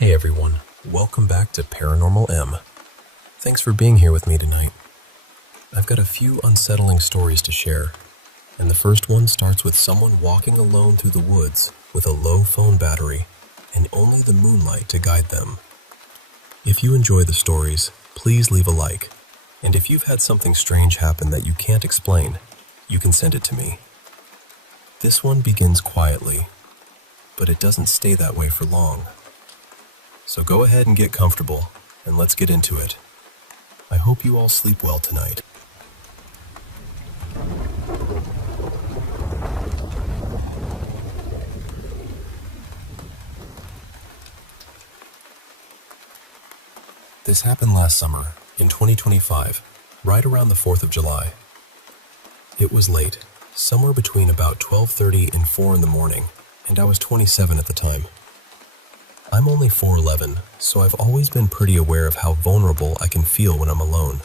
Hey everyone, welcome back to Paranormal M. Thanks for being here with me tonight. I've got a few unsettling stories to share, and the first one starts with someone walking alone through the woods with a low phone battery and only the moonlight to guide them. If you enjoy the stories, please leave a like, and if you've had something strange happen that you can't explain, you can send it to me. This one begins quietly, but it doesn't stay that way for long. So go ahead and get comfortable, and let's get into it. I hope you all sleep well tonight. This happened last summer, in 2025, right around the 4th of July. It was late, somewhere between about 12:30 and 4 in the morning, and I was 27 at the time. I'm only 4'11", so I've always been pretty aware of how vulnerable I can feel when I'm alone.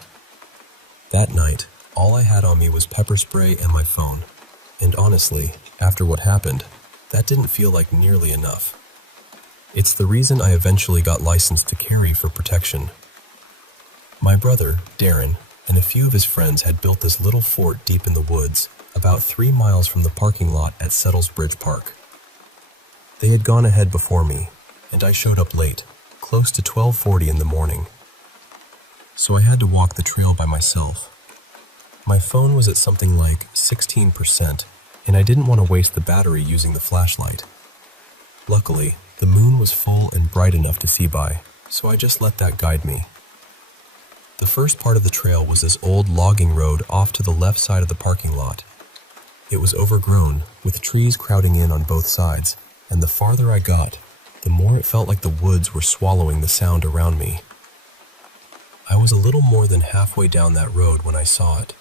That night, all I had on me was pepper spray and my phone, and honestly, after what happened, that didn't feel like nearly enough. It's the reason I eventually got licensed to carry for protection. My brother, Darren, and a few of his friends had built this little fort deep in the woods, about 3 miles from the parking lot at Settles Bridge Park. They had gone ahead before me, and I showed up late, close to 12:40 in the morning. So I had to walk the trail by myself. My phone was at something like 16%, and I didn't want to waste the battery using the flashlight. Luckily, the moon was full and bright enough to see by, so I just let that guide me. The first part of the trail was this old logging road off to the left side of the parking lot. It was overgrown, with trees crowding in on both sides, and the farther I got, the more it felt like the woods were swallowing the sound around me. I was a little more than halfway down that road when I saw it.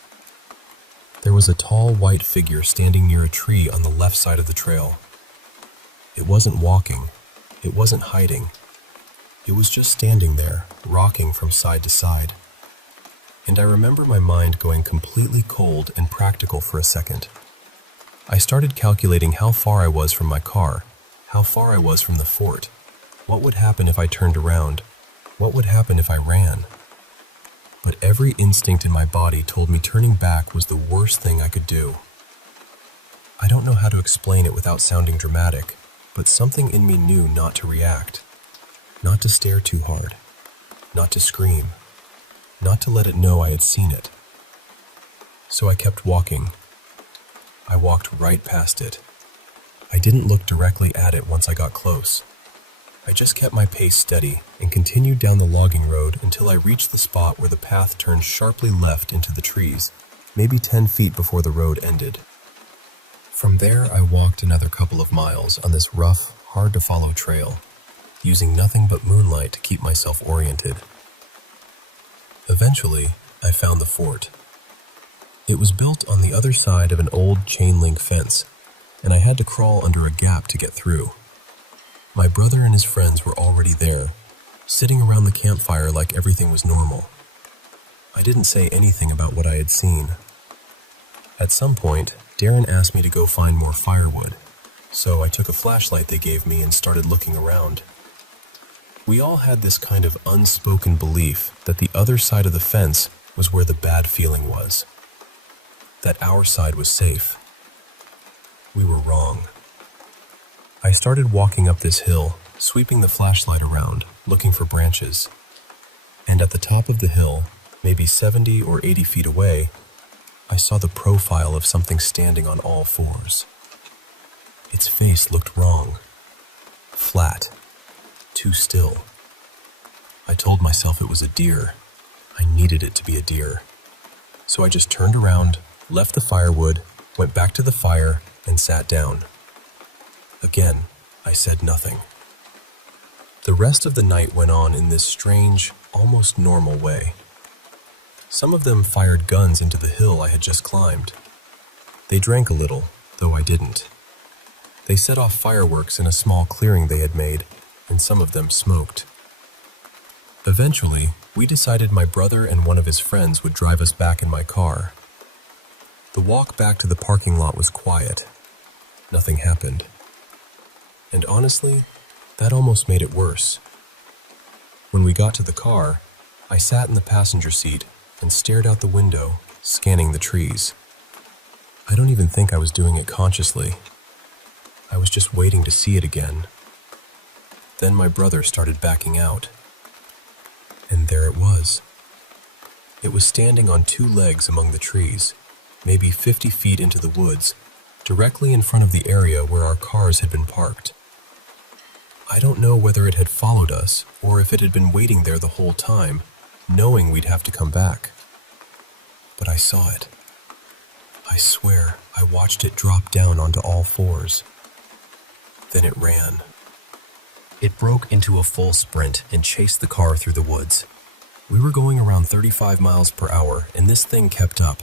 There was a tall white figure standing near a tree on the left side of the trail. It wasn't walking. It wasn't hiding. It was just standing there, rocking from side to side. And I remember my mind going completely cold and practical for a second. I started calculating how far I was from my car, how far I was from the fort. What would happen if I turned around? What would happen if I ran? But every instinct in my body told me turning back was the worst thing I could do. I don't know how to explain it without sounding dramatic, but something in me knew not to react, not to stare too hard, not to scream, not to let it know I had seen it. So I kept walking. I walked right past it. I didn't look directly at it once I got close. I just kept my pace steady and continued down the logging road until I reached the spot where the path turned sharply left into the trees, maybe 10 feet before the road ended. From there, I walked another couple of miles on this rough, hard-to-follow trail, using nothing but moonlight to keep myself oriented. Eventually, I found the fort. It was built on the other side of an old chain-link fence, and I had to crawl under a gap to get through. My brother and his friends were already there, sitting around the campfire like everything was normal. I didn't say anything about what I had seen. At some point, Darren asked me to go find more firewood, so I took a flashlight they gave me and started looking around. We all had this kind of unspoken belief that the other side of the fence was where the bad feeling was, that our side was safe. We were wrong. I started walking up this hill, sweeping the flashlight around, looking for branches. And at the top of the hill, maybe 70 or 80 feet away, I saw the profile of something standing on all fours. Its face looked wrong. Flat. Too still. I told myself it was a deer. I needed it to be a deer. So I just turned around, left the firewood, went back to the fire, and sat down. Again, I said nothing. The rest of the night went on in this strange, almost normal way. Some of them fired guns into the hill I had just climbed. They drank a little, though I didn't. They set off fireworks in a small clearing they had made, and some of them smoked. Eventually, we decided my brother and one of his friends would drive us back in my car. The walk back to the parking lot was quiet. Nothing happened. And honestly, that almost made it worse. When we got to the car, I sat in the passenger seat and stared out the window, scanning the trees. I don't even think I was doing it consciously. I was just waiting to see it again. Then my brother started backing out. And there it was. It was standing on two legs among the trees, maybe 50 feet into the woods, directly in front of the area where our cars had been parked. I don't know whether it had followed us or if it had been waiting there the whole time, knowing we'd have to come back. But I saw it. I swear I watched it drop down onto all fours. Then it ran. It broke into a full sprint and chased the car through the woods. We were going around 35 miles per hour, and this thing kept up.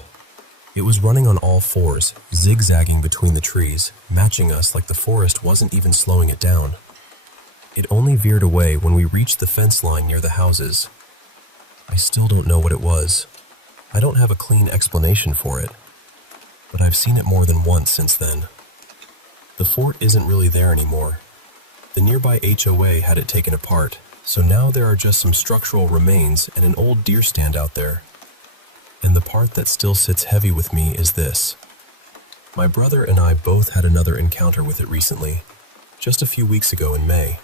It was running on all fours, zigzagging between the trees, matching us like the forest wasn't even slowing it down. It only veered away when we reached the fence line near the houses. I still don't know what it was. I don't have a clean explanation for it, but I've seen it more than once since then. The fort isn't really there anymore. The nearby HOA had it taken apart, so now there are just some structural remains and an old deer stand out there. And the part that still sits heavy with me is this. My brother and I both had another encounter with it recently, just a few weeks ago in May.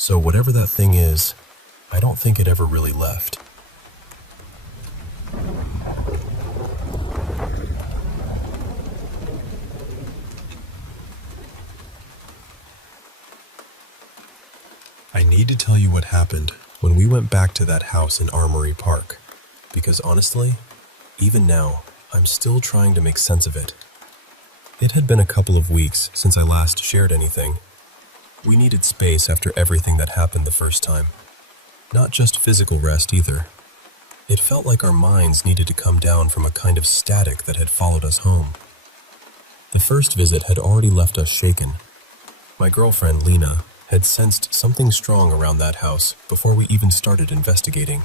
So whatever that thing is, I don't think it ever really left. I need to tell you what happened when we went back to that house in Armory Park, because honestly, even now, I'm still trying to make sense of it. It had been a couple of weeks since I last shared anything. We needed space after everything that happened the first time. Not just physical rest either. It felt like our minds needed to come down from a kind of static that had followed us home. The first visit had already left us shaken. My girlfriend, Lena, had sensed something strong around that house before we even started investigating.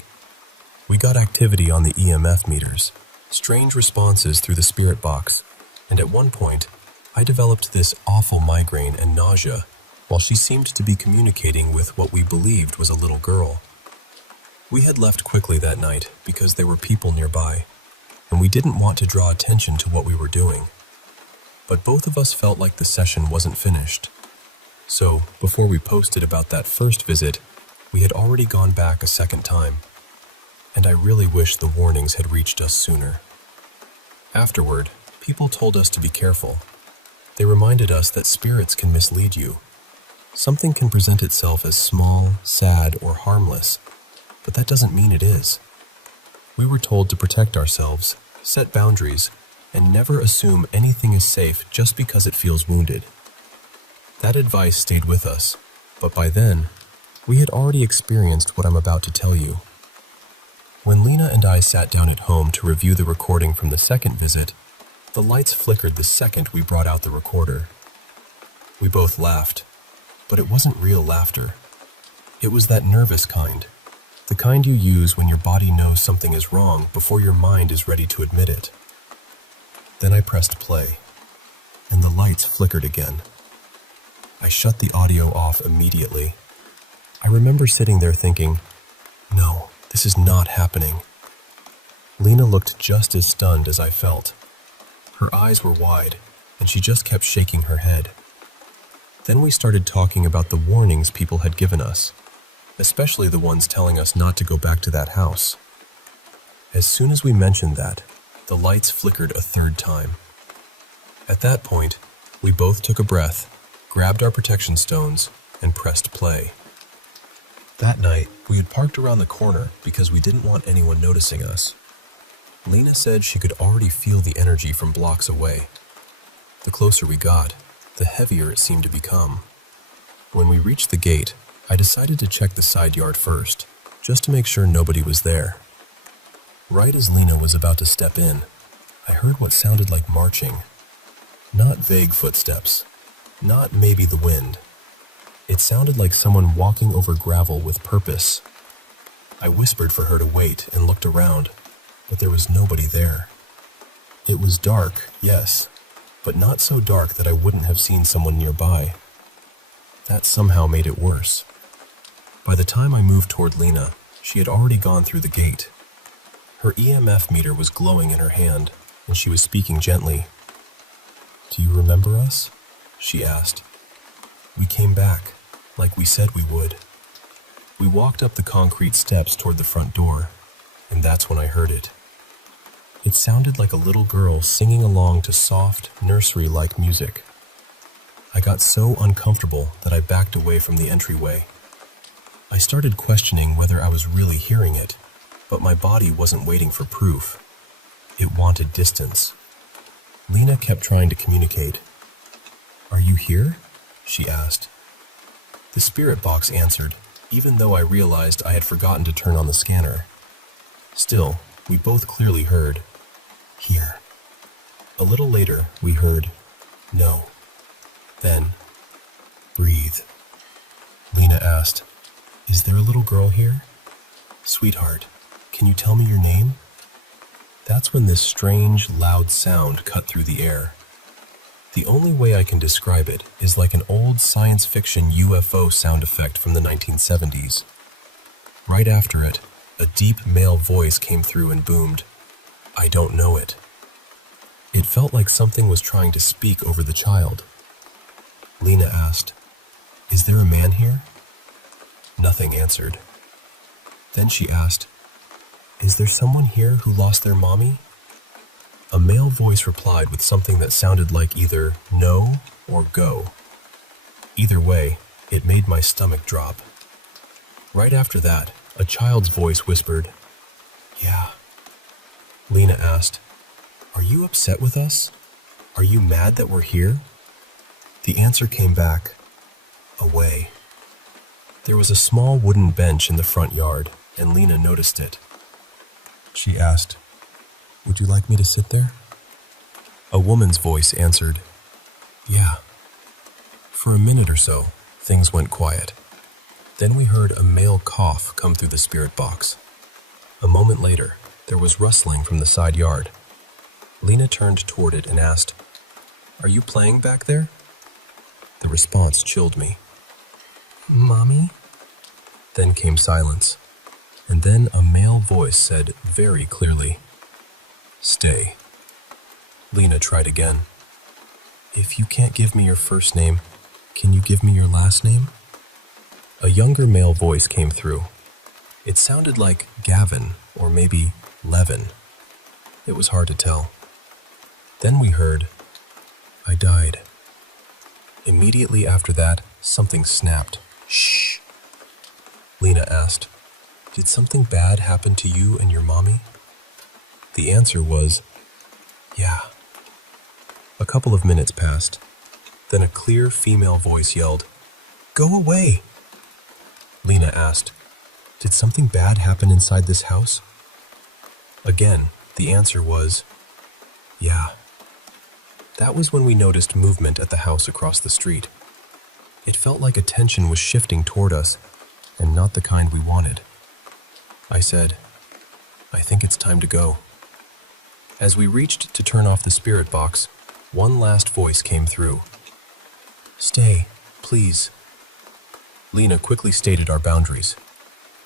We got activity on the EMF meters, strange responses through the spirit box, and at one point, I developed this awful migraine and nausea while she seemed to be communicating with what we believed was a little girl. We had left quickly that night because there were people nearby, and we didn't want to draw attention to what we were doing. But both of us felt like the session wasn't finished. So, before we posted about that first visit, we had already gone back a second time, and I really wish the warnings had reached us sooner. Afterward, people told us to be careful. They reminded us that spirits can mislead you. Something can present itself as small, sad, or harmless, but that doesn't mean it is. We were told to protect ourselves, set boundaries, and never assume anything is safe just because it feels wounded. That advice stayed with us, but by then, we had already experienced what I'm about to tell you. When Lena and I sat down at home to review the recording from the second visit, the lights flickered the second we brought out the recorder. We both laughed, but it wasn't real laughter. It was that nervous kind, the kind you use when your body knows something is wrong before your mind is ready to admit it. Then I pressed play, and the lights flickered again. I shut the audio off immediately. I remember sitting there thinking, no, this is not happening. Lena looked just as stunned as I felt. Her eyes were wide, and she just kept shaking her head. Then we started talking about the warnings people had given us, especially the ones telling us not to go back to that house. As soon as we mentioned that, the lights flickered a third time. At that point, we both took a breath, grabbed our protection stones, and pressed play. That night, we had parked around the corner because we didn't want anyone noticing us. Lena said she could already feel the energy from blocks away. The closer we got, the heavier it seemed to become. When we reached the gate, I decided to check the side yard first, just to make sure nobody was there. Right as Lena was about to step in, I heard what sounded like marching. Not vague footsteps, not maybe the wind. It sounded like someone walking over gravel with purpose. I whispered for her to wait and looked around, but there was nobody there. It was dark, yes, but not so dark that I wouldn't have seen someone nearby. That somehow made it worse. By the time I moved toward Lena, she had already gone through the gate. Her EMF meter was glowing in her hand, and she was speaking gently. "Do you remember us?" she asked. "We came back, like we said we would." We walked up the concrete steps toward the front door, and that's when I heard it. It sounded like a little girl singing along to soft, nursery-like music. I got so uncomfortable that I backed away from the entryway. I started questioning whether I was really hearing it, but my body wasn't waiting for proof. It wanted distance. Lena kept trying to communicate. "Are you here?" she asked. The spirit box answered, even though I realized I had forgotten to turn on the scanner. Still, we both clearly heard, "Here." A little later, we heard, "No." Then, "Breathe." Lena asked, "Is there a little girl here?" "Sweetheart, can you tell me your name?" That's when this strange, loud sound cut through the air. The only way I can describe it is like an old science fiction UFO sound effect from the 1970s. Right after it, a deep male voice came through and boomed, "I don't know it." It felt like something was trying to speak over the child. Lena asked, "Is there a man here?" Nothing answered. Then she asked, "Is there someone here who lost their mommy?" A male voice replied with something that sounded like either no or go. Either way, it made my stomach drop. Right after that, a child's voice whispered, "Yeah." Lena asked, "Are you upset with us? Are you mad that we're here?" The answer came back, "Away." There was a small wooden bench in the front yard, and Lena noticed it. She asked, "Would you like me to sit there?" A woman's voice answered, "Yeah." For a minute or so, things went quiet. Then we heard a male cough come through the spirit box. A moment later, there was rustling from the side yard. Lena turned toward it and asked, "Are you playing back there?" The response chilled me. "Mommy?" Then came silence, and then a male voice said very clearly, "Stay." Lena tried again. "If you can't give me your first name, can you give me your last name?" A younger male voice came through. It sounded like Gavin or maybe Levin. It was hard to tell. Then we heard, "I died." Immediately after that, something snapped. "Shh." Lena asked, "Did something bad happen to you and your mommy?" The answer was, "Yeah." A couple of minutes passed. Then a clear female voice yelled, "Go away!" Lena asked, "Did something bad happen inside this house?" Again, the answer was, "Yeah." That was when we noticed movement at the house across the street. It felt like attention was shifting toward us, and not the kind we wanted. I said, "I think it's time to go." As we reached to turn off the spirit box, one last voice came through. "Stay, please." Lena quickly stated our boundaries.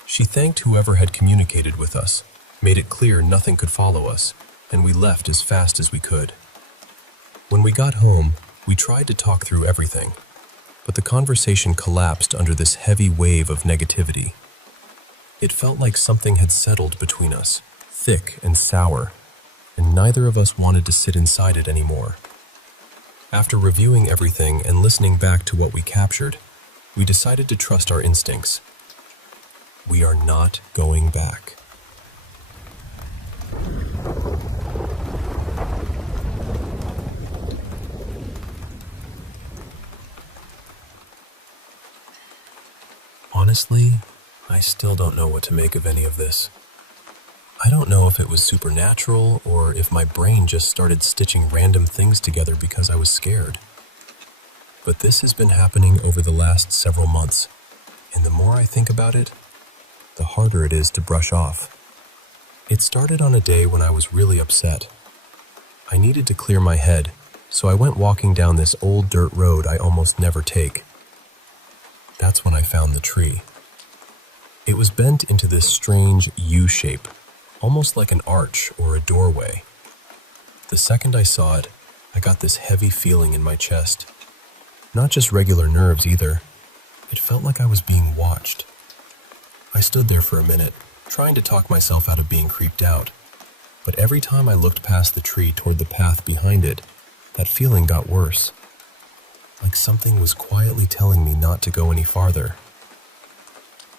She thanked whoever had communicated with us, made it clear nothing could follow us, and we left as fast as we could. When we got home, we tried to talk through everything, but the conversation collapsed under this heavy wave of negativity. It felt like something had settled between us, thick and sour, and neither of us wanted to sit inside it anymore. After reviewing everything and listening back to what we captured, we decided to trust our instincts. We are not going back. Honestly, I still don't know what to make of any of this. I don't know if it was supernatural or if my brain just started stitching random things together because I was scared. But this has been happening over the last several months, and the more I think about it, the harder it is to brush off. It started on a day when I was really upset. I needed to clear my head, so I went walking down this old dirt road I almost never take. That's when I found the tree. It was bent into this strange U shape, almost like an arch or a doorway. The second I saw it, I got this heavy feeling in my chest. Not just regular nerves either. It felt like I was being watched. I stood there for a minute, trying to talk myself out of being creeped out. But every time I looked past the tree toward the path behind it, that feeling got worse. Like something was quietly telling me not to go any farther.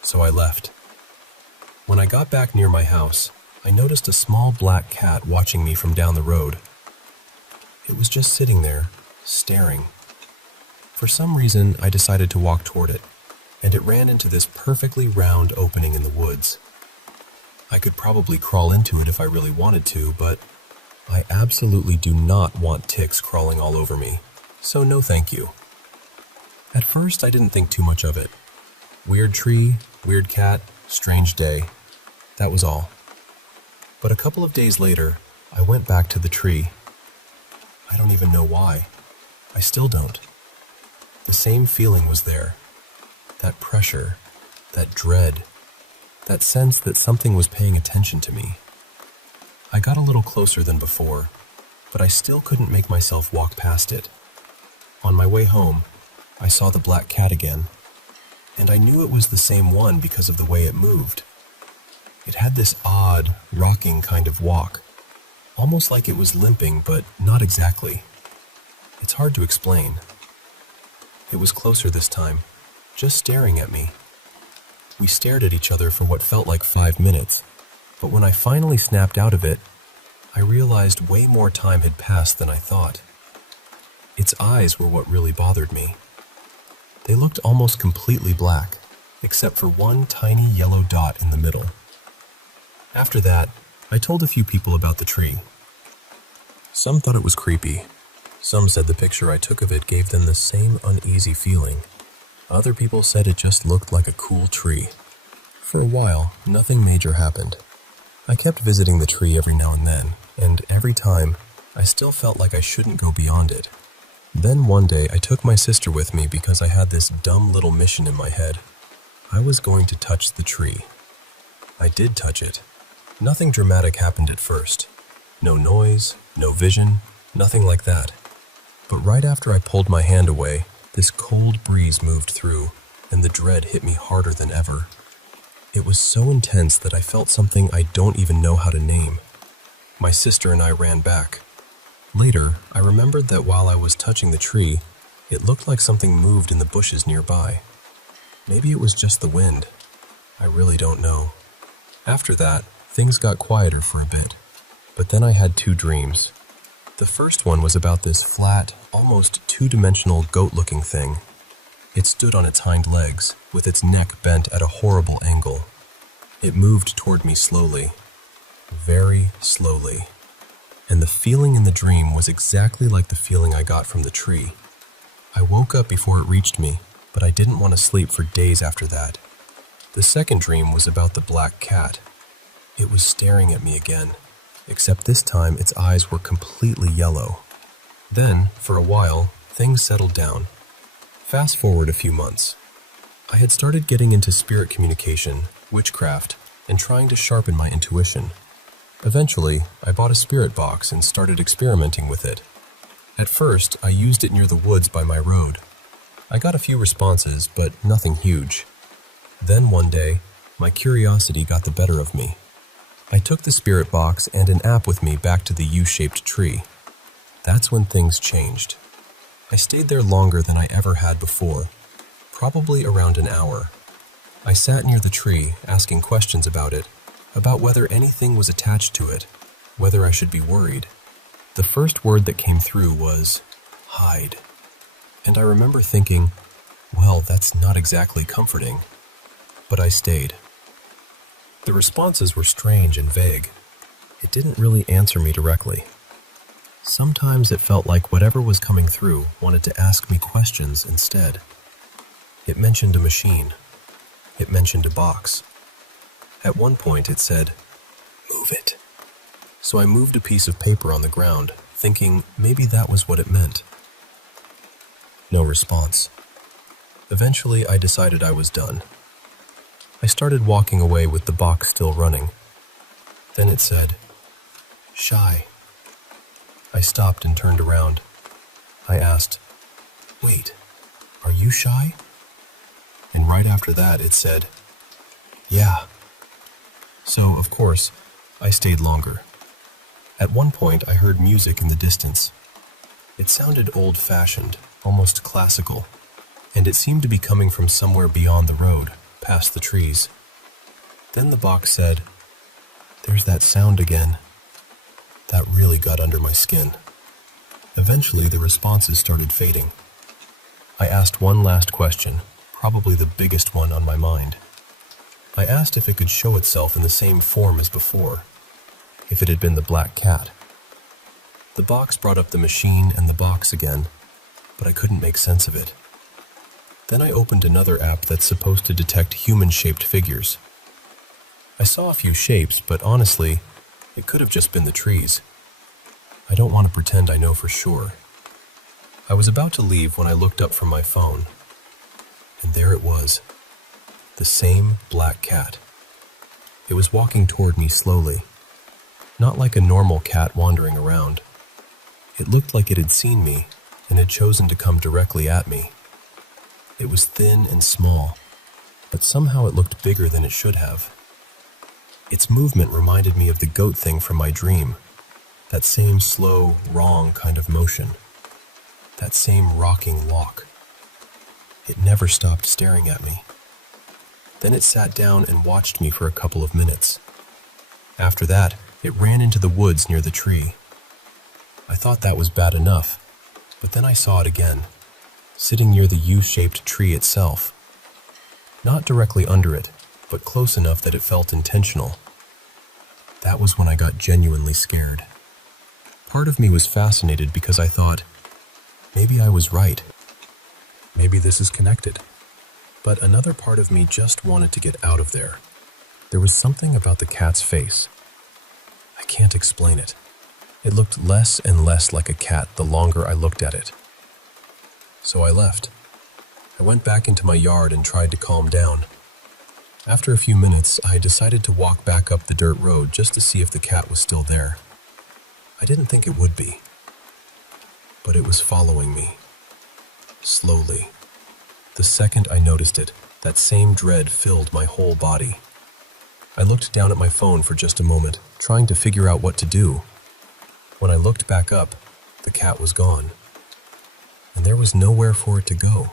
So I left. When I got back near my house, I noticed a small black cat watching me from down the road. It was just sitting there, staring. For some reason, I decided to walk toward it, and it ran into this perfectly round opening in the woods. I could probably crawl into it if I really wanted to, but I absolutely do not want ticks crawling all over me, so no thank you. At first, I didn't think too much of it. Weird tree, weird cat, strange day. That was all. But a couple of days later, I went back to the tree. I don't even know why. I still don't. The same feeling was there. That pressure, that dread, that sense that something was paying attention to me. I got a little closer than before, but I still couldn't make myself walk past it. On my way home, I saw the black cat again, and I knew it was the same one because of the way it moved. It had this odd, rocking kind of walk, almost like it was limping, but not exactly. It's hard to explain. It was closer this time, just staring at me. We stared at each other for what felt like 5 minutes, but when I finally snapped out of it, I realized way more time had passed than I thought. Its eyes were what really bothered me. They looked almost completely black, except for one tiny yellow dot in the middle. After that, I told a few people about the tree. Some thought it was creepy. Some said the picture I took of it gave them the same uneasy feeling. Other people said it just looked like a cool tree. For a while, nothing major happened. I kept visiting the tree every now and then, and every time, I still felt like I shouldn't go beyond it. Then one day, I took my sister with me because I had this dumb little mission in my head. I was going to touch the tree. I did touch it. Nothing dramatic happened at first. No noise, no vision, nothing like that. But right after I pulled my hand away, this cold breeze moved through, and the dread hit me harder than ever. It was so intense that I felt something I don't even know how to name. My sister and I ran back. Later, I remembered that while I was touching the tree, it looked like something moved in the bushes nearby. Maybe it was just the wind. I really don't know. After that, things got quieter for a bit. But then I had 2 dreams. The first one was about this flat, almost 2-dimensional goat-looking thing. It stood on its hind legs, with its neck bent at a horrible angle. It moved toward me slowly. Very slowly. And the feeling in the dream was exactly like the feeling I got from the tree. I woke up before it reached me, but I didn't want to sleep for days after that. The second dream was about the black cat. It was staring at me again, except this time its eyes were completely yellow. Then, for a while, things settled down. Fast forward a few months. I had started getting into spirit communication, witchcraft, and trying to sharpen my intuition. Eventually, I bought a spirit box and started experimenting with it. At first, I used it near the woods by my road. I got a few responses, but nothing huge. Then one day, my curiosity got the better of me. I took the spirit box and an app with me back to the U-shaped tree. That's when things changed. I stayed there longer than I ever had before, probably around an hour. I sat near the tree, asking questions about it, about whether anything was attached to it, whether I should be worried. The first word that came through was, hide. And I remember thinking, well, that's not exactly comforting. But I stayed. The responses were strange and vague. It didn't really answer me directly. Sometimes it felt like whatever was coming through wanted to ask me questions instead. It mentioned a machine. It mentioned a box. At one point it said, "Move it." So I moved a piece of paper on the ground, thinking maybe that was what it meant. No response. Eventually I decided I was done. I started walking away with the box still running. Then it said, "Shy." I stopped and turned around. I asked, "Wait, are you shy?" And right after that it said, "Yeah." So, of course, I stayed longer. At one point I heard music in the distance. It sounded old-fashioned, almost classical, and it seemed to be coming from somewhere beyond the road, past the trees. Then the box said, "There's that sound again." That really got under my skin. Eventually, the responses started fading. I asked one last question, probably the biggest one on my mind. I asked if it could show itself in the same form as before, if it had been the black cat. The box brought up the machine and the box again, but I couldn't make sense of it. Then I opened another app that's supposed to detect human-shaped figures. I saw a few shapes, but honestly, it could have just been the trees. I don't want to pretend I know for sure. I was about to leave when I looked up from my phone, and there it was, the same black cat. It was walking toward me slowly, not like a normal cat wandering around. It looked like it had seen me and had chosen to come directly at me. It was thin and small, but somehow it looked bigger than it should have. Its movement reminded me of the goat thing from my dream, that same slow, wrong kind of motion, that same rocking walk. It never stopped staring at me. Then it sat down and watched me for a couple of minutes. After that, it ran into the woods near the tree. I thought that was bad enough, but then I saw it again, sitting near the U-shaped tree itself. Not directly under it, but close enough that it felt intentional. That was when I got genuinely scared. Part of me was fascinated because I thought, maybe I was right. Maybe this is connected. But another part of me just wanted to get out of there. There was something about the cat's face. I can't explain it. It looked less and less like a cat the longer I looked at it. So I left. I went back into my yard and tried to calm down. After a few minutes, I decided to walk back up the dirt road just to see if the cat was still there. I didn't think it would be, but it was following me, slowly. The second I noticed it, that same dread filled my whole body. I looked down at my phone for just a moment, trying to figure out what to do. When I looked back up, the cat was gone, and there was nowhere for it to go.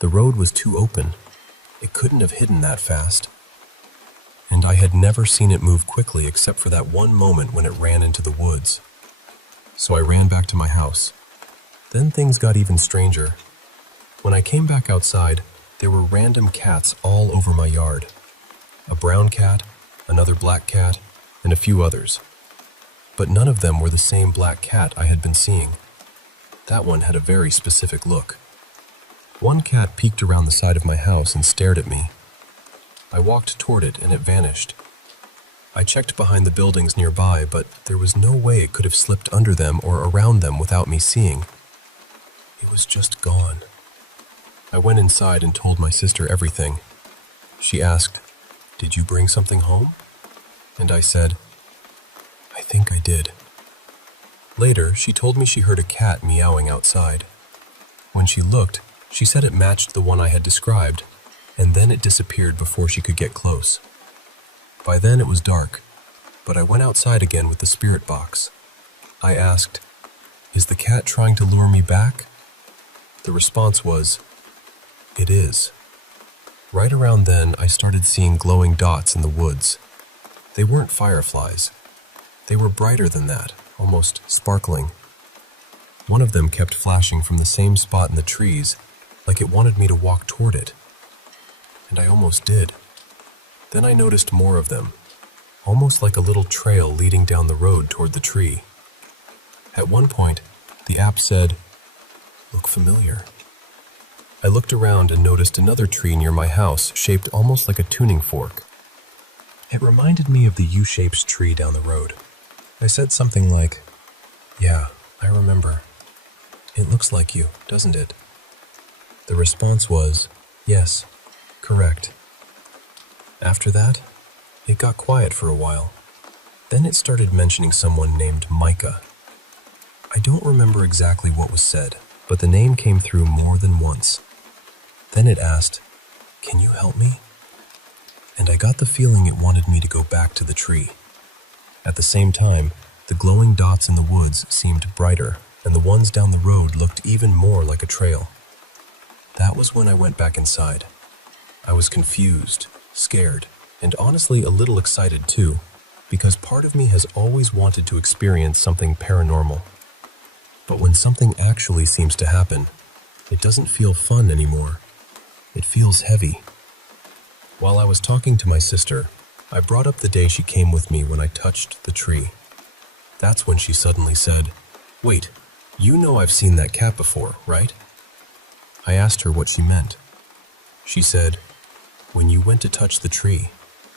The road was too open. It couldn't have hidden that fast. And I had never seen it move quickly except for that one moment when it ran into the woods. So I ran back to my house. Then things got even stranger. When I came back outside, there were random cats all over my yard. A brown cat, another black cat, and a few others. But none of them were the same black cat I had been seeing. That one had a very specific look. One cat peeked around the side of my house and stared at me. I walked toward it and it vanished. I checked behind the buildings nearby, but there was no way it could have slipped under them or around them without me seeing. It was just gone. I went inside and told my sister everything. She asked, "Did you bring something home?" And I said, "I think I did." Later, she told me she heard a cat meowing outside. When she looked, she said it matched the one I had described, and then it disappeared before she could get close. By then it was dark, but I went outside again with the spirit box. I asked, "Is the cat trying to lure me back?" The response was, "It is." Right around then, I started seeing glowing dots in the woods. They weren't fireflies. They were brighter than that, almost sparkling. One of them kept flashing from the same spot in the trees, like it wanted me to walk toward it. And I almost did. Then I noticed more of them, almost like a little trail leading down the road toward the tree. At one point, the app said, "Look familiar." I looked around and noticed another tree near my house, shaped almost like a tuning fork. It reminded me of the U-shaped tree down the road. I said something like, "Yeah, I remember. It looks like you, doesn't it?" The response was, "Yes, correct." After that, it got quiet for a while. Then it started mentioning someone named Micah. I don't remember exactly what was said, but the name came through more than once. Then it asked, "Can you help me?" And I got the feeling it wanted me to go back to the tree. At the same time, the glowing dots in the woods seemed brighter, and the ones down the road looked even more like a trail. That was when I went back inside. I was confused, scared, and honestly a little excited too, because part of me has always wanted to experience something paranormal. But when something actually seems to happen, it doesn't feel fun anymore. It feels heavy. While I was talking to my sister, I brought up the day she came with me when I touched the tree. That's when she suddenly said, "Wait, you know I've seen that cat before, right?" I asked her what she meant. She said, "When you went to touch the tree,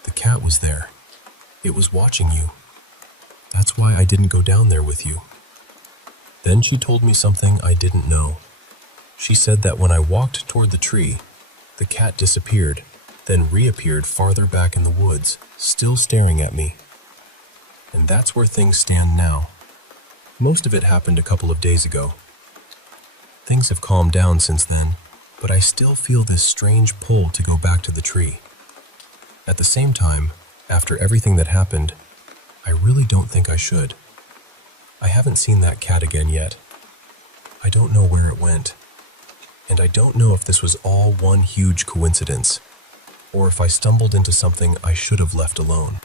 the cat was there. It was watching you. That's why I didn't go down there with you." Then she told me something I didn't know. She said that when I walked toward the tree, the cat disappeared, then reappeared farther back in the woods, still staring at me. And that's where things stand now. Most of it happened a couple of days ago. Things have calmed down since then, but I still feel this strange pull to go back to the tree. At the same time, after everything that happened, I really don't think I should. I haven't seen that cat again yet. I don't know where it went. And I don't know if this was all one huge coincidence, or if I stumbled into something I should have left alone.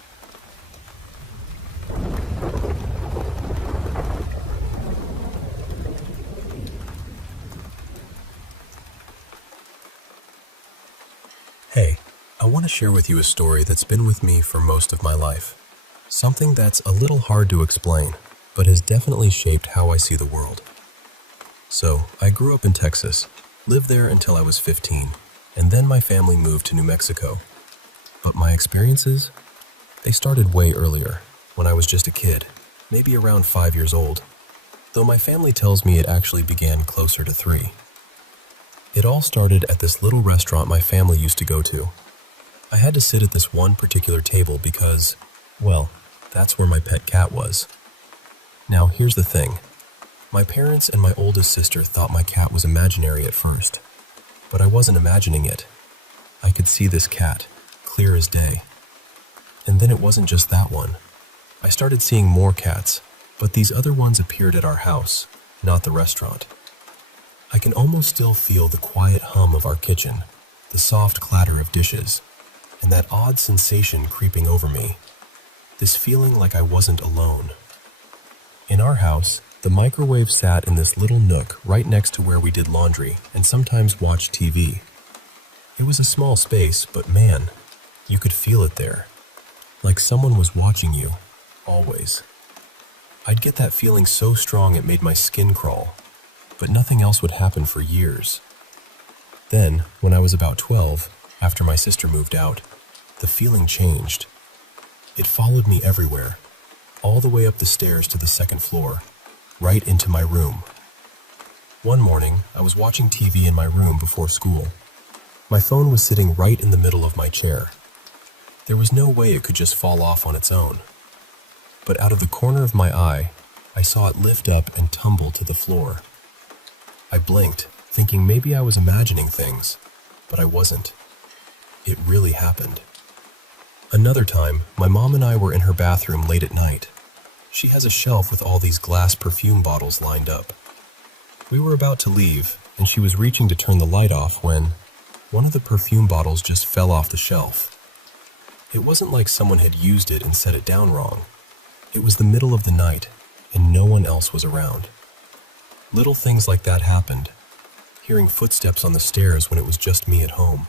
Hey, I want to share with you a story that's been with me for most of my life. Something that's a little hard to explain, but has definitely shaped how I see the world. So, I grew up in Texas, lived there until I was 15, and then my family moved to New Mexico. But my experiences? They started way earlier, when I was just a kid, maybe around 5 years old, though my family tells me it actually began closer to 3. It all started at this little restaurant my family used to go to. I had to sit at this one particular table because, well, that's where my pet cat was. Now, here's the thing. My parents and my oldest sister thought my cat was imaginary at first, but I wasn't imagining it. I could see this cat, clear as day. And then it wasn't just that one. I started seeing more cats, but these other ones appeared at our house, not the restaurant. I can almost still feel the quiet hum of our kitchen, the soft clatter of dishes, and that odd sensation creeping over me, this feeling like I wasn't alone. In our house, the microwave sat in this little nook right next to where we did laundry and sometimes watched TV. It was a small space, but man, you could feel it there, like someone was watching you, always. I'd get that feeling so strong it made my skin crawl, but nothing else would happen for years. Then, when I was about 12, after my sister moved out, the feeling changed. It followed me everywhere, all the way up the stairs to the second floor, right into my room. One morning, I was watching TV in my room before school. My phone was sitting right in the middle of my chair. There was no way it could just fall off on its own. But out of the corner of my eye, I saw it lift up and tumble to the floor. I blinked, thinking maybe I was imagining things, but I wasn't. It really happened. Another time, my mom and I were in her bathroom late at night. She has a shelf with all these glass perfume bottles lined up. We were about to leave, and she was reaching to turn the light off when one of the perfume bottles just fell off the shelf. It wasn't like someone had used it and set it down wrong. It was the middle of the night, and no one else was around. Little things like that happened. Hearing footsteps on the stairs when it was just me at home.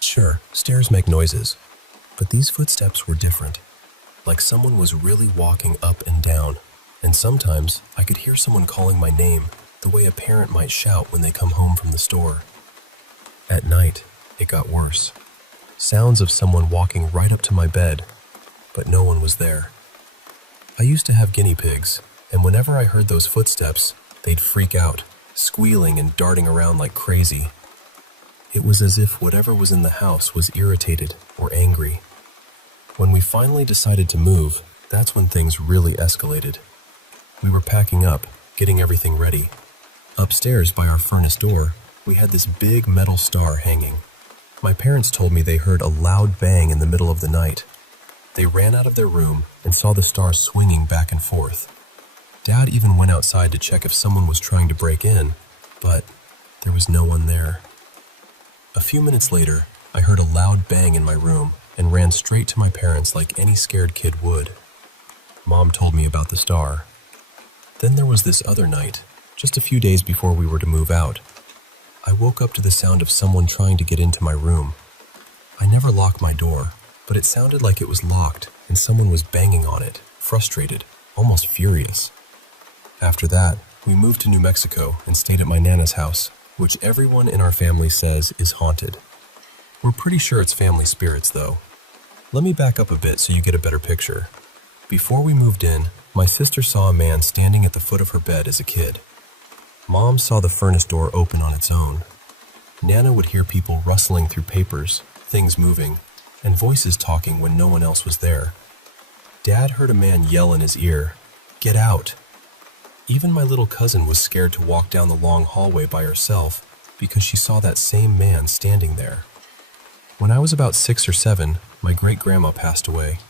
Sure, stairs make noises, but these footsteps were different. Like someone was really walking up and down, and sometimes I could hear someone calling my name the way a parent might shout when they come home from the store. At night, it got worse. Sounds of someone walking right up to my bed, but no one was there. I used to have guinea pigs, and whenever I heard those footsteps, they'd freak out, squealing and darting around like crazy. It was as if whatever was in the house was irritated or angry. When we finally decided to move, that's when things really escalated. We were packing up, getting everything ready. Upstairs by our furnace door, we had this big metal star hanging. My parents told me they heard a loud bang in the middle of the night. They ran out of their room and saw the star swinging back and forth. Dad even went outside to check if someone was trying to break in, but there was no one there. A few minutes later, I heard a loud bang in my room and ran straight to my parents like any scared kid would. Mom told me about the star. Then there was this other night, just a few days before we were to move out. I woke up to the sound of someone trying to get into my room. I never lock my door, but it sounded like it was locked and someone was banging on it, frustrated, almost furious. After that, we moved to New Mexico and stayed at my Nana's house, which everyone in our family says is haunted. We're pretty sure it's family spirits, though. Let me back up a bit so you get a better picture. Before we moved in, my sister saw a man standing at the foot of her bed as a kid. Mom saw the furnace door open on its own. Nana would hear people rustling through papers, things moving, and voices talking when no one else was there. Dad heard a man yell in his ear, "Get out!" Even my little cousin was scared to walk down the long hallway by herself because she saw that same man standing there. When I was about 6 or 7, my great-grandma passed away.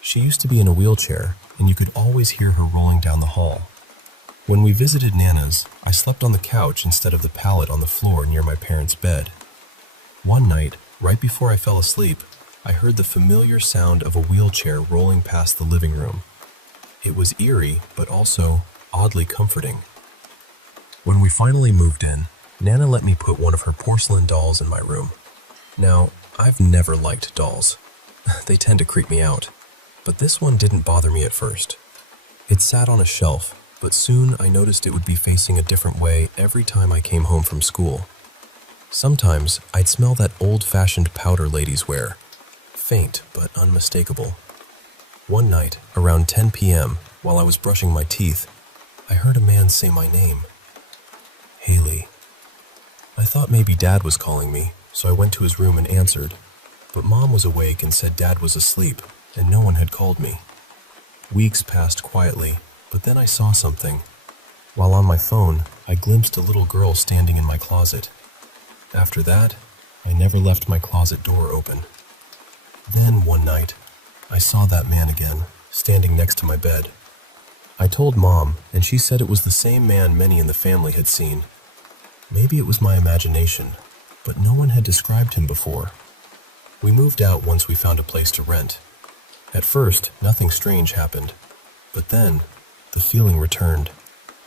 She used to be in a wheelchair, and you could always hear her rolling down the hall. When we visited Nana's, I slept on the couch instead of the pallet on the floor near my parents' bed. One night, right before I fell asleep, I heard the familiar sound of a wheelchair rolling past the living room. It was eerie, but also oddly comforting. When we finally moved in, Nana let me put one of her porcelain dolls in my room. Now, I've never liked dolls. They tend to creep me out. But this one didn't bother me at first. It sat on a shelf, but soon I noticed it would be facing a different way every time I came home from school. Sometimes I'd smell that old-fashioned powder ladies wear, faint but unmistakable. One night, around 10 p.m., while I was brushing my teeth, I heard a man say my name. Haley. I thought maybe Dad was calling me, so I went to his room and answered, but Mom was awake and said Dad was asleep, and no one had called me. Weeks passed quietly, but then I saw something. While on my phone, I glimpsed a little girl standing in my closet. After that, I never left my closet door open. Then, one night, I saw that man again, standing next to my bed. I told Mom, and she said it was the same man many in the family had seen. Maybe it was my imagination, but no one had described him before. We moved out once we found a place to rent. At first, nothing strange happened, but then, the feeling returned.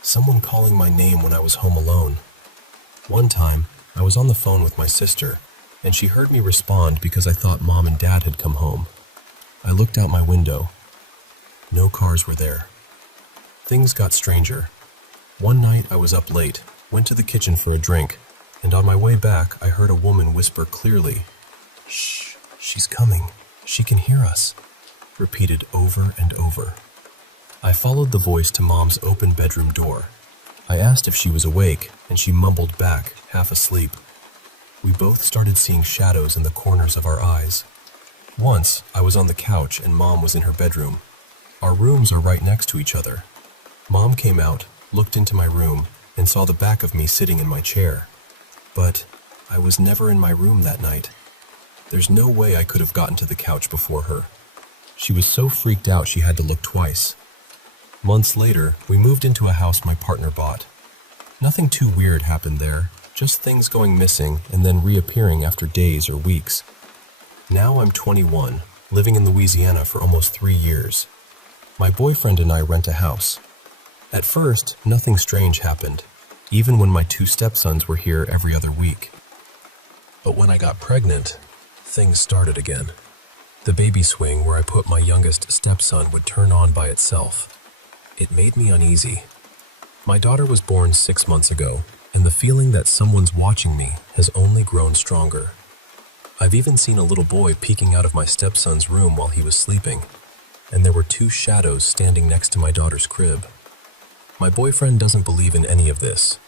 Someone calling my name when I was home alone. One time, I was on the phone with my sister, and she heard me respond because I thought Mom and Dad had come home. I looked out my window. No cars were there. Things got stranger. One night I was up late, went to the kitchen for a drink, and on my way back I heard a woman whisper clearly, "Shh, she's coming. She can hear us," repeated over and over. I followed the voice to Mom's open bedroom door. I asked if she was awake, and she mumbled back, half asleep. We both started seeing shadows in the corners of our eyes. Once, I was on the couch and Mom was in her bedroom. Our rooms are right next to each other. Mom came out, looked into my room, and saw the back of me sitting in my chair. But I was never in my room that night. There's no way I could have gotten to the couch before her. She was so freaked out she had to look twice. Months later, we moved into a house my partner bought. Nothing too weird happened there, just things going missing and then reappearing after days or weeks. Now I'm 21, living in Louisiana for almost 3 years. My boyfriend and I rent a house. At first, nothing strange happened, even when my 2 stepsons were here every other week. But when I got pregnant, things started again. The baby swing where I put my youngest stepson would turn on by itself. It made me uneasy. My daughter was born 6 months ago, and the feeling that someone's watching me has only grown stronger. I've even seen a little boy peeking out of my stepson's room while he was sleeping, and there were 2 shadows standing next to my daughter's crib. My boyfriend doesn't believe in any of this,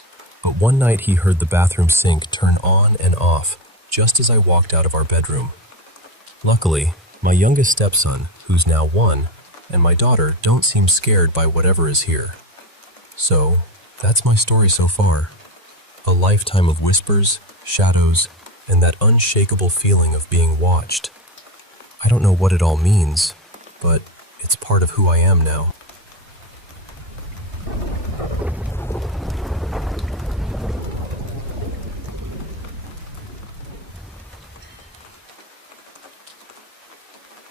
But one night he heard the bathroom sink turn on and off just as I walked out of our bedroom. Luckily, my youngest stepson, who's now 1, and my daughter don't seem scared by whatever is here. So, that's my story so far. A lifetime of whispers, shadows, and that unshakable feeling of being watched. I don't know what it all means, but it's part of who I am now.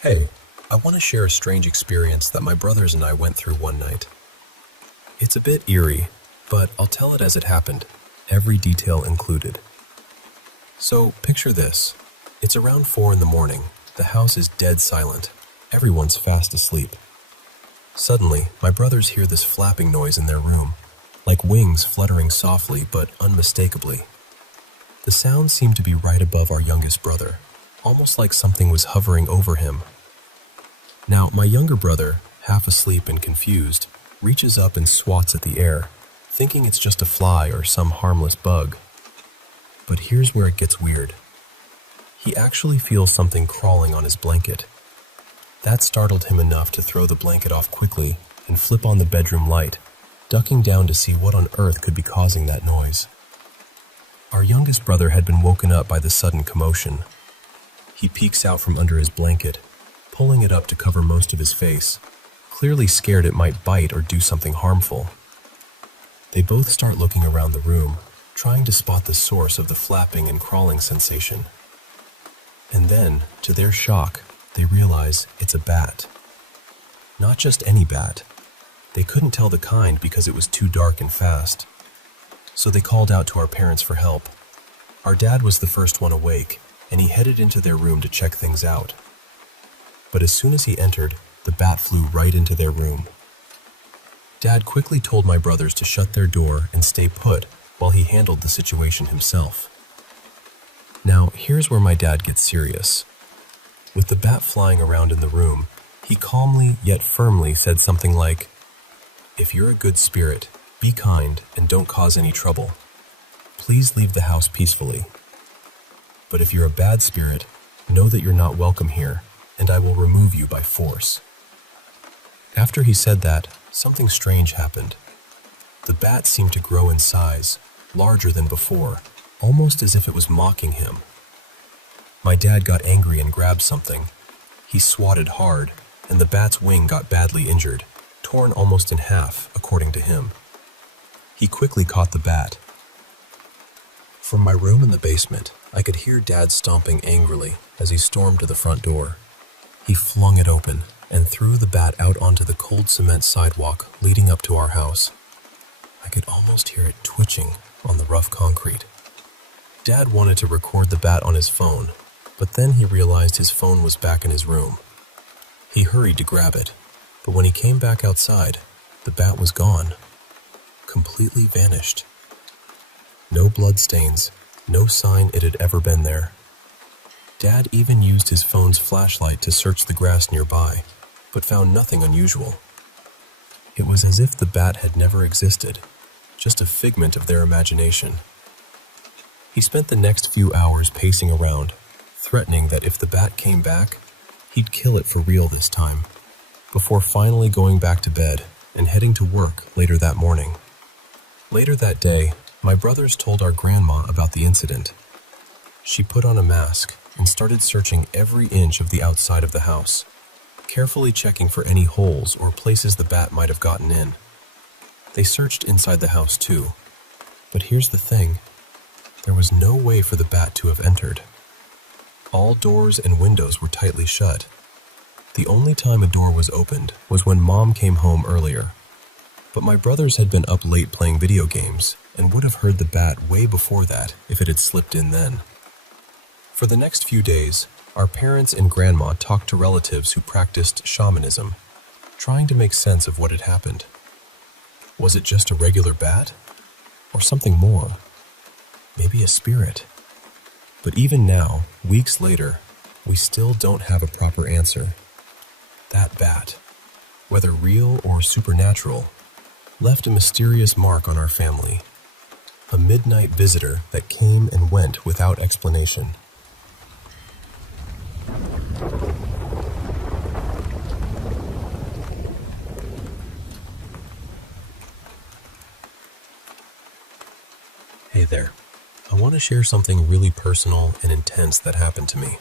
Hey, I want to share a strange experience that my brothers and I went through one night. It's a bit eerie, but I'll tell it as it happened, every detail included. So, picture this. It's around 4 in the morning. The house is dead silent. Everyone's fast asleep. Suddenly, my brothers hear this flapping noise in their room, like wings fluttering softly but unmistakably. The sound seemed to be right above our youngest brother, almost like something was hovering over him. Now, my younger brother, half asleep and confused, reaches up and swats at the air, thinking it's just a fly or some harmless bug. But here's where it gets weird. He actually feels something crawling on his blanket. That startled him enough to throw the blanket off quickly and flip on the bedroom light, ducking down to see what on earth could be causing that noise. Our youngest brother had been woken up by the sudden commotion. He peeks out from under his blanket, pulling it up to cover most of his face, clearly scared it might bite or do something harmful. They both start looking around the room, trying to spot the source of the flapping and crawling sensation. And then, to their shock, they realize it's a bat. Not just any bat. They couldn't tell the kind because it was too dark and fast. So they called out to our parents for help. Our dad was the first one awake, and he headed into their room to check things out. But as soon as he entered, the bat flew right into their room. Dad quickly told my brothers to shut their door and stay put while he handled the situation himself. Now, here's where my dad gets serious. With the bat flying around in the room, he calmly yet firmly said something like, "If you're a good spirit, be kind and don't cause any trouble. Please leave the house peacefully. But if you're a bad spirit, know that you're not welcome here, and I will remove you by force." After he said that, something strange happened. The bat seemed to grow in size, larger than before, almost as if it was mocking him. My dad got angry and grabbed something. He swatted hard, and the bat's wing got badly injured, torn almost in half, according to him. He quickly caught the bat. From my room in the basement, I could hear Dad stomping angrily as he stormed to the front door. He flung it open and threw the bat out onto the cold cement sidewalk leading up to our house. I could almost hear it twitching on the rough concrete. Dad wanted to record the bat on his phone, but then he realized his phone was back in his room. He hurried to grab it, but when he came back outside, the bat was gone. Completely vanished. No bloodstains, no sign it had ever been there. Dad even used his phone's flashlight to search the grass nearby, but found nothing unusual. It was as if the bat had never existed, just a figment of their imagination. He spent the next few hours pacing around, threatening that if the bat came back, he'd kill it for real this time, before finally going back to bed and heading to work later that morning. Later that day, my brothers told our grandma about the incident. She put on a mask and started searching every inch of the outside of the house, carefully checking for any holes or places the bat might have gotten in. They searched inside the house too, but here's the thing. There was no way for the bat to have entered. All doors and windows were tightly shut. The only time a door was opened was when Mom came home earlier. But my brothers had been up late playing video games and would have heard the bat way before that if it had slipped in then. For the next few days, our parents and grandma talked to relatives who practiced shamanism, trying to make sense of what had happened. Was it just a regular bat? Or something more? Maybe a spirit? But even now, weeks later, we still don't have a proper answer. That bat, whether real or supernatural, left a mysterious mark on our family. a midnight visitor that came and went without explanation. Hey there. I want to share something really personal and intense that happened to me.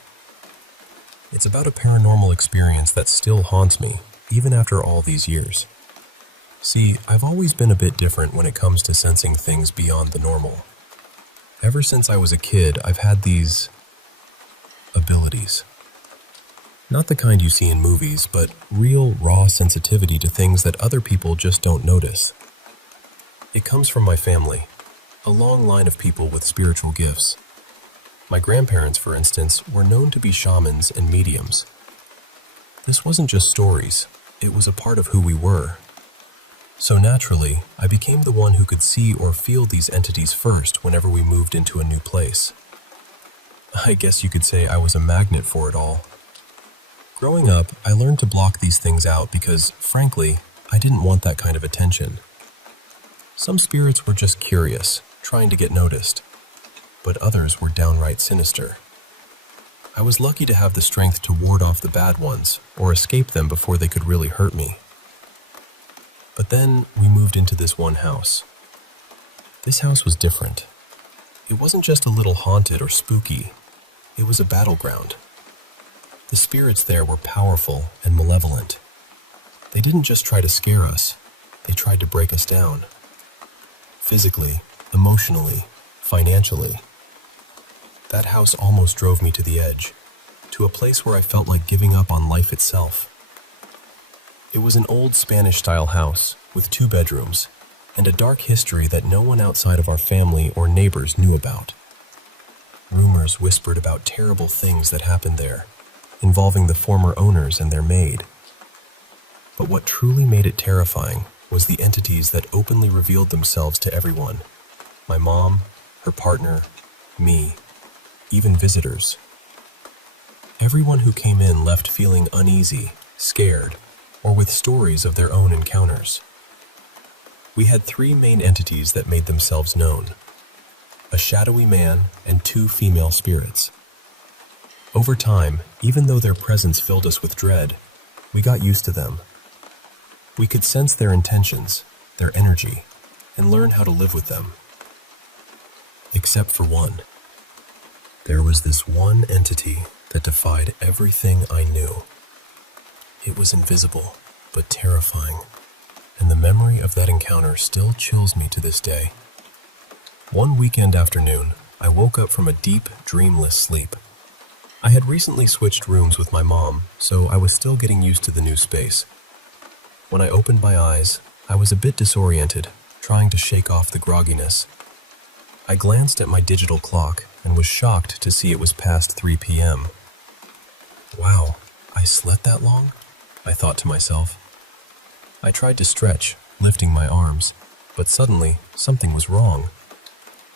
It's about a paranormal experience that still haunts me, even after all these years. See, I've always been a bit different when it comes to sensing things beyond the normal. Ever since I was a kid, I've had these abilities. Not the kind you see in movies, but real, raw sensitivity to things that other people just don't notice. It comes from my family, a long line of people with spiritual gifts. My grandparents, for instance, were known to be shamans and mediums. This wasn't just stories, it was a part of who we were. So naturally, I became the one who could see or feel these entities first whenever we moved into a new place. I guess you could say I was a magnet for it all. Growing up, I learned to block these things out because, frankly, I didn't want that kind of attention. Some spirits were just curious, trying to get noticed, but others were downright sinister. I was lucky to have the strength to ward off the bad ones or escape them before they could really hurt me. But then we moved into this one house. This house was different. It wasn't just a little haunted or spooky, it was a battleground. The spirits there were powerful and malevolent. They didn't just try to scare us, they tried to break us down. Physically, emotionally, financially. That house almost drove me to the edge, to a place where I felt like giving up on life itself. It was an old Spanish-style house with 2 bedrooms and a dark history that no one outside of our family or neighbors knew about. Rumors whispered about terrible things that happened there, involving the former owners and their maid. But what truly made it terrifying was the entities that openly revealed themselves to everyone. My mom, her partner, me, even visitors. Everyone who came in left feeling uneasy, scared, or with stories of their own encounters. We had 3 main entities that made themselves known: a shadowy man and 2 female spirits. Over time, even though their presence filled us with dread, we got used to them. We could sense their intentions, their energy, and learn how to live with them. Except for one. There was this one entity that defied everything I knew. It was invisible, but terrifying, and the memory of that encounter still chills me to this day. One weekend afternoon, I woke up from a deep, dreamless sleep. I had recently switched rooms with my mom, so I was still getting used to the new space. When I opened my eyes, I was a bit disoriented, trying to shake off the grogginess. I glanced at my digital clock and was shocked to see it was past 3 p.m. Wow, I slept that long? I thought to myself. I tried to stretch, lifting my arms, but suddenly something was wrong.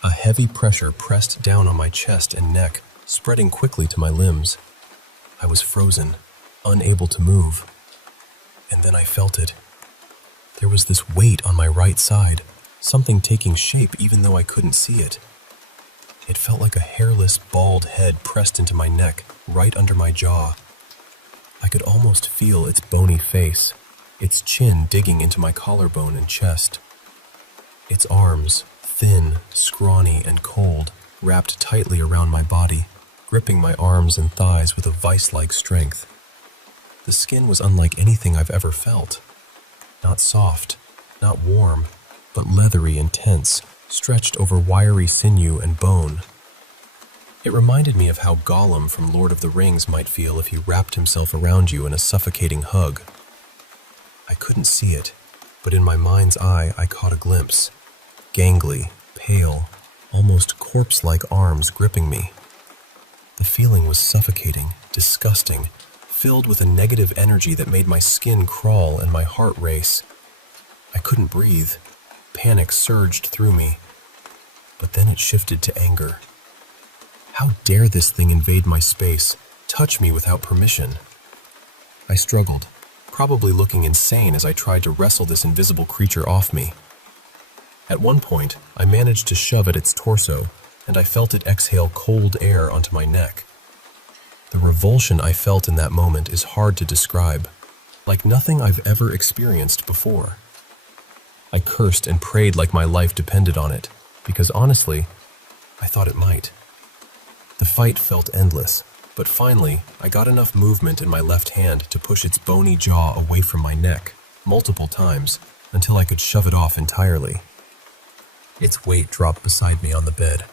A heavy pressure pressed down on my chest and neck, spreading quickly to my limbs. I was frozen, unable to move. And then I felt it. There was this weight on my right side, something taking shape even though I couldn't see it. It felt like a hairless, bald head pressed into my neck, right under my jaw. I could almost feel its bony face, its chin digging into my collarbone and chest. Its arms, thin, scrawny, and cold, wrapped tightly around my body, gripping my arms and thighs with a vice-like strength. The skin was unlike anything I've ever felt. Not soft, not warm, but leathery and tense, stretched over wiry sinew and bone. It reminded me of how Gollum from Lord of the Rings might feel if he wrapped himself around you in a suffocating hug. I couldn't see it, but in my mind's eye I caught a glimpse. Gangly, pale, almost corpse-like arms gripping me. The feeling was suffocating, disgusting, filled with a negative energy that made my skin crawl and my heart race. I couldn't breathe. Panic surged through me. But then it shifted to anger. How dare this thing invade my space, touch me without permission? I struggled, probably looking insane as I tried to wrestle this invisible creature off me. At one point, I managed to shove at its torso, and I felt it exhale cold air onto my neck. The revulsion I felt in that moment is hard to describe, like nothing I've ever experienced before. I cursed and prayed like my life depended on it, because honestly, I thought it might. The fight felt endless, but finally, I got enough movement in my left hand to push its bony jaw away from my neck, multiple times, until I could shove it off entirely. Its weight dropped beside me on the bed.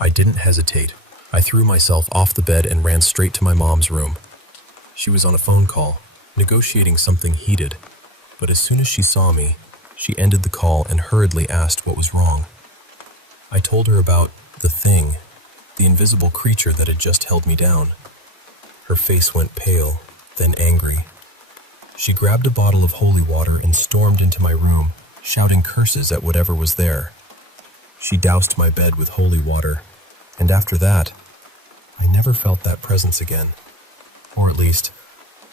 I didn't hesitate. I threw myself off the bed and ran straight to my mom's room. She was on a phone call, negotiating something heated, but as soon as she saw me, she ended the call and hurriedly asked what was wrong. I told her about the thing, the invisible creature that had just held me down. Her face went pale, then angry. She grabbed a bottle of holy water and stormed into my room, shouting curses at whatever was there. She doused my bed with holy water, and after that, I never felt that presence again. Or at least,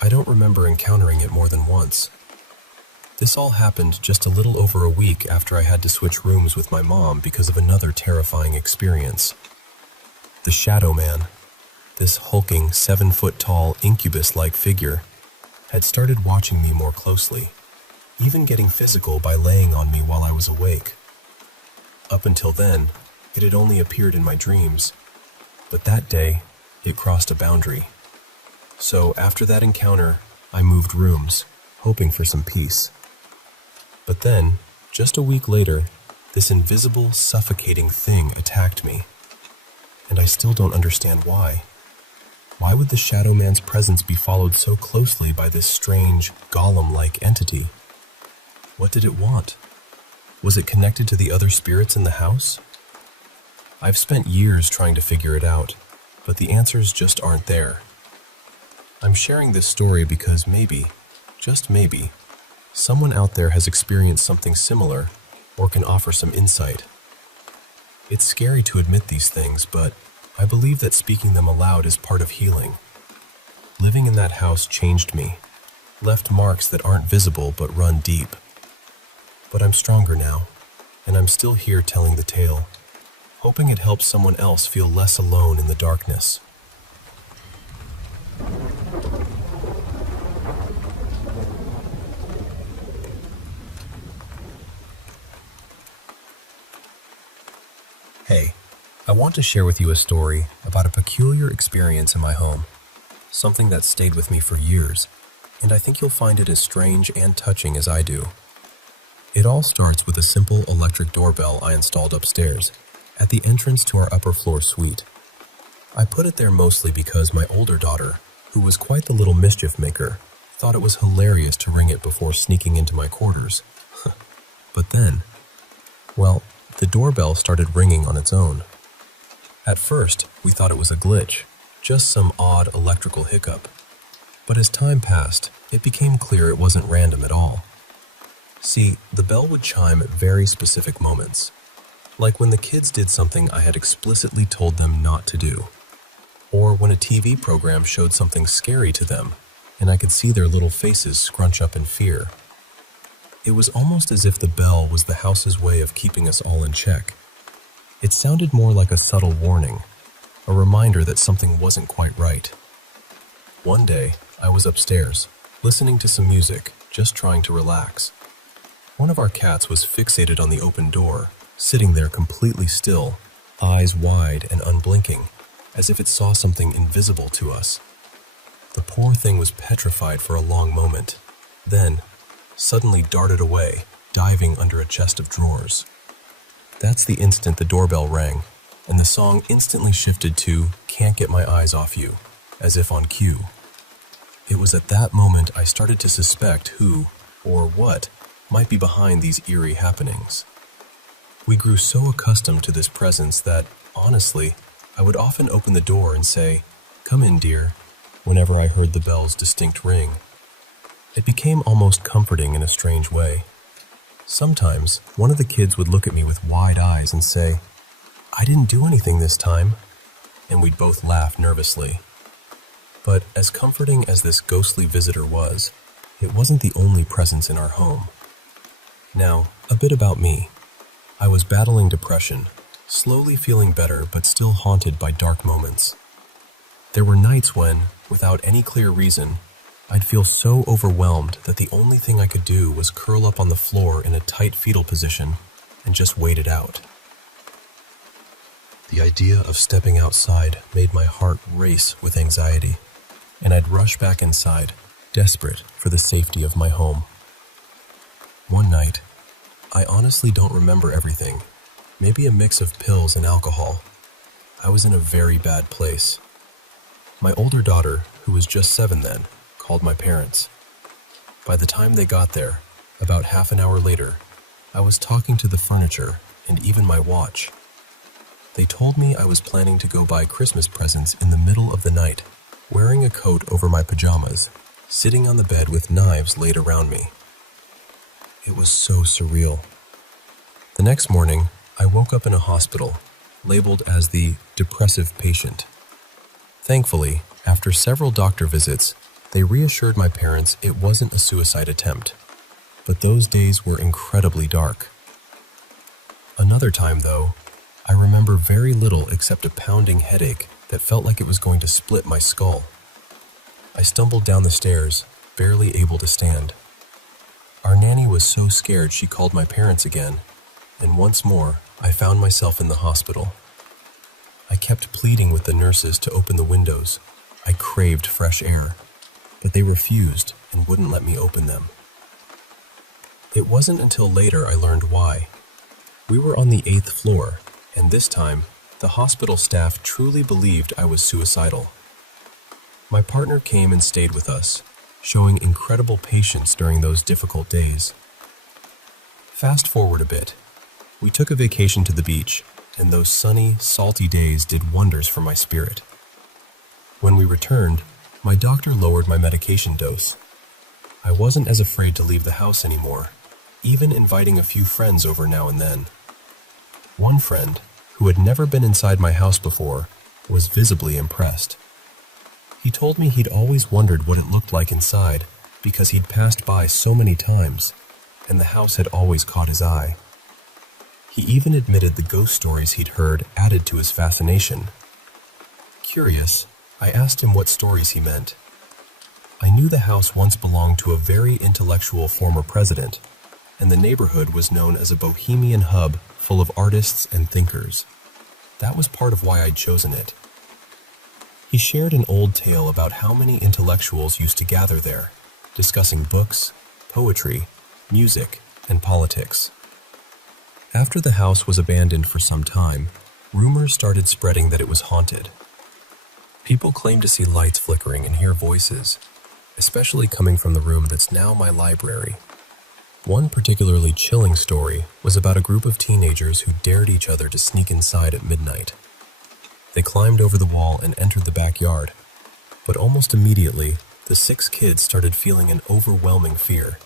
I don't remember encountering it more than once. This all happened just a little over a week after I had to switch rooms with my mom because of another terrifying experience. The Shadow Man, this hulking 7-foot-tall incubus-like figure, had started watching me more closely, even getting physical by laying on me while I was awake. Up until then, it had only appeared in my dreams, but that day, it crossed a boundary. So after that encounter, I moved rooms, hoping for some peace. But then, just a week later, this invisible, suffocating thing attacked me. And I still don't understand why. Why would the Shadow Man's presence be followed so closely by this strange, golem-like entity? What did it want? Was it connected to the other spirits in the house? I've spent years trying to figure it out, but the answers just aren't there. I'm sharing this story because maybe, just maybe, someone out there has experienced something similar or can offer some insight. It's scary to admit these things, but I believe that speaking them aloud is part of healing. Living in that house changed me, left marks that aren't visible but run deep. But I'm stronger now, and I'm still here telling the tale, hoping it helps someone else feel less alone in the darkness. Hey, I want to share with you a story about a peculiar experience in my home, something that stayed with me for years, and I think you'll find it as strange and touching as I do. It all starts with a simple electric doorbell I installed upstairs, at the entrance to our upper floor suite. I put it there mostly because my older daughter, who was quite the little mischief maker, thought it was hilarious to ring it before sneaking into my quarters. But then, well, the doorbell started ringing on its own. At first, we thought it was a glitch, just some odd electrical hiccup. But as time passed, it became clear it wasn't random at all. See, the bell would chime at very specific moments, like when the kids did something I had explicitly told them not to do, or when a TV program showed something scary to them, and I could see their little faces scrunch up in fear. It was almost as if the bell was the house's way of keeping us all in check. It sounded more like a subtle warning, a reminder that something wasn't quite right. One day, I was upstairs, listening to some music, just trying to relax. One of our cats was fixated on the open door, sitting there completely still, eyes wide and unblinking, as if it saw something invisible to us. The poor thing was petrified for a long moment, then suddenly darted away, diving under a chest of drawers. That's the instant the doorbell rang, and the song instantly shifted to "Can't Get My Eyes Off You," as if on cue. It was at that moment I started to suspect who, or what, might be behind these eerie happenings. We grew so accustomed to this presence that, honestly, I would often open the door and say, "Come in, dear," whenever I heard the bell's distinct ring. It became almost comforting in a strange way. Sometimes, one of the kids would look at me with wide eyes and say, "I didn't do anything this time," and we'd both laugh nervously. But as comforting as this ghostly visitor was, it wasn't the only presence in our home. Now, a bit about me. I was battling depression, slowly feeling better but still haunted by dark moments. There were nights when, without any clear reason, I'd feel so overwhelmed that the only thing I could do was curl up on the floor in a tight fetal position and just wait it out. The idea of stepping outside made my heart race with anxiety, and I'd rush back inside, desperate for the safety of my home. One night, I honestly don't remember everything, maybe a mix of pills and alcohol. I was in a very bad place. My older daughter, who was just 7 then, called my parents. By the time they got there, about half an hour later, I was talking to the furniture and even my watch. They told me I was planning to go buy Christmas presents in the middle of the night, wearing a coat over my pajamas, sitting on the bed with knives laid around me. It was so surreal. The next morning, I woke up in a hospital, labeled as the depressive patient. Thankfully, after several doctor visits, they reassured my parents it wasn't a suicide attempt. But those days were incredibly dark. Another time, though, I remember very little except a pounding headache that felt like it was going to split my skull. I stumbled down the stairs, barely able to stand. Our nanny was so scared she called my parents again, and once more, I found myself in the hospital. I kept pleading with the nurses to open the windows. I craved fresh air, but they refused and wouldn't let me open them. It wasn't until later I learned why. We were on the 8th floor, and this time, the hospital staff truly believed I was suicidal. My partner came and stayed with us, showing incredible patience during those difficult days. Fast forward a bit. We took a vacation to the beach, and those sunny, salty days did wonders for my spirit. When we returned, my doctor lowered my medication dose. I wasn't as afraid to leave the house anymore, even inviting a few friends over now and then. One friend, who had never been inside my house before, was visibly impressed. He told me he'd always wondered what it looked like inside because he'd passed by so many times, and the house had always caught his eye. He even admitted the ghost stories he'd heard added to his fascination. Curious, I asked him what stories he meant. I knew the house once belonged to a very intellectual former president, and the neighborhood was known as a bohemian hub full of artists and thinkers. That was part of why I'd chosen it. He shared an old tale about how many intellectuals used to gather there, discussing books, poetry, music, and politics. After the house was abandoned for some time, rumors started spreading that it was haunted. People claimed to see lights flickering and hear voices, especially coming from the room that's now my library. One particularly chilling story was about a group of teenagers who dared each other to sneak inside at midnight. They climbed over the wall and entered the backyard, but almost immediately, the 6 kids started feeling an overwhelming fear.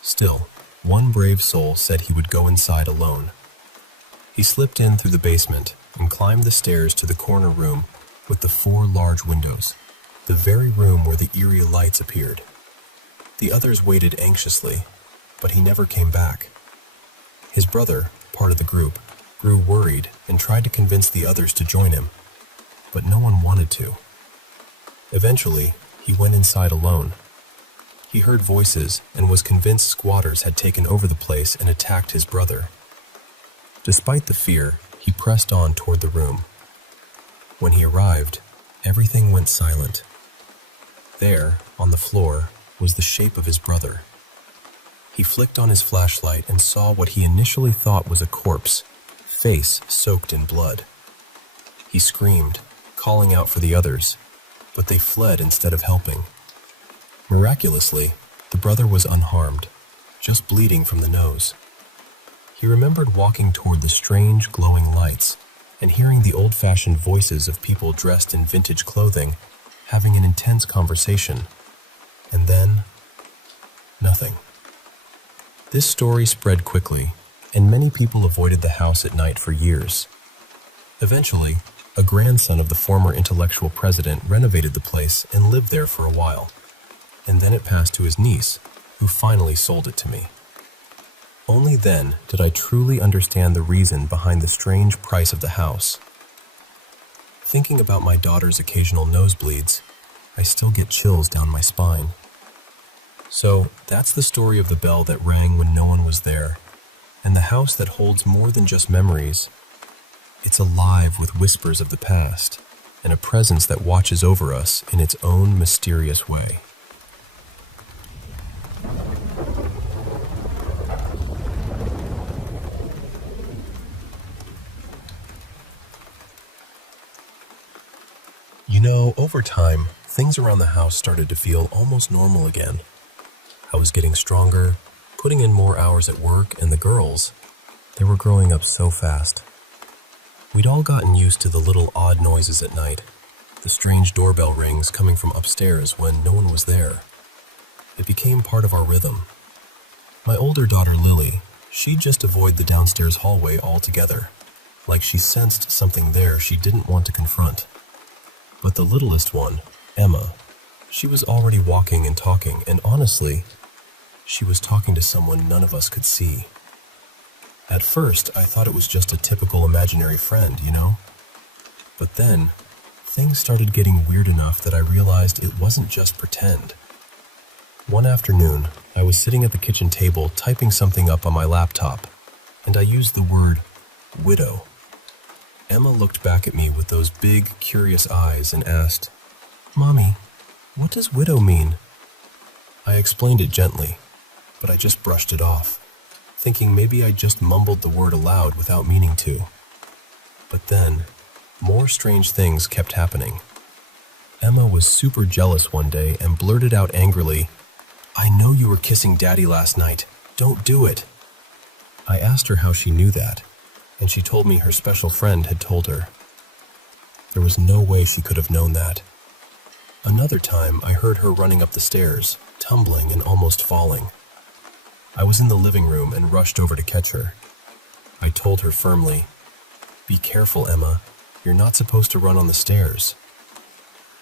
Still, one brave soul said he would go inside alone. He slipped in through the basement and climbed the stairs to the corner room with the 4 large windows, the very room where the eerie lights appeared. The others waited anxiously, but he never came back. His brother, part of the group, grew worried and tried to convince the others to join him, but no one wanted to. Eventually, he went inside alone. He heard voices and was convinced squatters had taken over the place and attacked his brother. Despite the fear, he pressed on toward the room. When he arrived, everything went silent. There, on the floor, was the shape of his brother. He flicked on his flashlight and saw what he initially thought was a corpse, face soaked in blood. He screamed, calling out for the others, but they fled instead of helping. Miraculously, the brother was unharmed, just bleeding from the nose. He remembered walking toward the strange, glowing lights and hearing the old-fashioned voices of people dressed in vintage clothing, having an intense conversation. And then, nothing. This story spread quickly, and many people avoided the house at night for years. Eventually, a grandson of the former intellectual president renovated the place and lived there for a while, and then it passed to his niece, who finally sold it to me. Only then did I truly understand the reason behind the strange price of the house. Thinking about my daughter's occasional nosebleeds, I still get chills down my spine. So, that's the story of the bell that rang when no one was there, and the house that holds more than just memories. It's alive with whispers of the past, and a presence that watches over us in its own mysterious way. Over time, things around the house started to feel almost normal again. I was getting stronger, putting in more hours at work, and the girls, they were growing up so fast. We'd all gotten used to the little odd noises at night, the strange doorbell rings coming from upstairs when no one was there. It became part of our rhythm. My older daughter, Lily, she'd just avoid the downstairs hallway altogether, like she sensed something there she didn't want to confront. But the littlest one, Emma, she was already walking and talking, and honestly, she was talking to someone none of us could see. At first, I thought it was just a typical imaginary friend, But then, things started getting weird enough that I realized it wasn't just pretend. One afternoon, I was sitting at the kitchen table typing something up on my laptop, and I used the word widow. Emma looked back at me with those big, curious eyes and asked, "Mommy, what does widow mean?" I explained it gently, but I just brushed it off, thinking maybe I just mumbled the word aloud without meaning to. But then, more strange things kept happening. Emma was super jealous one day and blurted out angrily, "I know you were kissing Daddy last night. Don't do it." I asked her how she knew that, and she told me her special friend had told her. There was no way she could have known that. Another time, I heard her running up the stairs, tumbling and almost falling. I was in the living room and rushed over to catch her. I told her firmly, "Be careful, Emma. You're not supposed to run on the stairs."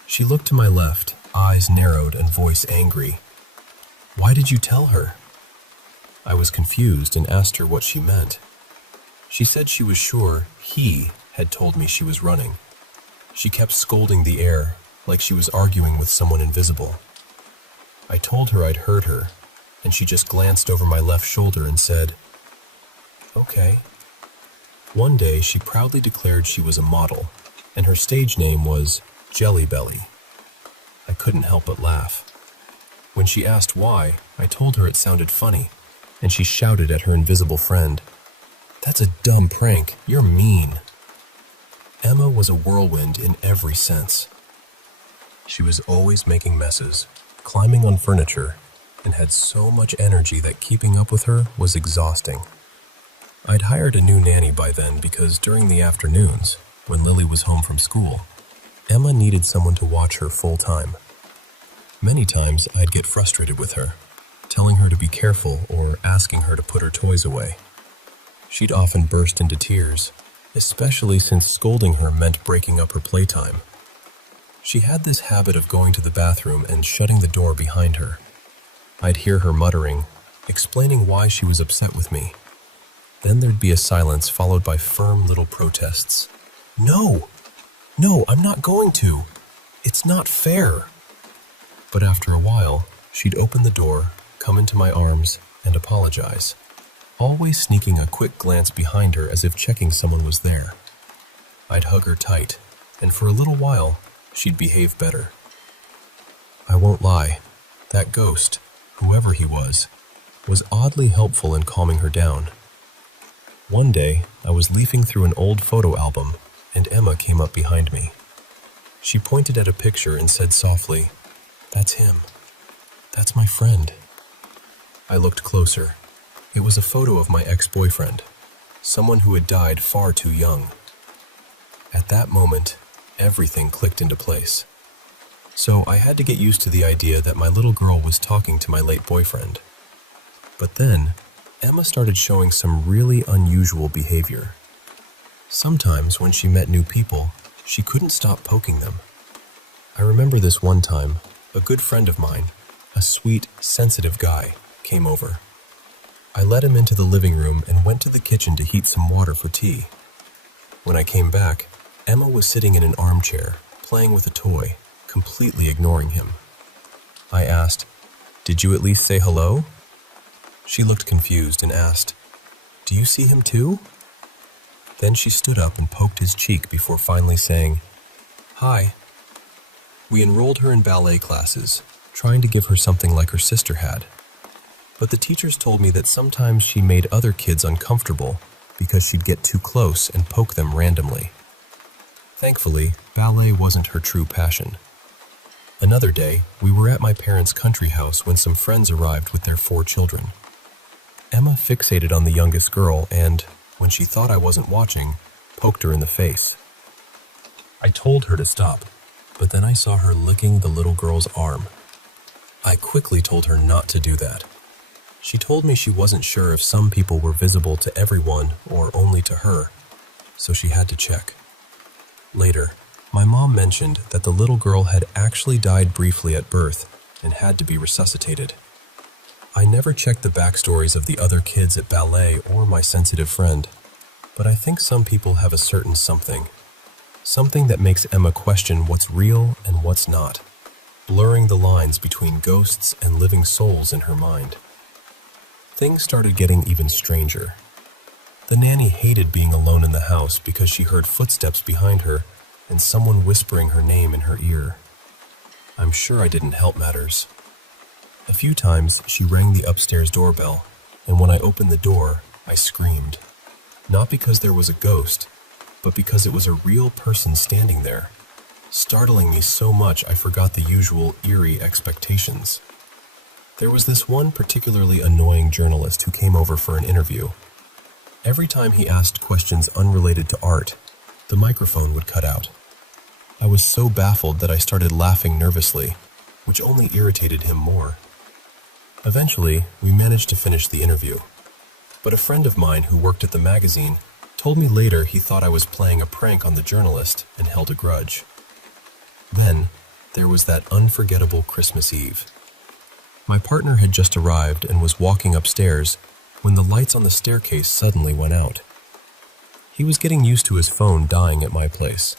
She looked to my left, eyes narrowed and voice angry. "Why did you tell her?" I was confused and asked her what she meant. She said she was sure he had told me she was running. She kept scolding the air, like she was arguing with someone invisible. I told her I'd heard her, and she just glanced over my left shoulder and said, "Okay." One day, she proudly declared she was a model, and her stage name was Jelly Belly. I couldn't help but laugh. When she asked why, I told her it sounded funny, and she shouted at her invisible friend, "That's a dumb prank. You're mean." Emma was a whirlwind in every sense. She was always making messes, climbing on furniture, and had so much energy that keeping up with her was exhausting. I'd hired a new nanny by then because during the afternoons, when Lily was home from school, Emma needed someone to watch her full time. Many times I'd get frustrated with her, telling her to be careful or asking her to put her toys away. She'd often burst into tears, especially since scolding her meant breaking up her playtime. She had this habit of going to the bathroom and shutting the door behind her. I'd hear her muttering, explaining why she was upset with me. Then there'd be a silence followed by firm little protests. No, I'm not going to. It's not fair." But after a while, she'd open the door, come into my arms, and apologize, always sneaking a quick glance behind her as if checking someone was there. I'd hug her tight, and for a little while, she'd behave better. I won't lie, that ghost, whoever he was oddly helpful in calming her down. One day, I was leafing through an old photo album, and Emma came up behind me. She pointed at a picture and said softly, "That's him. That's my friend." I looked closer. It was a photo of my ex-boyfriend, someone who had died far too young. At that moment, everything clicked into place. So I had to get used to the idea that my little girl was talking to my late boyfriend. But then, Emma started showing some really unusual behavior. Sometimes when she met new people, she couldn't stop poking them. I remember this one time, a good friend of mine, a sweet, sensitive guy, came over. I led him into the living room and went to the kitchen to heat some water for tea. When I came back, Emma was sitting in an armchair, playing with a toy, completely ignoring him. I asked, "Did you at least say hello?" She looked confused and asked, "Do you see him too?" Then she stood up and poked his cheek before finally saying, "Hi." We enrolled her in ballet classes, trying to give her something like her sister had. But the teachers told me that sometimes she made other kids uncomfortable because she'd get too close and poke them randomly. Thankfully, ballet wasn't her true passion. Another day, we were at my parents' country house when some friends arrived with their 4 children. Emma fixated on the youngest girl and, when she thought I wasn't watching, poked her in the face. I told her to stop, but then I saw her licking the little girl's arm. I quickly told her not to do that. She told me she wasn't sure if some people were visible to everyone or only to her, so she had to check. Later, my mom mentioned that the little girl had actually died briefly at birth and had to be resuscitated. I never checked the backstories of the other kids at ballet or my sensitive friend, but I think some people have a certain something that makes Emma question what's real and what's not, blurring the lines between ghosts and living souls in her mind. Things started getting even stranger. The nanny hated being alone in the house because she heard footsteps behind her and someone whispering her name in her ear. I'm sure I didn't help matters. A few times she rang the upstairs doorbell, and when I opened the door, I screamed. Not because there was a ghost, but because it was a real person standing there, startling me so much I forgot the usual eerie expectations. There was this one particularly annoying journalist who came over for an interview. Every time he asked questions unrelated to art, the microphone would cut out. I was so baffled that I started laughing nervously, which only irritated him more. Eventually, we managed to finish the interview, but a friend of mine who worked at the magazine told me later he thought I was playing a prank on the journalist and held a grudge. Then, there was that unforgettable Christmas Eve. My partner had just arrived and was walking upstairs when the lights on the staircase suddenly went out. He was getting used to his phone dying at my place,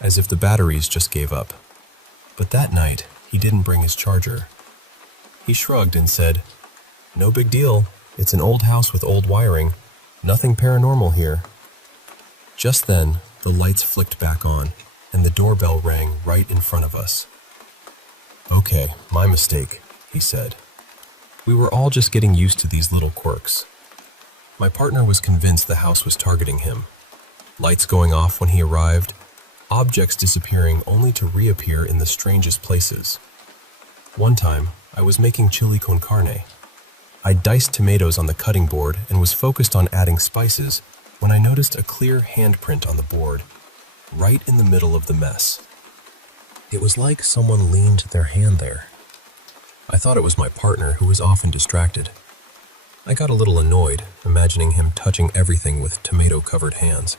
as if the batteries just gave up. But that night, he didn't bring his charger. He shrugged and said, "No big deal. It's an old house with old wiring. Nothing paranormal here." Just then, the lights flicked back on, and the doorbell rang right in front of us. "Okay, my mistake," he said. We were all just getting used to these little quirks. My partner was convinced the house was targeting him. Lights going off when he arrived, objects disappearing only to reappear in the strangest places. One time, I was making chili con carne. I diced tomatoes on the cutting board and was focused on adding spices when I noticed a clear handprint on the board, right in the middle of the mess. It was like someone leaned their hand there. I thought it was my partner, who was often distracted. I got a little annoyed, imagining him touching everything with tomato-covered hands.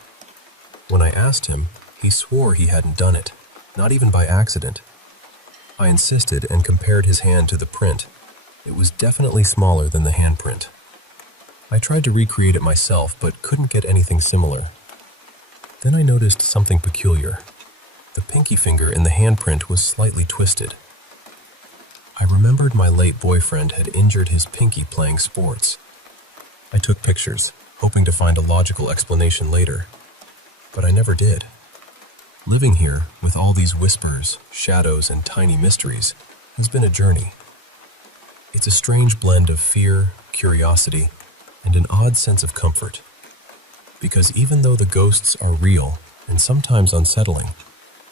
When I asked him, he swore he hadn't done it, not even by accident. I insisted and compared his hand to the print. It was definitely smaller than the handprint. I tried to recreate it myself, but couldn't get anything similar. Then I noticed something peculiar. The pinky finger in the handprint was slightly twisted. I remembered my late boyfriend had injured his pinky playing sports. I took pictures, hoping to find a logical explanation later, but I never did. Living here, with all these whispers, shadows, and tiny mysteries, has been a journey. It's a strange blend of fear, curiosity, and an odd sense of comfort. Because even though the ghosts are real and sometimes unsettling,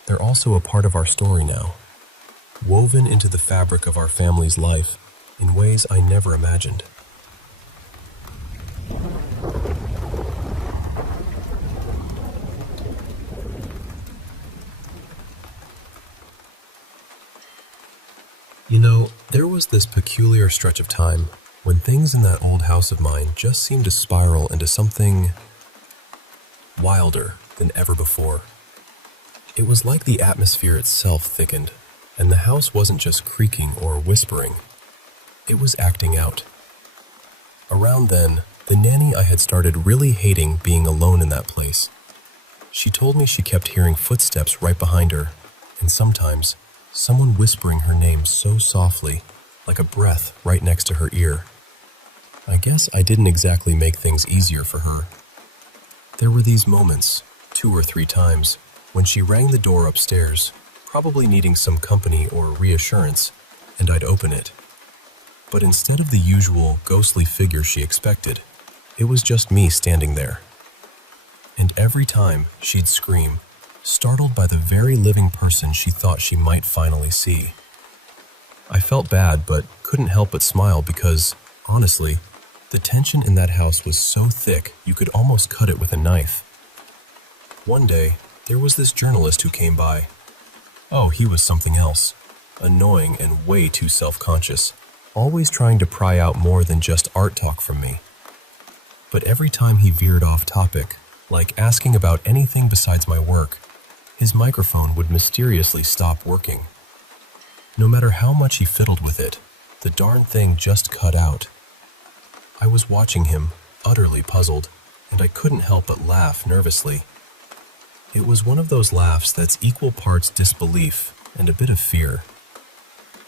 they're also a part of our story now, woven into the fabric of our family's life in ways I never imagined. You know, there was this peculiar stretch of time when things in that old house of mine just seemed to spiral into something wilder than ever before. It was like the atmosphere itself thickened, and the house wasn't just creaking or whispering. It was acting out. Around then, the nanny I had started really hating being alone in that place. She told me she kept hearing footsteps right behind her, and sometimes someone whispering her name so softly, like a breath right next to her ear. I guess I didn't exactly make things easier for her. There were these moments, 2 or 3 times, when she rang the door upstairs, probably needing some company or reassurance, and I'd open it. But instead of the usual ghostly figure she expected, it was just me standing there. And every time she'd scream, startled by the very living person she thought she might finally see. I felt bad, but couldn't help but smile because, honestly, the tension in that house was so thick you could almost cut it with a knife. One day, there was this journalist who came by. Oh, he was something else. Annoying and way too self-conscious, always trying to pry out more than just art talk from me. But every time he veered off topic, like asking about anything besides my work, his microphone would mysteriously stop working. No matter how much he fiddled with it, the darn thing just cut out. I was watching him, utterly puzzled, and I couldn't help but laugh nervously. It was one of those laughs that's equal parts disbelief and a bit of fear.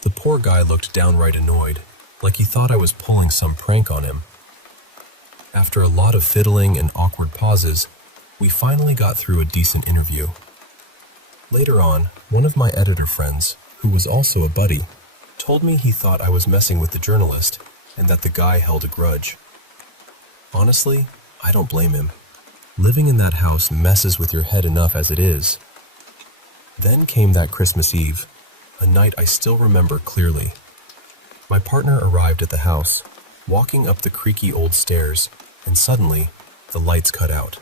The poor guy looked downright annoyed, like he thought I was pulling some prank on him. After a lot of fiddling and awkward pauses, we finally got through a decent interview. Later on, one of my editor friends, who was also a buddy, told me he thought I was messing with the journalist and that the guy held a grudge. Honestly, I don't blame him. Living in that house messes with your head enough as it is. Then came that Christmas Eve, a night I still remember clearly. My partner arrived at the house, walking up the creaky old stairs, and suddenly, the lights cut out.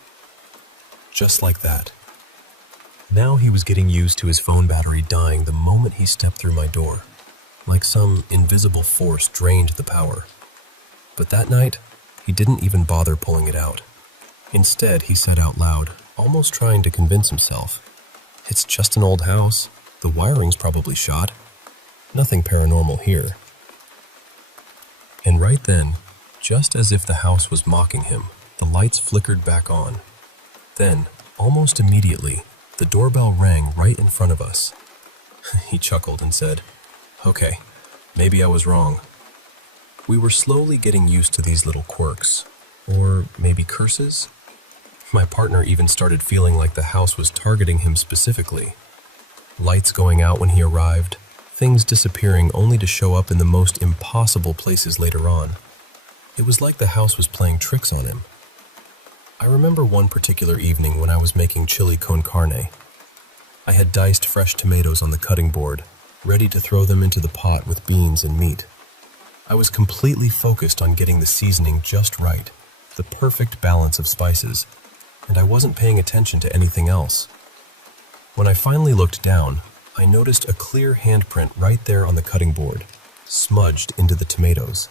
Just like that. Now he was getting used to his phone battery dying the moment he stepped through my door, like some invisible force drained the power. But that night, he didn't even bother pulling it out. Instead, he said out loud, almost trying to convince himself, "It's just an old house. The wiring's probably shot. Nothing paranormal here." And right then, just as if the house was mocking him, the lights flickered back on. Then, almost immediately, the doorbell rang right in front of us. He chuckled and said, "Okay, maybe I was wrong." We were slowly getting used to these little quirks, or maybe curses. My partner even started feeling like the house was targeting him specifically. Lights going out when he arrived, things disappearing only to show up in the most impossible places later on. It was like the house was playing tricks on him. I remember one particular evening when I was making chili con carne. I had diced fresh tomatoes on the cutting board, ready to throw them into the pot with beans and meat. I was completely focused on getting the seasoning just right, the perfect balance of spices, and I wasn't paying attention to anything else. When I finally looked down, I noticed a clear handprint right there on the cutting board, smudged into the tomatoes.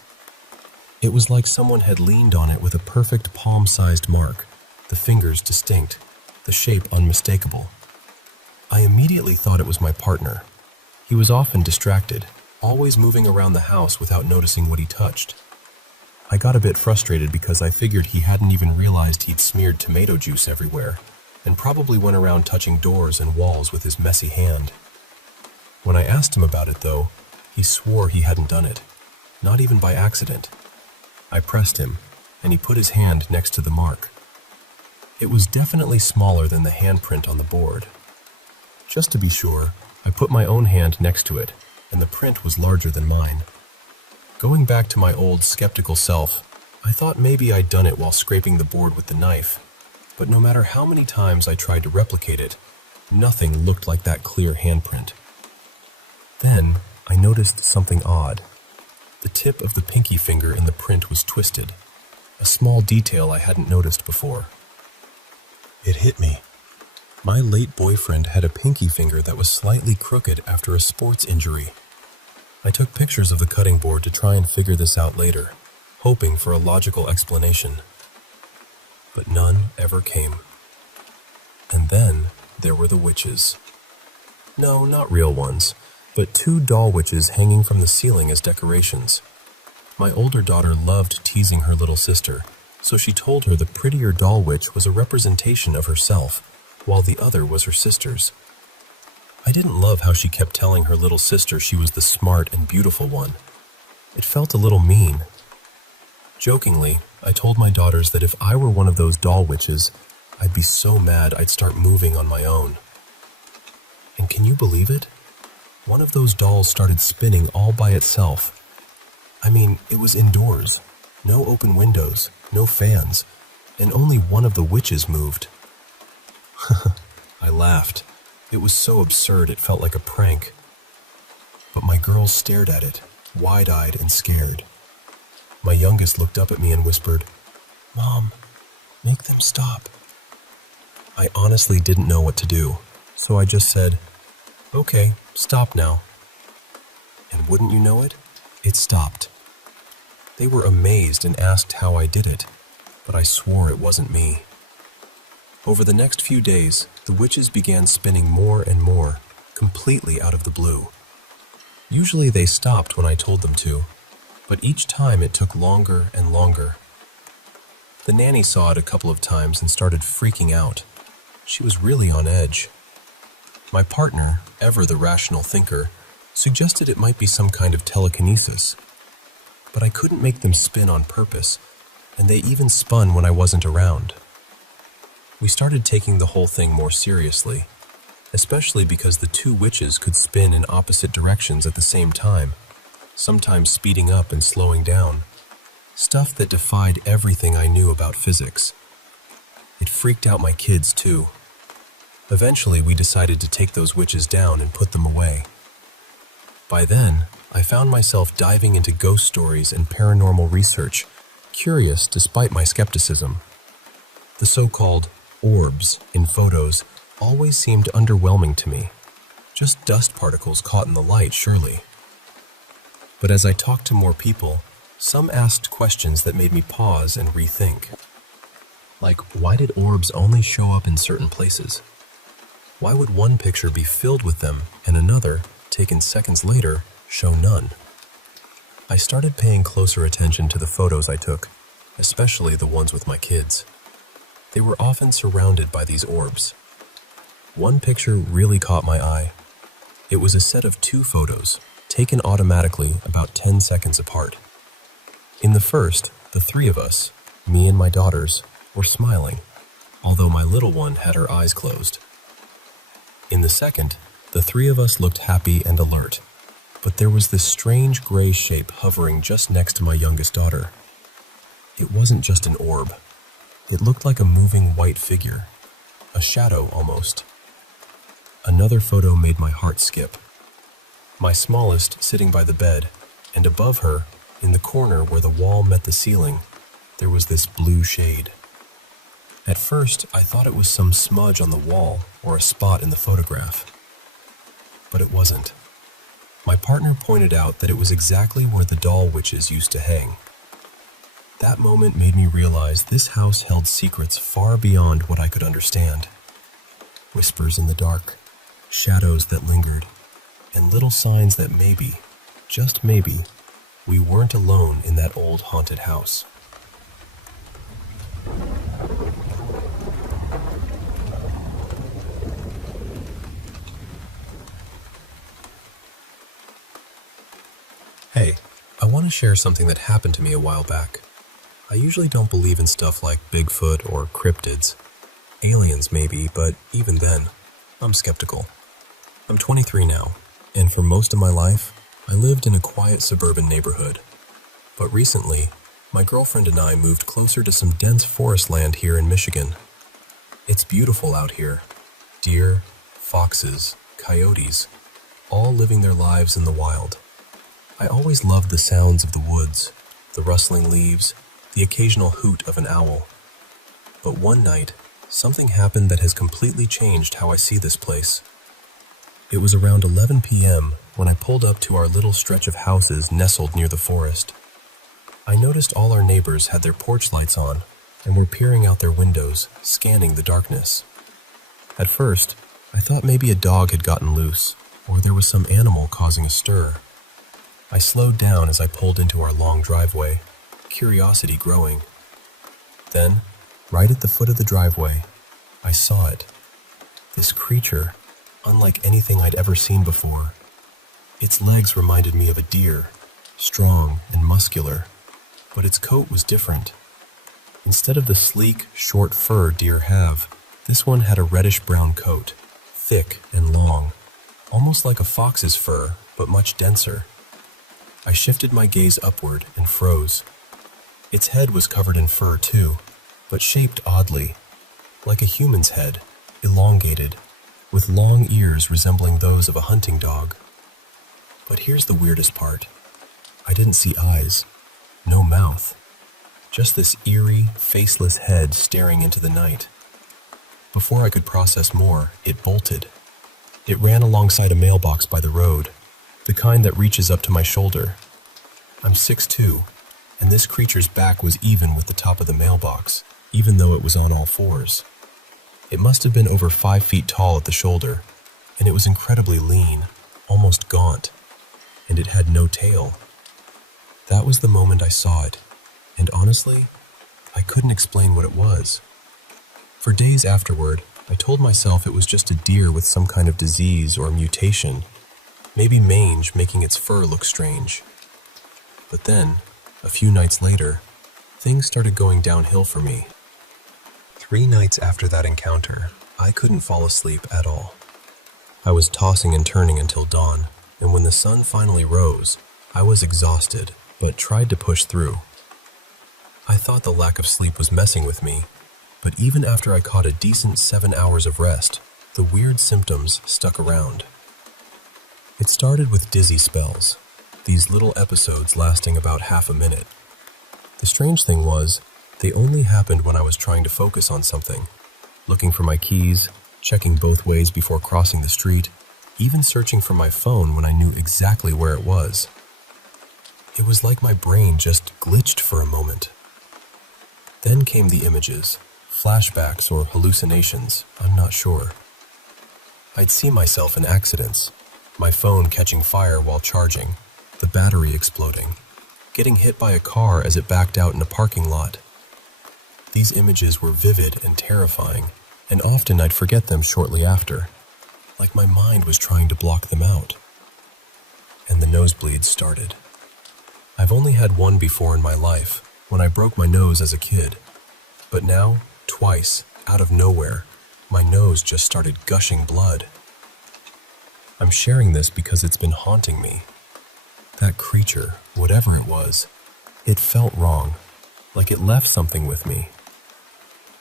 It was like someone had leaned on it with a perfect palm-sized mark, the fingers distinct, the shape unmistakable. I immediately thought it was my partner. He was often distracted, always moving around the house without noticing what he touched. I got a bit frustrated because I figured he hadn't even realized he'd smeared tomato juice everywhere, and probably went around touching doors and walls with his messy hand. When I asked him about it, though, he swore he hadn't done it, not even by accident. I pressed him, and he put his hand next to the mark. It was definitely smaller than the handprint on the board. Just to be sure, I put my own hand next to it, and the print was larger than mine. Going back to my old skeptical self, I thought maybe I'd done it while scraping the board with the knife, but no matter how many times I tried to replicate it, nothing looked like that clear handprint. Then, I noticed something odd. The tip of the pinky finger in the print was twisted, a small detail I hadn't noticed before. It hit me. My late boyfriend had a pinky finger that was slightly crooked after a sports injury. I took pictures of the cutting board to try and figure this out later, hoping for a logical explanation. But none ever came. And then there were the witches. No, not real ones, but 2 doll witches hanging from the ceiling as decorations. My older daughter loved teasing her little sister, so she told her the prettier doll witch was a representation of herself, while the other was her sister's. I didn't love how she kept telling her little sister she was the smart and beautiful one. It felt a little mean. Jokingly, I told my daughters that if I were one of those doll witches, I'd be so mad I'd start moving on my own. And can you believe it? One of those dolls started spinning all by itself. I mean, it was indoors. No open windows, no fans, and only one of the witches moved. I laughed. It was so absurd it felt like a prank. But my girls stared at it, wide-eyed and scared. My youngest looked up at me and whispered, "Mom, make them stop." I honestly didn't know what to do, so I just said, "Okay, stop now." And wouldn't you know it, it stopped. They were amazed and asked how I did it, but I swore it wasn't me. Over the next few days, the witches began spinning more and more, completely out of the blue. Usually they stopped when I told them to, but each time it took longer and longer. The nanny saw it a couple of times and started freaking out. She was really on edge. My partner, ever the rational thinker, suggested it might be some kind of telekinesis. But I couldn't make them spin on purpose, and they even spun when I wasn't around. We started taking the whole thing more seriously, especially because the two witches could spin in opposite directions at the same time, sometimes speeding up and slowing down, stuff that defied everything I knew about physics. It freaked out my kids too. Eventually, we decided to take those witches down and put them away. By then, I found myself diving into ghost stories and paranormal research, curious despite my skepticism. The so-called orbs in photos always seemed underwhelming to me. Just dust particles caught in the light, surely. But as I talked to more people, some asked questions that made me pause and rethink. Like, why did orbs only show up in certain places? Why would one picture be filled with them and another, taken seconds later, show none? I started paying closer attention to the photos I took, especially the ones with my kids. They were often surrounded by these orbs. One picture really caught my eye. It was a set of two photos, taken automatically about 10 seconds apart. In the first, the three of us, me and my daughters, were smiling, although my little one had her eyes closed. In the second, the three of us looked happy and alert, but there was this strange gray shape hovering just next to my youngest daughter. It wasn't just an orb. It looked like a moving white figure, a shadow almost. Another photo made my heart skip. My smallest sitting by the bed, and above her, in the corner where the wall met the ceiling, there was this blue shade. At first, I thought it was some smudge on the wall or a spot in the photograph. But it wasn't. My partner pointed out that it was exactly where the doll witches used to hang. That moment made me realize this house held secrets far beyond what I could understand. Whispers in the dark, shadows that lingered, and little signs that maybe, just maybe, we weren't alone in that old haunted house. Hey, I want to share something that happened to me a while back. I usually don't believe in stuff like Bigfoot or cryptids. Aliens maybe, but even then, I'm skeptical. I'm 23 now, and for most of my life, I lived in a quiet suburban neighborhood. But recently, my girlfriend and I moved closer to some dense forest land here in Michigan. It's beautiful out here. Deer, foxes, coyotes, all living their lives in the wild. I always loved the sounds of the woods, the rustling leaves, the occasional hoot of an owl. But one night, something happened that has completely changed how I see this place. It was around 11 p.m. when I pulled up to our little stretch of houses nestled near the forest. I noticed all our neighbors had their porch lights on and were peering out their windows, scanning the darkness. At first, I thought maybe a dog had gotten loose, or there was some animal causing a stir. I slowed down as I pulled into our long driveway, curiosity growing. Then, right at the foot of the driveway, I saw it. This creature, unlike anything I'd ever seen before. Its legs reminded me of a deer, strong and muscular, but its coat was different. Instead of the sleek, short fur deer have, this one had a reddish-brown coat, thick and long, almost like a fox's fur, but much denser. I shifted my gaze upward and froze. Its head was covered in fur too, but shaped oddly, like a human's head, elongated, with long ears resembling those of a hunting dog. But here's the weirdest part. I didn't see eyes, no mouth, just this eerie, faceless head staring into the night. Before I could process more, it bolted. It ran alongside a mailbox by the road, the kind that reaches up to my shoulder. I'm 6'2", and this creature's back was even with the top of the mailbox, even though it was on all fours. It must have been over 5 feet tall at the shoulder, and it was incredibly lean, almost gaunt, and it had no tail. That was the moment I saw it, and honestly, I couldn't explain what it was. For days afterward, I told myself it was just a deer with some kind of disease or mutation, maybe mange making its fur look strange. But then, a few nights later, things started going downhill for me. 3 nights after that encounter, I couldn't fall asleep at all. I was tossing and turning until dawn, and when the sun finally rose, I was exhausted, but tried to push through. I thought the lack of sleep was messing with me, but even after I caught a decent 7 hours of rest, the weird symptoms stuck around. It started with dizzy spells, these little episodes lasting about half a minute. The strange thing was, they only happened when I was trying to focus on something, looking for my keys, checking both ways before crossing the street, even searching for my phone when I knew exactly where it was. It was like my brain just glitched for a moment. Then came the images, flashbacks or hallucinations, I'm not sure. I'd see myself in accidents, my phone catching fire while charging, the battery exploding, getting hit by a car as it backed out in a parking lot. These images were vivid and terrifying, and often I'd forget them shortly after, like my mind was trying to block them out. And the nosebleeds started. I've only had one before in my life, when I broke my nose as a kid, but now, twice, out of nowhere, my nose just started gushing blood. I'm sharing this because it's been haunting me. That creature, whatever it was, it felt wrong, like it left something with me.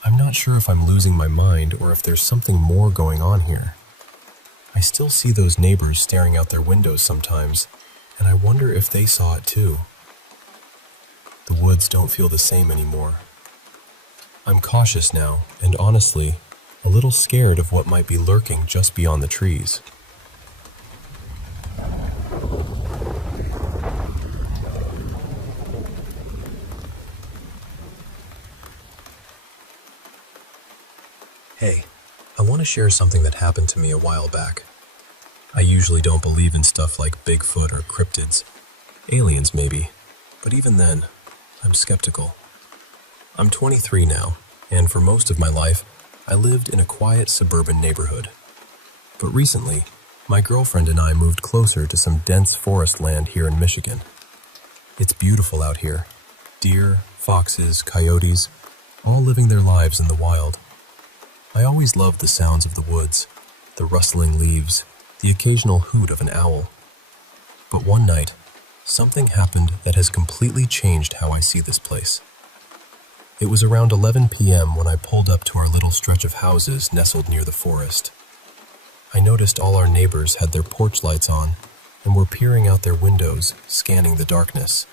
I'm not sure if I'm losing my mind or if there's something more going on here. I still see those neighbors staring out their windows sometimes, and I wonder if they saw it too. The woods don't feel the same anymore. I'm cautious now, and honestly, a little scared of what might be lurking just beyond the trees. Hey, I want to share something that happened to me a while back. I usually don't believe in stuff like Bigfoot or cryptids. Aliens maybe, but even then, I'm skeptical. I'm 23 now, and for most of my life, I lived in a quiet suburban neighborhood. But recently, my girlfriend and I moved closer to some dense forest land here in Michigan. It's beautiful out here. Deer, foxes, coyotes, all living their lives in the wild. I always loved the sounds of the woods, the rustling leaves, the occasional hoot of an owl. But one night, something happened that has completely changed how I see this place. It was around 11 p.m. when I pulled up to our little stretch of houses nestled near the forest. I noticed all our neighbors had their porch lights on and were peering out their windows, scanning the darkness.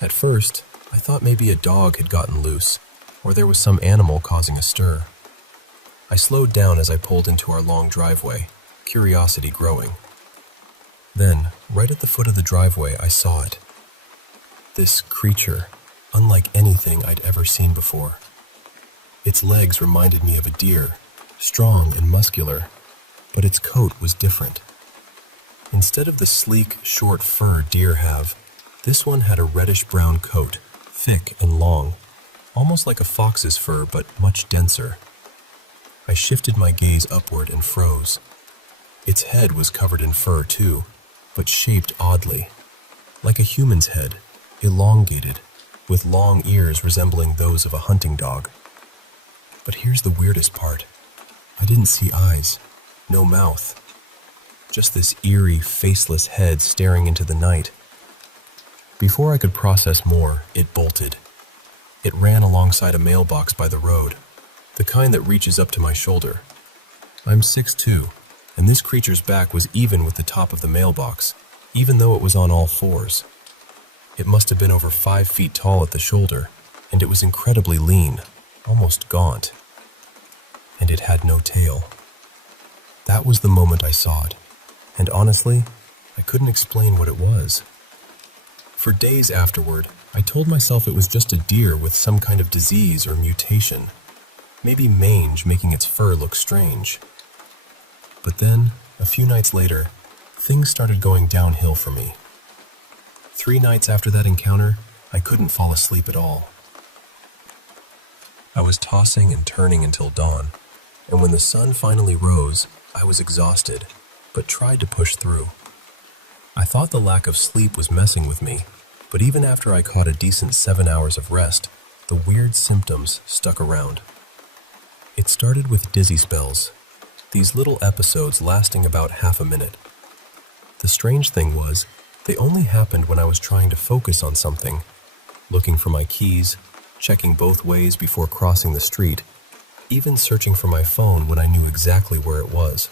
At first, I thought maybe a dog had gotten loose, or there was some animal causing a stir. I slowed down as I pulled into our long driveway, curiosity growing. Then, right at the foot of the driveway, I saw it. This creature, unlike anything I'd ever seen before. Its legs reminded me of a deer, strong and muscular, but its coat was different. Instead of the sleek, short fur deer have, this one had a reddish-brown coat, thick and long, almost like a fox's fur but much denser. I shifted my gaze upward and froze. Its head was covered in fur too, but shaped oddly, like a human's head, elongated, with long ears resembling those of a hunting dog. But here's the weirdest part. I didn't see eyes, no mouth, just this eerie, faceless head staring into the night. Before I could process more, it bolted. It ran alongside a mailbox by the road, the kind that reaches up to my shoulder. I'm 6'2", and this creature's back was even with the top of the mailbox, even though it was on all fours. It must have been over 5 feet tall at the shoulder, and it was incredibly lean, almost gaunt. And it had no tail. That was the moment I saw it, and honestly, I couldn't explain what it was. For days afterward, I told myself it was just a deer with some kind of disease or mutation, maybe mange making its fur look strange. But then, a few nights later, things started going downhill for me. 3 nights after that encounter, I couldn't fall asleep at all. I was tossing and turning until dawn, and when the sun finally rose, I was exhausted, but tried to push through. I thought the lack of sleep was messing with me, but even after I caught a decent 7 hours of rest, the weird symptoms stuck around. It started with dizzy spells, these little episodes lasting about half a minute. The strange thing was, they only happened when I was trying to focus on something, looking for my keys, checking both ways before crossing the street, even searching for my phone when I knew exactly where it was.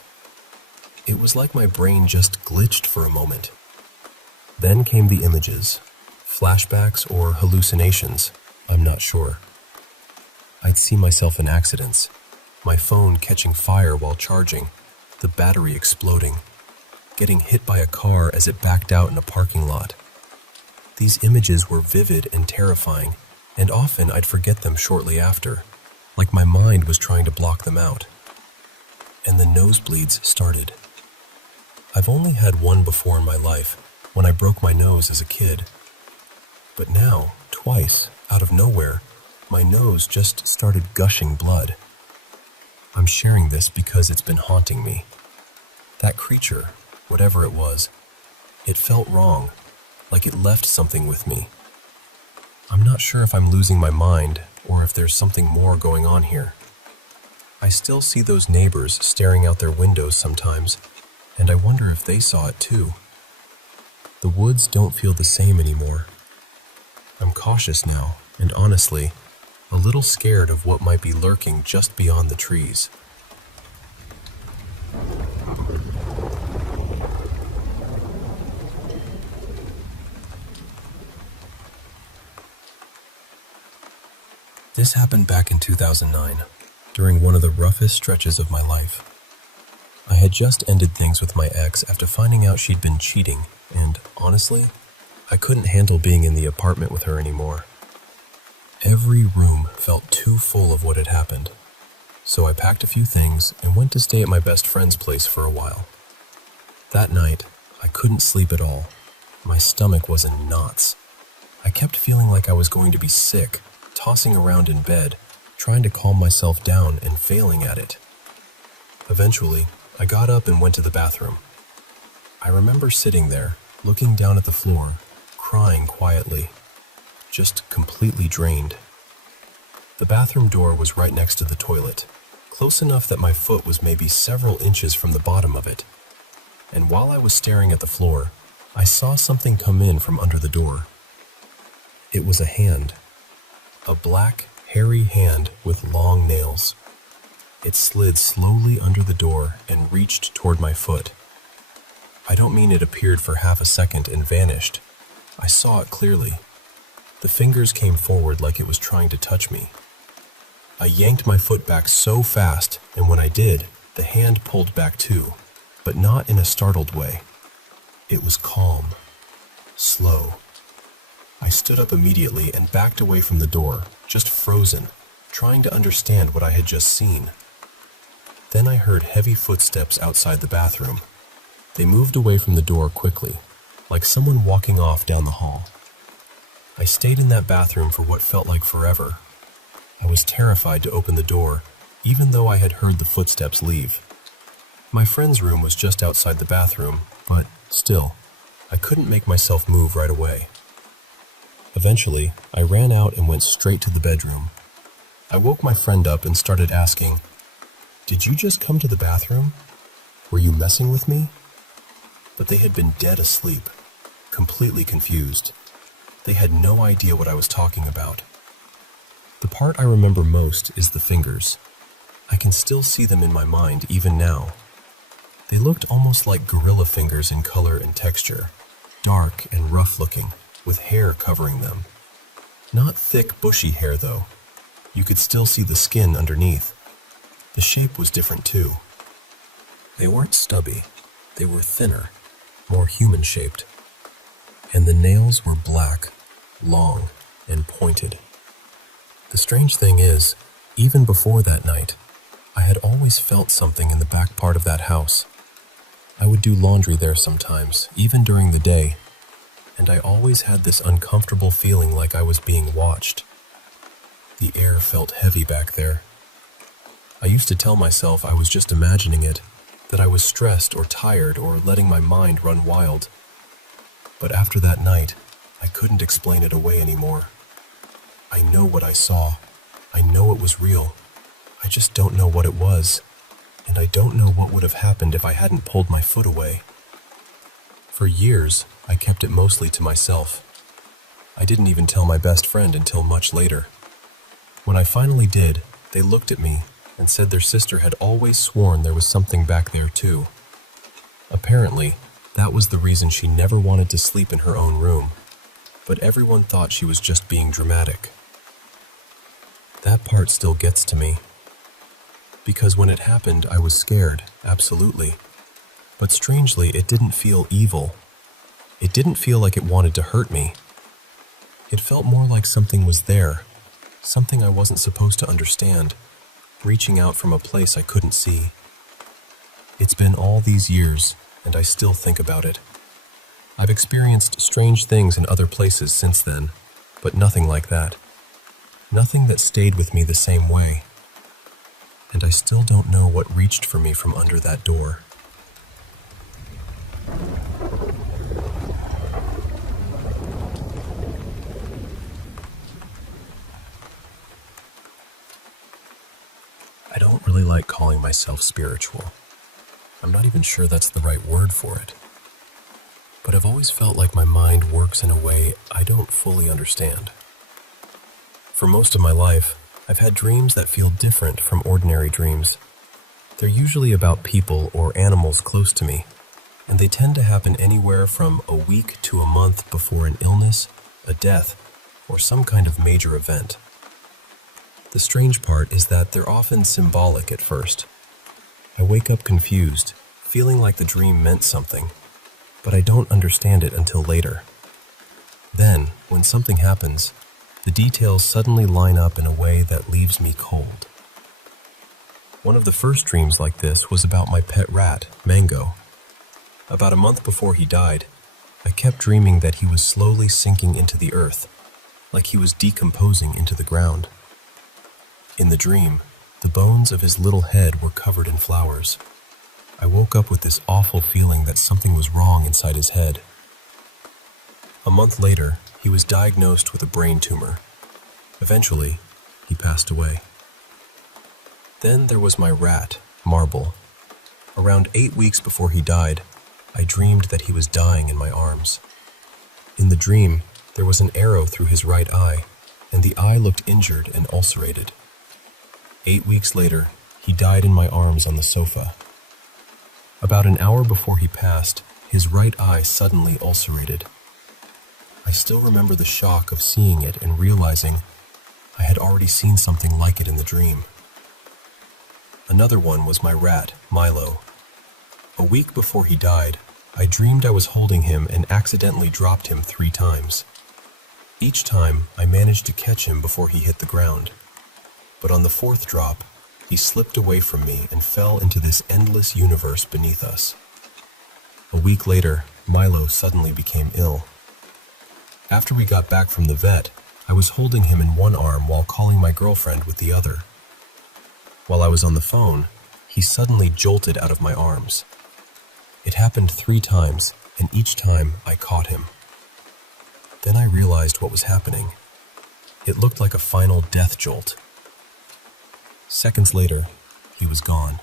It was like my brain just glitched for a moment. Then came the images, flashbacks or hallucinations, I'm not sure. I'd see myself in accidents, my phone catching fire while charging, the battery exploding, getting hit by a car as it backed out in a parking lot. These images were vivid and terrifying, and often I'd forget them shortly after, like my mind was trying to block them out. And the nosebleeds started. I've only had one before in my life, when I broke my nose as a kid. But now, twice, out of nowhere, my nose just started gushing blood. I'm sharing this because it's been haunting me. That creature, whatever it was, it felt wrong, like it left something with me. I'm not sure if I'm losing my mind or if there's something more going on here. I still see those neighbors staring out their windows sometimes, and I wonder if they saw it too. The woods don't feel the same anymore. I'm cautious now, and honestly, a little scared of what might be lurking just beyond the trees. This happened back in 2009, during one of the roughest stretches of my life. I had just ended things with my ex after finding out she'd been cheating, and honestly, I couldn't handle being in the apartment with her anymore. Every room felt too full of what had happened, so I packed a few things and went to stay at my best friend's place for a while. That night, I couldn't sleep at all. My stomach was in knots. I kept feeling like I was going to be sick, tossing around in bed, trying to calm myself down and failing at it. Eventually, I got up and went to the bathroom. I remember sitting there, looking down at the floor, crying quietly, just completely drained. The bathroom door was right next to the toilet, close enough that my foot was maybe several inches from the bottom of it. And while I was staring at the floor, I saw something come in from under the door. It was a hand. A black, hairy hand with long nails. It slid slowly under the door and reached toward my foot. I don't mean it appeared for half a second and vanished. I saw it clearly. The fingers came forward like it was trying to touch me. I yanked my foot back so fast, and when I did, the hand pulled back too, but not in a startled way. It was calm, slow. I stood up immediately and backed away from the door, just frozen, trying to understand what I had just seen. Then I heard heavy footsteps outside the bathroom. They moved away from the door quickly, like someone walking off down the hall. I stayed in that bathroom for what felt like forever. I was terrified to open the door, even though I had heard the footsteps leave. My friend's room was just outside the bathroom, but still, I couldn't make myself move right away. Eventually, I ran out and went straight to the bedroom. I woke my friend up and started asking, "Did you just come to the bathroom? Were you messing with me?" But they had been dead asleep, completely confused. They had no idea what I was talking about. The part I remember most is the fingers. I can still see them in my mind even now. They looked almost like gorilla fingers in color and texture, dark and rough-looking, with hair covering them. Not thick, bushy hair, though. You could still see the skin underneath. The shape was different, too. They weren't stubby. They were thinner, more human-shaped. And the nails were black, long, and pointed. The strange thing is, even before that night, I had always felt something in the back part of that house. I would do laundry there sometimes, even during the day, and I always had this uncomfortable feeling like I was being watched. The air felt heavy back there. I used to tell myself I was just imagining it, that I was stressed or tired or letting my mind run wild. But after that night, I couldn't explain it away anymore. I know what I saw. I know it was real. I just don't know what it was, and I don't know what would have happened if I hadn't pulled my foot away. For years, I kept it mostly to myself. I didn't even tell my best friend until much later. When I finally did, they looked at me and said their sister had always sworn there was something back there too. Apparently, that was the reason she never wanted to sleep in her own room, but everyone thought she was just being dramatic. That part still gets to me. Because when it happened, I was scared, absolutely. But strangely, it didn't feel evil. It didn't feel like it wanted to hurt me. It felt more like something was there, something I wasn't supposed to understand, reaching out from a place I couldn't see. It's been all these years, and I still think about it. I've experienced strange things in other places since then, but nothing like that. Nothing that stayed with me the same way. And I still don't know what reached for me from under that door. I don't really like calling myself spiritual. I'm not even sure that's the right word for it. But I've always felt like my mind works in a way I don't fully understand. For most of my life, I've had dreams that feel different from ordinary dreams. They're usually about people or animals close to me, and they tend to happen anywhere from a week to a month before an illness, a death, or some kind of major event. The strange part is that they're often symbolic at first. I wake up confused, feeling like the dream meant something, but I don't understand it until later. Then, when something happens, the details suddenly line up in a way that leaves me cold. One of the first dreams like this was about my pet rat, Mango. About a month before he died, I kept dreaming that he was slowly sinking into the earth, like he was decomposing into the ground. In the dream, the bones of his little head were covered in flowers. I woke up with this awful feeling that something was wrong inside his head. A month later, he was diagnosed with a brain tumor. Eventually, he passed away. Then there was my rat, Marble. Around 8 weeks before he died, I dreamed that he was dying in my arms. In the dream, there was an arrow through his right eye, and the eye looked injured and ulcerated. 8 weeks later, he died in my arms on the sofa. About an hour before he passed, his right eye suddenly ulcerated. I still remember the shock of seeing it and realizing I had already seen something like it in the dream. Another one was my rat, Milo. A week before he died, I dreamed I was holding him and accidentally dropped him 3 times. Each time, I managed to catch him before he hit the ground. But on the 4th drop, he slipped away from me and fell into this endless universe beneath us. A week later, Milo suddenly became ill. After we got back from the vet, I was holding him in one arm while calling my girlfriend with the other. While I was on the phone, he suddenly jolted out of my arms. It happened 3 times, and each time I caught him. Then I realized what was happening. It looked like a final death jolt. Seconds later, he was gone.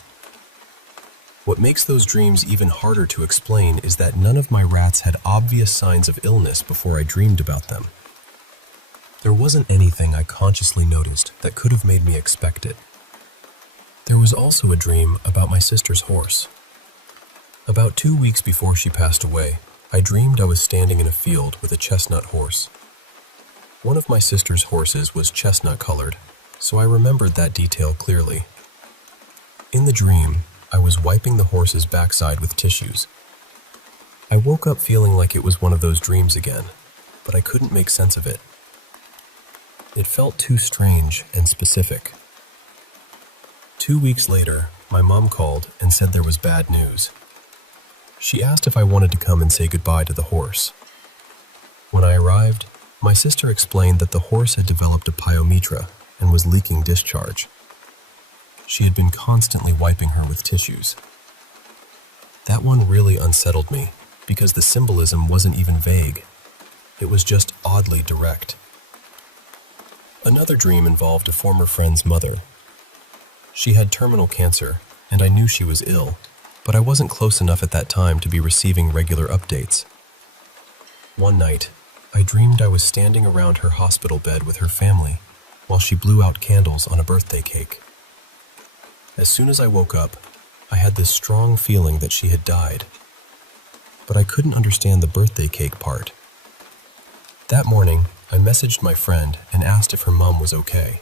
What makes those dreams even harder to explain is that none of my rats had obvious signs of illness before I dreamed about them. There wasn't anything I consciously noticed that could have made me expect it. There was also a dream about my sister's horse. About 2 weeks before she passed away, I dreamed I was standing in a field with a chestnut horse. One of my sister's horses was chestnut-colored, so I remembered that detail clearly. In the dream, I was wiping the horse's backside with tissues. I woke up feeling like it was one of those dreams again, but I couldn't make sense of it. It felt too strange and specific. 2 weeks later, my mom called and said there was bad news. She asked if I wanted to come and say goodbye to the horse. When I arrived, my sister explained that the horse had developed a pyometra and was leaking discharge. She had been constantly wiping her with tissues. That one really unsettled me because the symbolism wasn't even vague. It was just oddly direct. Another dream involved a former friend's mother. She had terminal cancer, and I knew she was ill, but I wasn't close enough at that time to be receiving regular updates. One night, I dreamed I was standing around her hospital bed with her family while she blew out candles on a birthday cake. As soon as I woke up, I had this strong feeling that she had died, but I couldn't understand the birthday cake part. That morning, I messaged my friend and asked if her mom was okay.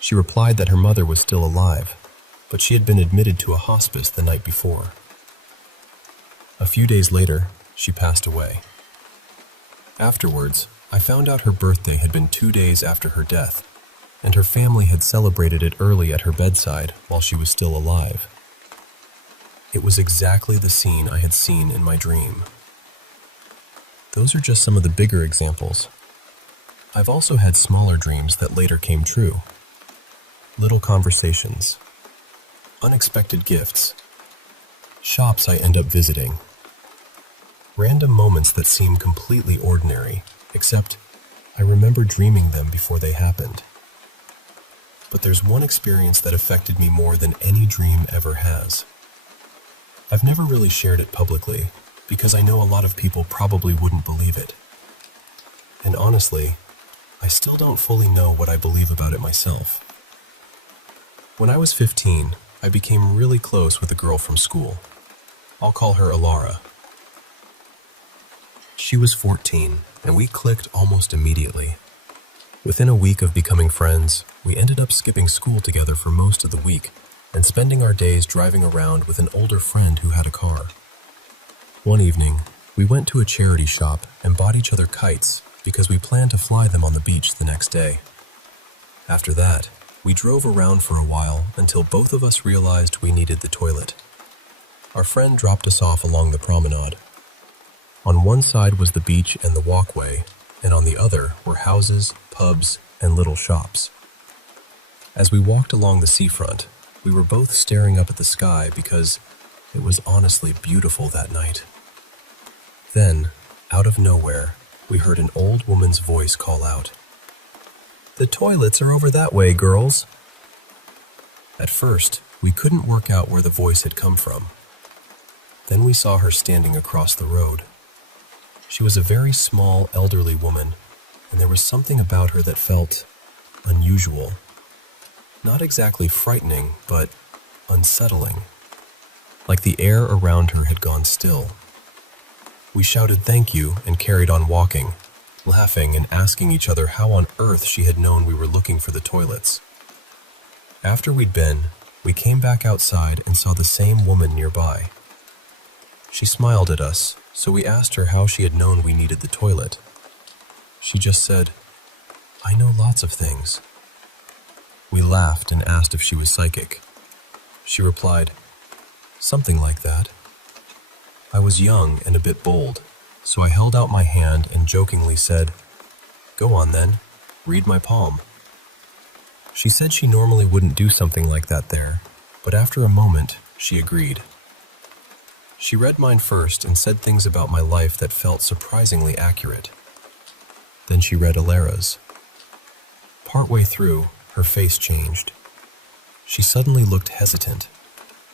She replied that her mother was still alive, but she had been admitted to a hospice the night before. A few days later, she passed away. Afterwards, I found out her birthday had been 2 days after her death, and her family had celebrated it early at her bedside while she was still alive. It was exactly the scene I had seen in my dream. Those are just some of the bigger examples. I've also had smaller dreams that later came true. Little conversations, unexpected gifts, shops I end up visiting, random moments that seem completely ordinary, except I remember dreaming them before they happened. But there's one experience that affected me more than any dream ever has. I've never really shared it publicly because I know a lot of people probably wouldn't believe it. And honestly, I still don't fully know what I believe about it myself. When I was 15, I became really close with a girl from school. I'll call her Alara. She was 14, and we clicked almost immediately. Within a week of becoming friends, we ended up skipping school together for most of the week and spending our days driving around with an older friend who had a car. One evening, we went to a charity shop and bought each other kites because we planned to fly them on the beach the next day. After that, we drove around for a while until both of us realized we needed the toilet. Our friend dropped us off along the promenade. On one side was the beach and the walkway, and on the other were houses, pubs, and little shops. As we walked along the seafront, we were both staring up at the sky because it was honestly beautiful that night. Then, out of nowhere, we heard an old woman's voice call out, "The toilets are over that way, girls." At first, we couldn't work out where the voice had come from. Then we saw her standing across the road. She was a very small, elderly woman, and there was something about her that felt unusual. Not exactly frightening, but unsettling. Like the air around her had gone still. We shouted thank you and carried on walking, laughing and asking each other how on earth she had known we were looking for the toilets. After we'd been, we came back outside and saw the same woman nearby. She smiled at us, so we asked her how she had known we needed the toilet. She just said, "I know lots of things." We laughed and asked if she was psychic. She replied, "Something like that." I was young and a bit bold, so I held out my hand and jokingly said, "Go on then, read my palm." She said she normally wouldn't do something like that there, but after a moment, she agreed. She read mine first and said things about my life that felt surprisingly accurate. Then she read Alara's. Partway through, her face changed. She suddenly looked hesitant,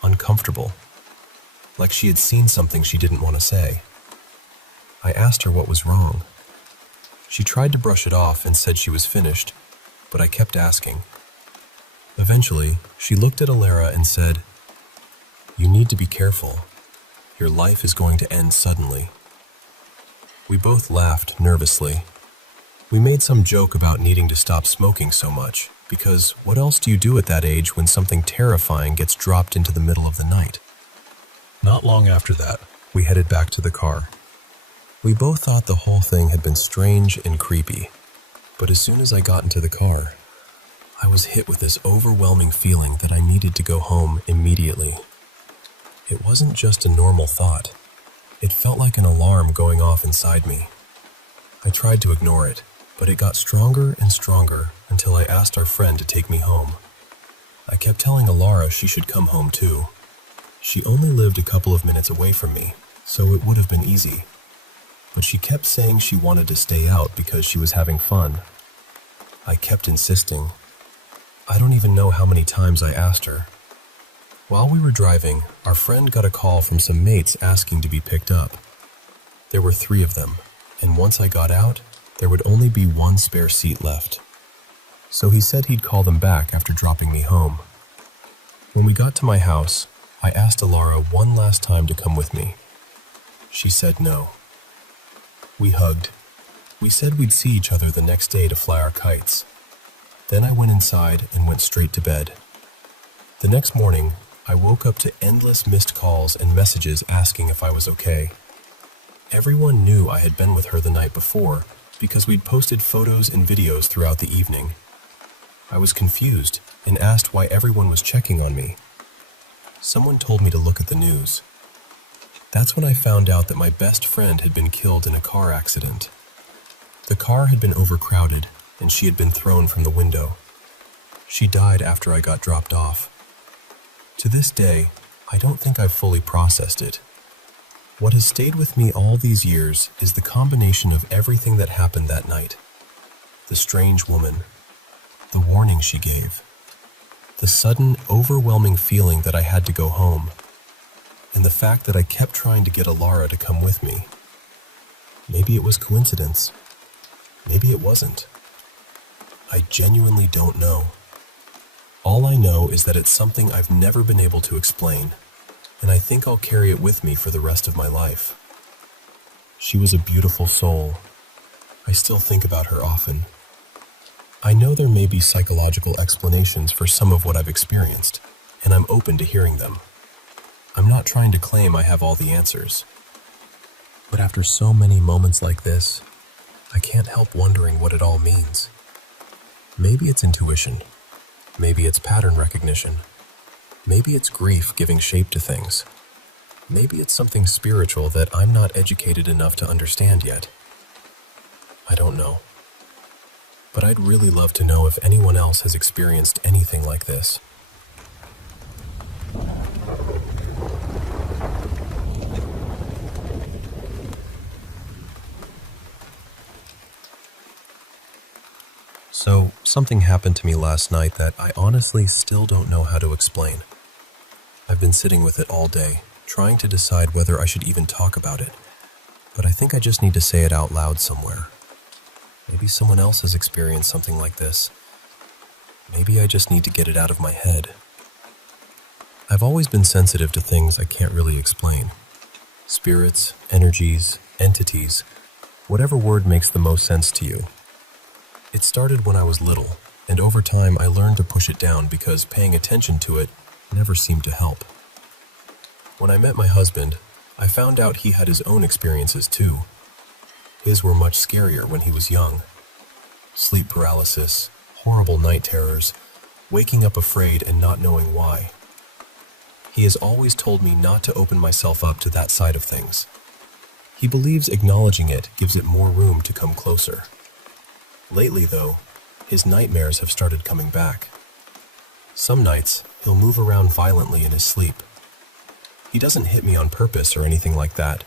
uncomfortable, like she had seen something she didn't want to say. I asked her what was wrong. She tried to brush it off and said she was finished, but I kept asking. Eventually, she looked at Alara and said, "You need to be careful. Your life is going to end suddenly." We both laughed nervously. We made some joke about needing to stop smoking so much, because what else do you do at that age when something terrifying gets dropped into the middle of the night? Not long after that, we headed back to the car. We both thought the whole thing had been strange and creepy, but as soon as I got into the car, I was hit with this overwhelming feeling that I needed to go home immediately. It wasn't just a normal thought. It felt like an alarm going off inside me. I tried to ignore it, but it got stronger and stronger until I asked our friend to take me home. I kept telling Alara she should come home too. She only lived a couple of minutes away from me, so it would have been easy. But she kept saying she wanted to stay out because she was having fun. I kept insisting. I don't even know how many times I asked her. While we were driving, our friend got a call from some mates asking to be picked up. There were 3 of them, and once I got out, there would only be 1 spare seat left. So he said he'd call them back after dropping me home. When we got to my house, I asked Alara one last time to come with me. She said no. We hugged. We said we'd see each other the next day to fly our kites. Then I went inside and went straight to bed. The next morning, I woke up to endless missed calls and messages asking if I was okay. Everyone knew I had been with her the night before because we'd posted photos and videos throughout the evening. I was confused and asked why everyone was checking on me. Someone told me to look at the news. That's when I found out that my best friend had been killed in a car accident. The car had been overcrowded, and she had been thrown from the window. She died after I got dropped off. To this day, I don't think I've fully processed it. What has stayed with me all these years is the combination of everything that happened that night. The strange woman, the warning she gave, the sudden, overwhelming feeling that I had to go home, and the fact that I kept trying to get Alara to come with me. Maybe it was coincidence. Maybe it wasn't. I genuinely don't know. All I know is that it's something I've never been able to explain, and I think I'll carry it with me for the rest of my life. She was a beautiful soul. I still think about her often. I know there may be psychological explanations for some of what I've experienced, and I'm open to hearing them. I'm not trying to claim I have all the answers. But after so many moments like this, I can't help wondering what it all means. Maybe it's intuition. Maybe it's pattern recognition. Maybe it's grief giving shape to things. Maybe it's something spiritual that I'm not educated enough to understand yet. I don't know. But I'd really love to know if anyone else has experienced anything like this. So, something happened to me last night that I honestly still don't know how to explain. I've been sitting with it all day, trying to decide whether I should even talk about it. But I think I just need to say it out loud somewhere. Maybe someone else has experienced something like this. Maybe I just need to get it out of my head. I've always been sensitive to things I can't really explain. Spirits, energies, entities, whatever word makes the most sense to you. It started when I was little, and over time I learned to push it down because paying attention to it never seemed to help. When I met my husband, I found out he had his own experiences too. His were much scarier when he was young. Sleep paralysis, horrible night terrors, waking up afraid and not knowing why. He has always told me not to open myself up to that side of things. He believes acknowledging it gives it more room to come closer. Lately, though, his nightmares have started coming back. Some nights, he'll move around violently in his sleep. He doesn't hit me on purpose or anything like that,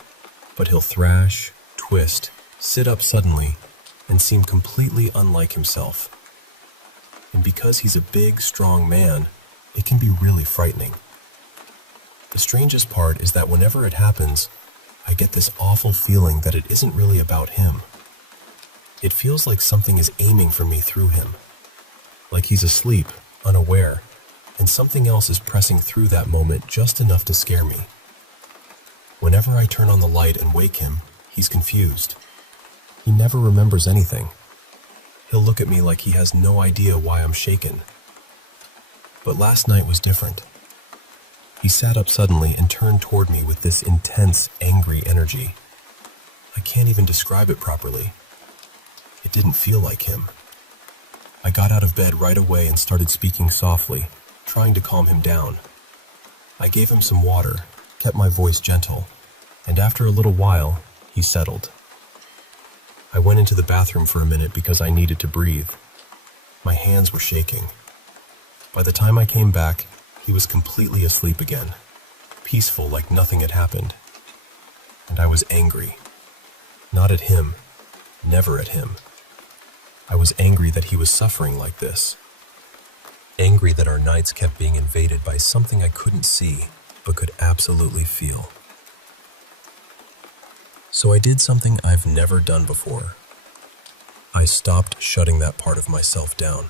but he'll thrash, twist, sit up suddenly, and seem completely unlike himself. And because he's a big, strong man, it can be really frightening. The strangest part is that whenever it happens, I get this awful feeling that it isn't really about him. It feels like something is aiming for me through him. Like he's asleep, unaware, and something else is pressing through that moment just enough to scare me. Whenever I turn on the light and wake him, he's confused. He never remembers anything. He'll look at me like he has no idea why I'm shaken. But last night was different. He sat up suddenly and turned toward me with this intense, angry energy. I can't even describe it properly. It didn't feel like him. I got out of bed right away and started speaking softly, trying to calm him down. I gave him some water, kept my voice gentle, and after a little while, he settled. I went into the bathroom for a minute because I needed to breathe. My hands were shaking. By the time I came back, he was completely asleep again, peaceful like nothing had happened. And I was angry. Not at him, never at him. I was angry that he was suffering like this. Angry that our nights kept being invaded by something I couldn't see, but could absolutely feel. So I did something I've never done before. I stopped shutting that part of myself down.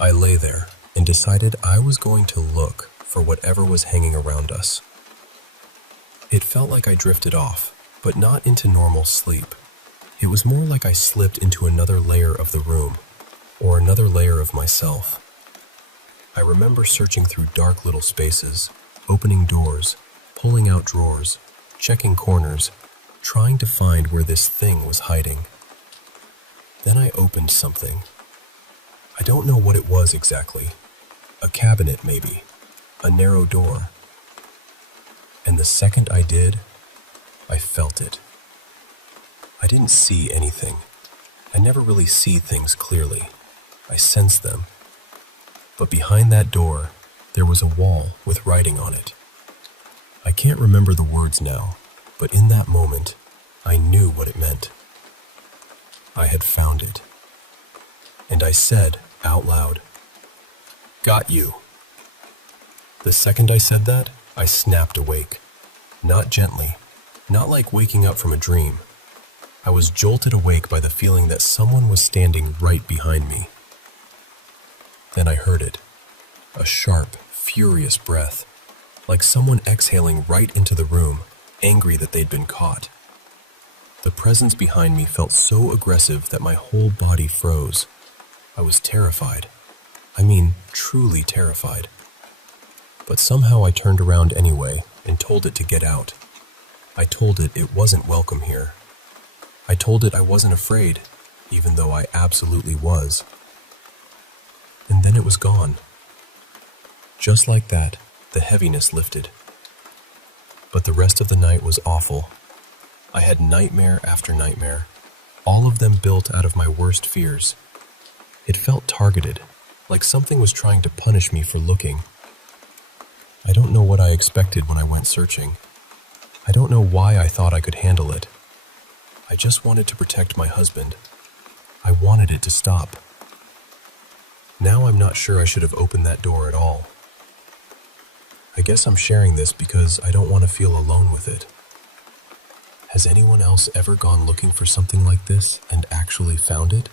I lay there and decided I was going to look for whatever was hanging around us. It felt like I drifted off, but not into normal sleep. It was more like I slipped into another layer of the room, or another layer of myself. I remember searching through dark little spaces, opening doors, pulling out drawers, checking corners, trying to find where this thing was hiding. Then I opened something. I don't know what it was exactly. A cabinet, maybe. A narrow door. And the second I did, I felt it. I didn't see anything. I never really see things clearly. I sense them. But behind that door, there was a wall with writing on it. I can't remember the words now, but in that moment, I knew what it meant. I had found it. And I said out loud, "Got you." The second I said that, I snapped awake. Not gently, not like waking up from a dream. I was jolted awake by the feeling that someone was standing right behind me. Then I heard it, a sharp, furious breath, like someone exhaling right into the room, angry that they'd been caught. The presence behind me felt so aggressive that my whole body froze. I was terrified. I mean, truly terrified. But somehow I turned around anyway and told it to get out. I told it it wasn't welcome here. I told it I wasn't afraid, even though I absolutely was. And then it was gone. Just like that, the heaviness lifted. But the rest of the night was awful. I had nightmare after nightmare, all of them built out of my worst fears. It felt targeted, like something was trying to punish me for looking. I don't know what I expected when I went searching. I don't know why I thought I could handle it. I just wanted to protect my husband. I wanted it to stop. Now I'm not sure I should have opened that door at all. I guess I'm sharing this because I don't want to feel alone with it. Has anyone else ever gone looking for something like this and actually found it?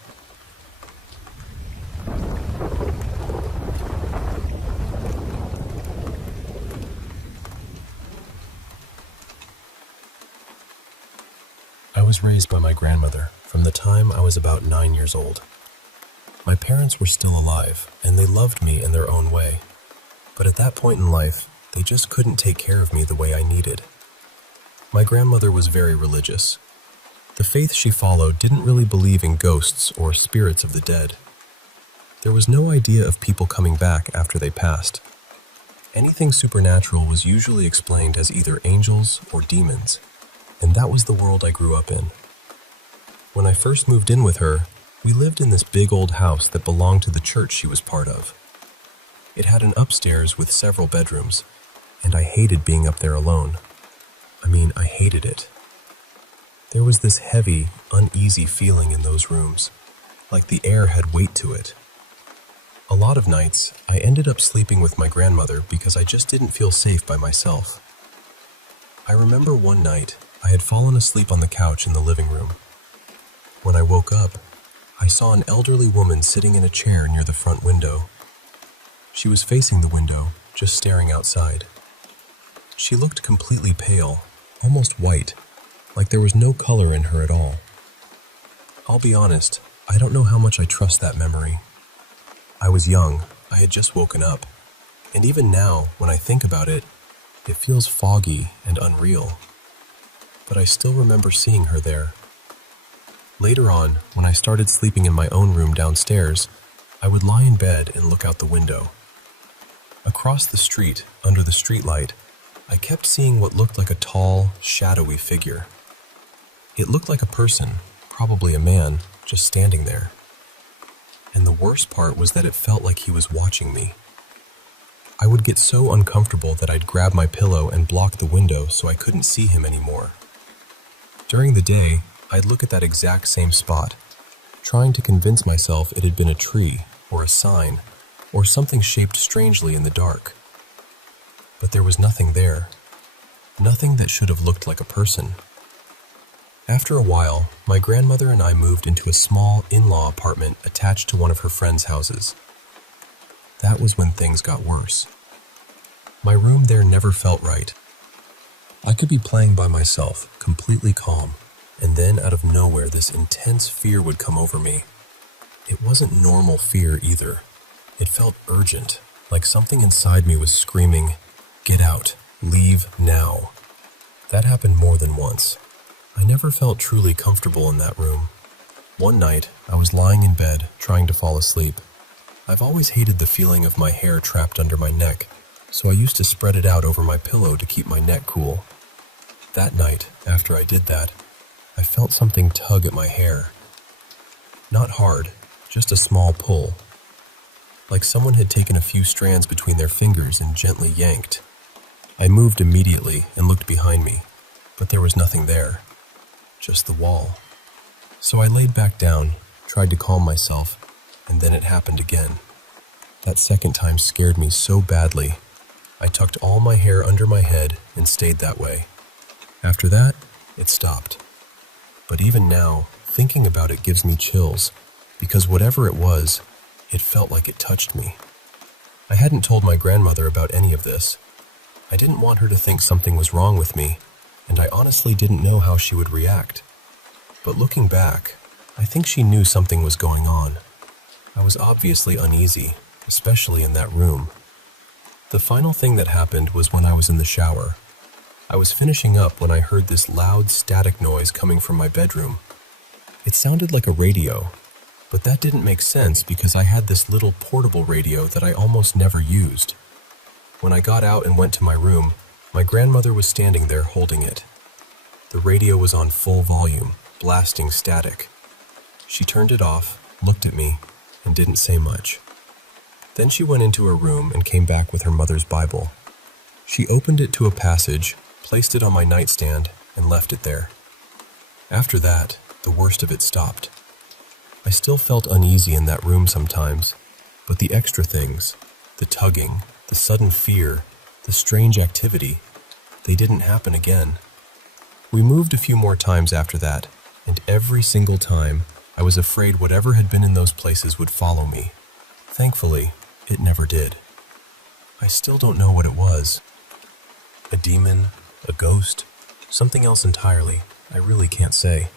I was raised by my grandmother from the time I was about 9 years old. My parents were still alive, and they loved me in their own way. But at that point in life, they just couldn't take care of me the way I needed. My grandmother was very religious. The faith she followed didn't really believe in ghosts or spirits of the dead. There was no idea of people coming back after they passed. Anything supernatural was usually explained as either angels or demons, and that was the world I grew up in. When I first moved in with her, we lived in this big old house that belonged to the church she was part of. It had an upstairs with several bedrooms, and I hated being up there alone. I hated it. There was this heavy, uneasy feeling in those rooms, like the air had weight to it. A lot of nights, I ended up sleeping with my grandmother because I just didn't feel safe by myself. I remember one night, I had fallen asleep on the couch in the living room. When I woke up, I saw an elderly woman sitting in a chair near the front window. She was facing the window, just staring outside. She looked completely pale, almost white, like there was no color in her at all. I'll be honest, I don't know how much I trust that memory. I was young, I had just woken up, and even now, when I think about it, it feels foggy and unreal. But I still remember seeing her there. Later on, when I started sleeping in my own room downstairs, I would lie in bed and look out the window. Across the street, under the streetlight, I kept seeing what looked like a tall, shadowy figure. It looked like a person, probably a man, just standing there. And the worst part was that it felt like he was watching me. I would get so uncomfortable that I'd grab my pillow and block the window so I couldn't see him anymore. During the day, I'd look at that exact same spot, trying to convince myself it had been a tree or a sign or something shaped strangely in the dark. But there was nothing there, nothing that should have looked like a person. After a while, my grandmother and I moved into a small in-law apartment attached to one of her friends' houses. That was when things got worse. My room there never felt right. I could be playing by myself, completely calm, and then out of nowhere this intense fear would come over me. It wasn't normal fear either. It felt urgent, like something inside me was screaming, "Get out, leave now." That happened more than once. I never felt truly comfortable in that room. One night, I was lying in bed, trying to fall asleep. I've always hated the feeling of my hair trapped under my neck, so I used to spread it out over my pillow to keep my neck cool. That night, after I did that, I felt something tug at my hair. Not hard, just a small pull. Like someone had taken a few strands between their fingers and gently yanked. I moved immediately and looked behind me, but there was nothing there. Just the wall. So I laid back down, tried to calm myself, and then it happened again. That second time scared me so badly. I tucked all my hair under my head and stayed that way. After that, it stopped. But even now, thinking about it gives me chills, because whatever it was, it felt like it touched me. I hadn't told my grandmother about any of this. I didn't want her to think something was wrong with me, and I honestly didn't know how she would react. But looking back, I think she knew something was going on. I was obviously uneasy, especially in that room. The final thing that happened was when I was in the shower. I was finishing up when I heard this loud static noise coming from my bedroom. It sounded like a radio, but that didn't make sense because I had this little portable radio that I almost never used. When I got out and went to my room, my grandmother was standing there holding it. The radio was on full volume, blasting static. She turned it off, looked at me, and didn't say much. Then she went into her room and came back with her mother's Bible. She opened it to a passage, placed it on my nightstand, and left it there. After that, the worst of it stopped. I still felt uneasy in that room sometimes, but the extra things, the tugging, the sudden fear, the strange activity, they didn't happen again. We moved a few more times after that, and every single time, I was afraid whatever had been in those places would follow me. Thankfully, it never did. I still don't know what it was. A demon, a ghost, something else entirely, I really can't say.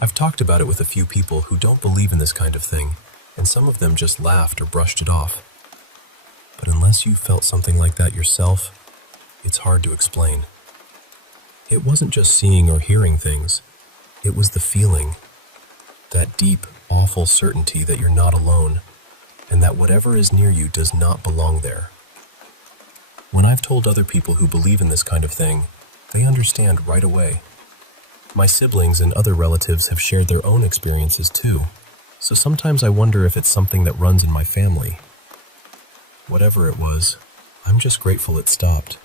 I've talked about it with a few people who don't believe in this kind of thing, and some of them just laughed or brushed it off. But unless you felt something like that yourself, it's hard to explain. It wasn't just seeing or hearing things, it was the feeling, that deep, awful certainty that you're not alone, and that whatever is near you does not belong there. When I've told other people who believe in this kind of thing, they understand right away. My siblings and other relatives have shared their own experiences too, so sometimes I wonder if it's something that runs in my family. Whatever it was, I'm just grateful it stopped.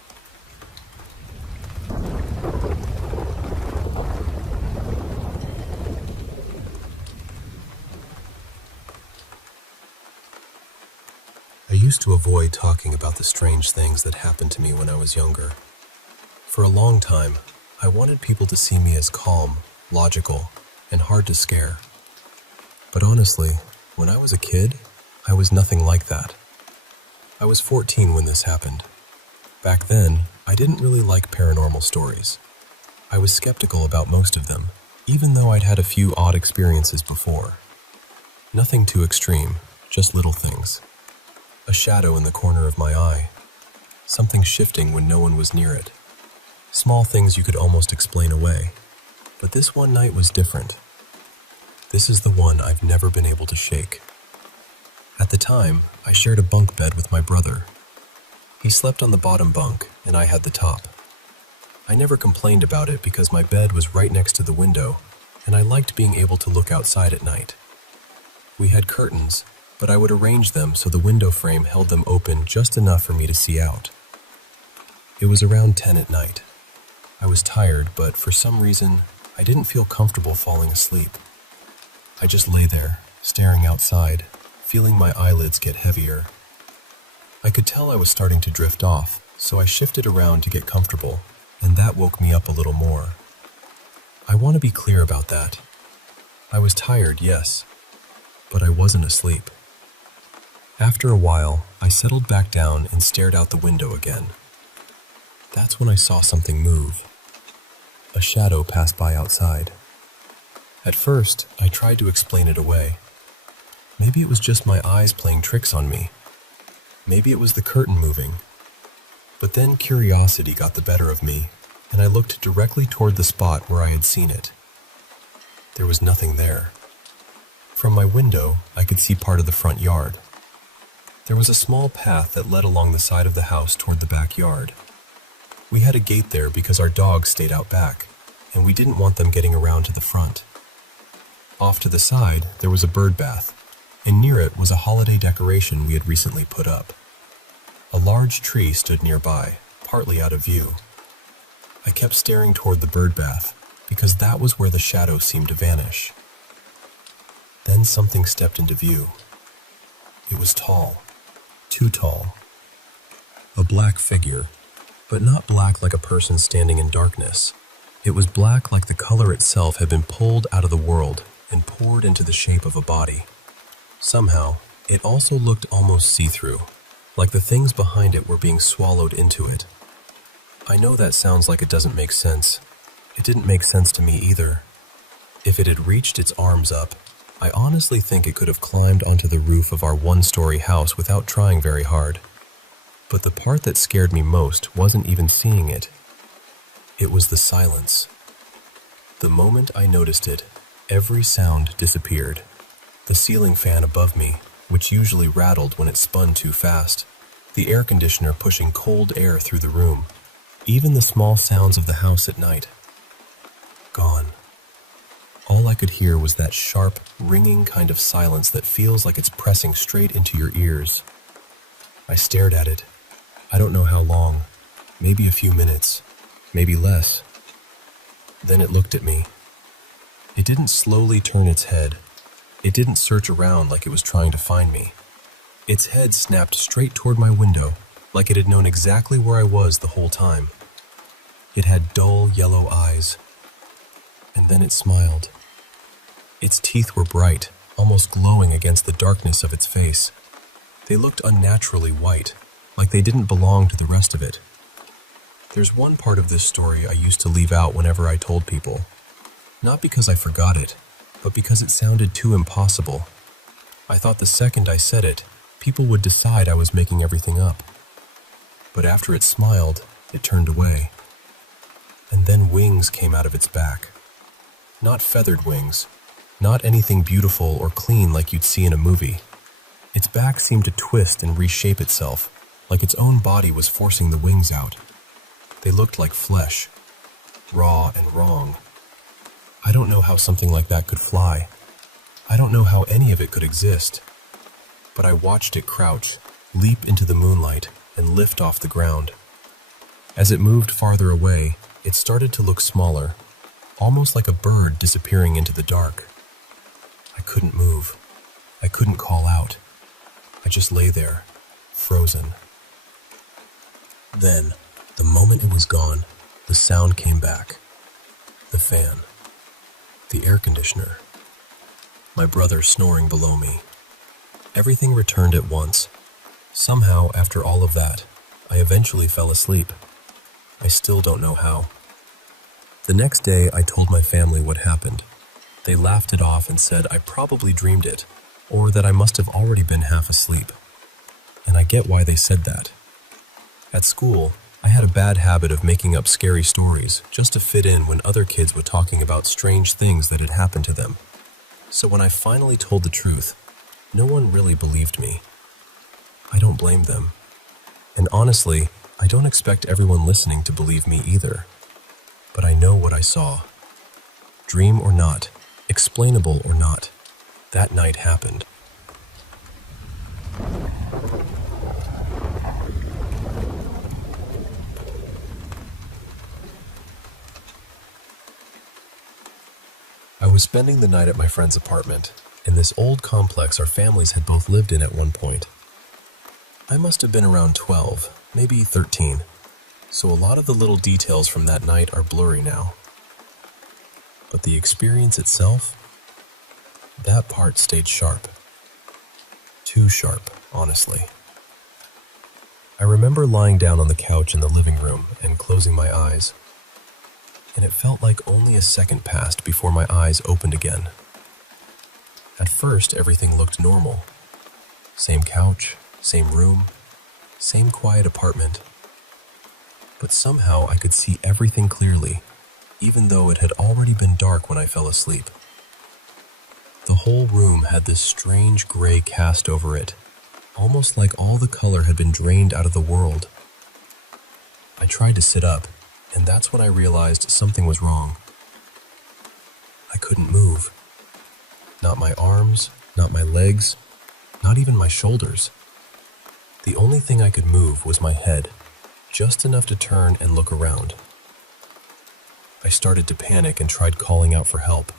I used to avoid talking about the strange things that happened to me when I was younger. For a long time, I wanted people to see me as calm, logical, and hard to scare. But honestly, when I was a kid, I was nothing like that. I was 14 when this happened. Back then, I didn't really like paranormal stories. I was skeptical about most of them, even though I'd had a few odd experiences before. Nothing too extreme, just little things. A shadow in the corner of my eye. Something shifting when no one was near it. Small things you could almost explain away. But this one night was different. This is the one I've never been able to shake. At the time, I shared a bunk bed with my brother. He slept on the bottom bunk, and I had the top. I never complained about it because my bed was right next to the window, and I liked being able to look outside at night. We had curtains, but I would arrange them so the window frame held them open just enough for me to see out. It was around 10 at night. I was tired, but for some reason, I didn't feel comfortable falling asleep. I just lay there, staring outside, feeling my eyelids get heavier. I could tell I was starting to drift off, so I shifted around to get comfortable, and that woke me up a little more. I want to be clear about that. I was tired, yes, but I wasn't asleep. After a while, I settled back down and stared out the window again. That's when I saw something move. A shadow pass by outside. At first, I tried to explain it away. Maybe it was just my eyes playing tricks on me. Maybe it was the curtain moving. But then curiosity got the better of me, and I looked directly toward the spot where I had seen it. There was nothing there. From my window, I could see part of the front yard. There was a small path that led along the side of the house toward the backyard. We had a gate there because our dogs stayed out back, and we didn't want them getting around to the front. Off to the side, there was a bird bath, and near it was a holiday decoration we had recently put up. A large tree stood nearby, partly out of view. I kept staring toward the bird bath, because that was where the shadow seemed to vanish. Then something stepped into view. It was tall, too tall. A black figure, but not black like a person standing in darkness. It was black like the color itself had been pulled out of the world and poured into the shape of a body. Somehow, it also looked almost see-through, like the things behind it were being swallowed into it. I know that sounds like it doesn't make sense. It didn't make sense to me either. If it had reached its arms up, I honestly think it could have climbed onto the roof of our one-story house without trying very hard. But the part that scared me most wasn't even seeing it. It was the silence. The moment I noticed it, every sound disappeared. The ceiling fan above me, which usually rattled when it spun too fast, the air conditioner pushing cold air through the room, even the small sounds of the house at night. Gone. All I could hear was that sharp, ringing kind of silence that feels like it's pressing straight into your ears. I stared at it. I don't know how long, maybe a few minutes, maybe less. Then it looked at me. It didn't slowly turn its head. It didn't search around like it was trying to find me. Its head snapped straight toward my window, like it had known exactly where I was the whole time. It had dull yellow eyes. And then it smiled. Its teeth were bright, almost glowing against the darkness of its face. They looked unnaturally white, like they didn't belong to the rest of it. There's one part of this story I used to leave out whenever I told people. Not because I forgot it, but because it sounded too impossible. I thought the second I said it, people would decide I was making everything up. But after it smiled, it turned away. And then wings came out of its back. Not feathered wings, not anything beautiful or clean like you'd see in a movie. Its back seemed to twist and reshape itself, like its own body was forcing the wings out. They looked like flesh, raw and wrong. I don't know how something like that could fly. I don't know how any of it could exist. But I watched it crouch, leap into the moonlight, and lift off the ground. As it moved farther away, it started to look smaller, almost like a bird disappearing into the dark. I couldn't move. I couldn't call out. I just lay there, frozen. Then, the moment it was gone, the sound came back. The fan. The air conditioner. My brother snoring below me. Everything returned at once. Somehow, after all of that, I eventually fell asleep. I still don't know how. The next day, I told my family what happened. They laughed it off and said I probably dreamed it, or that I must have already been half asleep. And I get why they said that. At school, I had a bad habit of making up scary stories just to fit in when other kids were talking about strange things that had happened to them. So when I finally told the truth, no one really believed me. I don't blame them. And honestly, I don't expect everyone listening to believe me either. But I know what I saw. Dream or not, explainable or not, that night happened. I was spending the night at my friend's apartment, in this old complex our families had both lived in at one point. I must have been around 12, maybe 13, so a lot of the little details from that night are blurry now. But the experience itself, that part stayed sharp. Too sharp, honestly. I remember lying down on the couch in the living room and closing my eyes, and it felt like only a second passed before my eyes opened again. At first, everything looked normal. Same couch, same room, same quiet apartment. But somehow I could see everything clearly, even though it had already been dark when I fell asleep. The whole room had this strange gray cast over it, almost like all the color had been drained out of the world. I tried to sit up, and that's when I realized something was wrong. I couldn't move. Not my arms, not my legs, not even my shoulders. The only thing I could move was my head, just enough to turn and look around. I started to panic and tried calling out for help,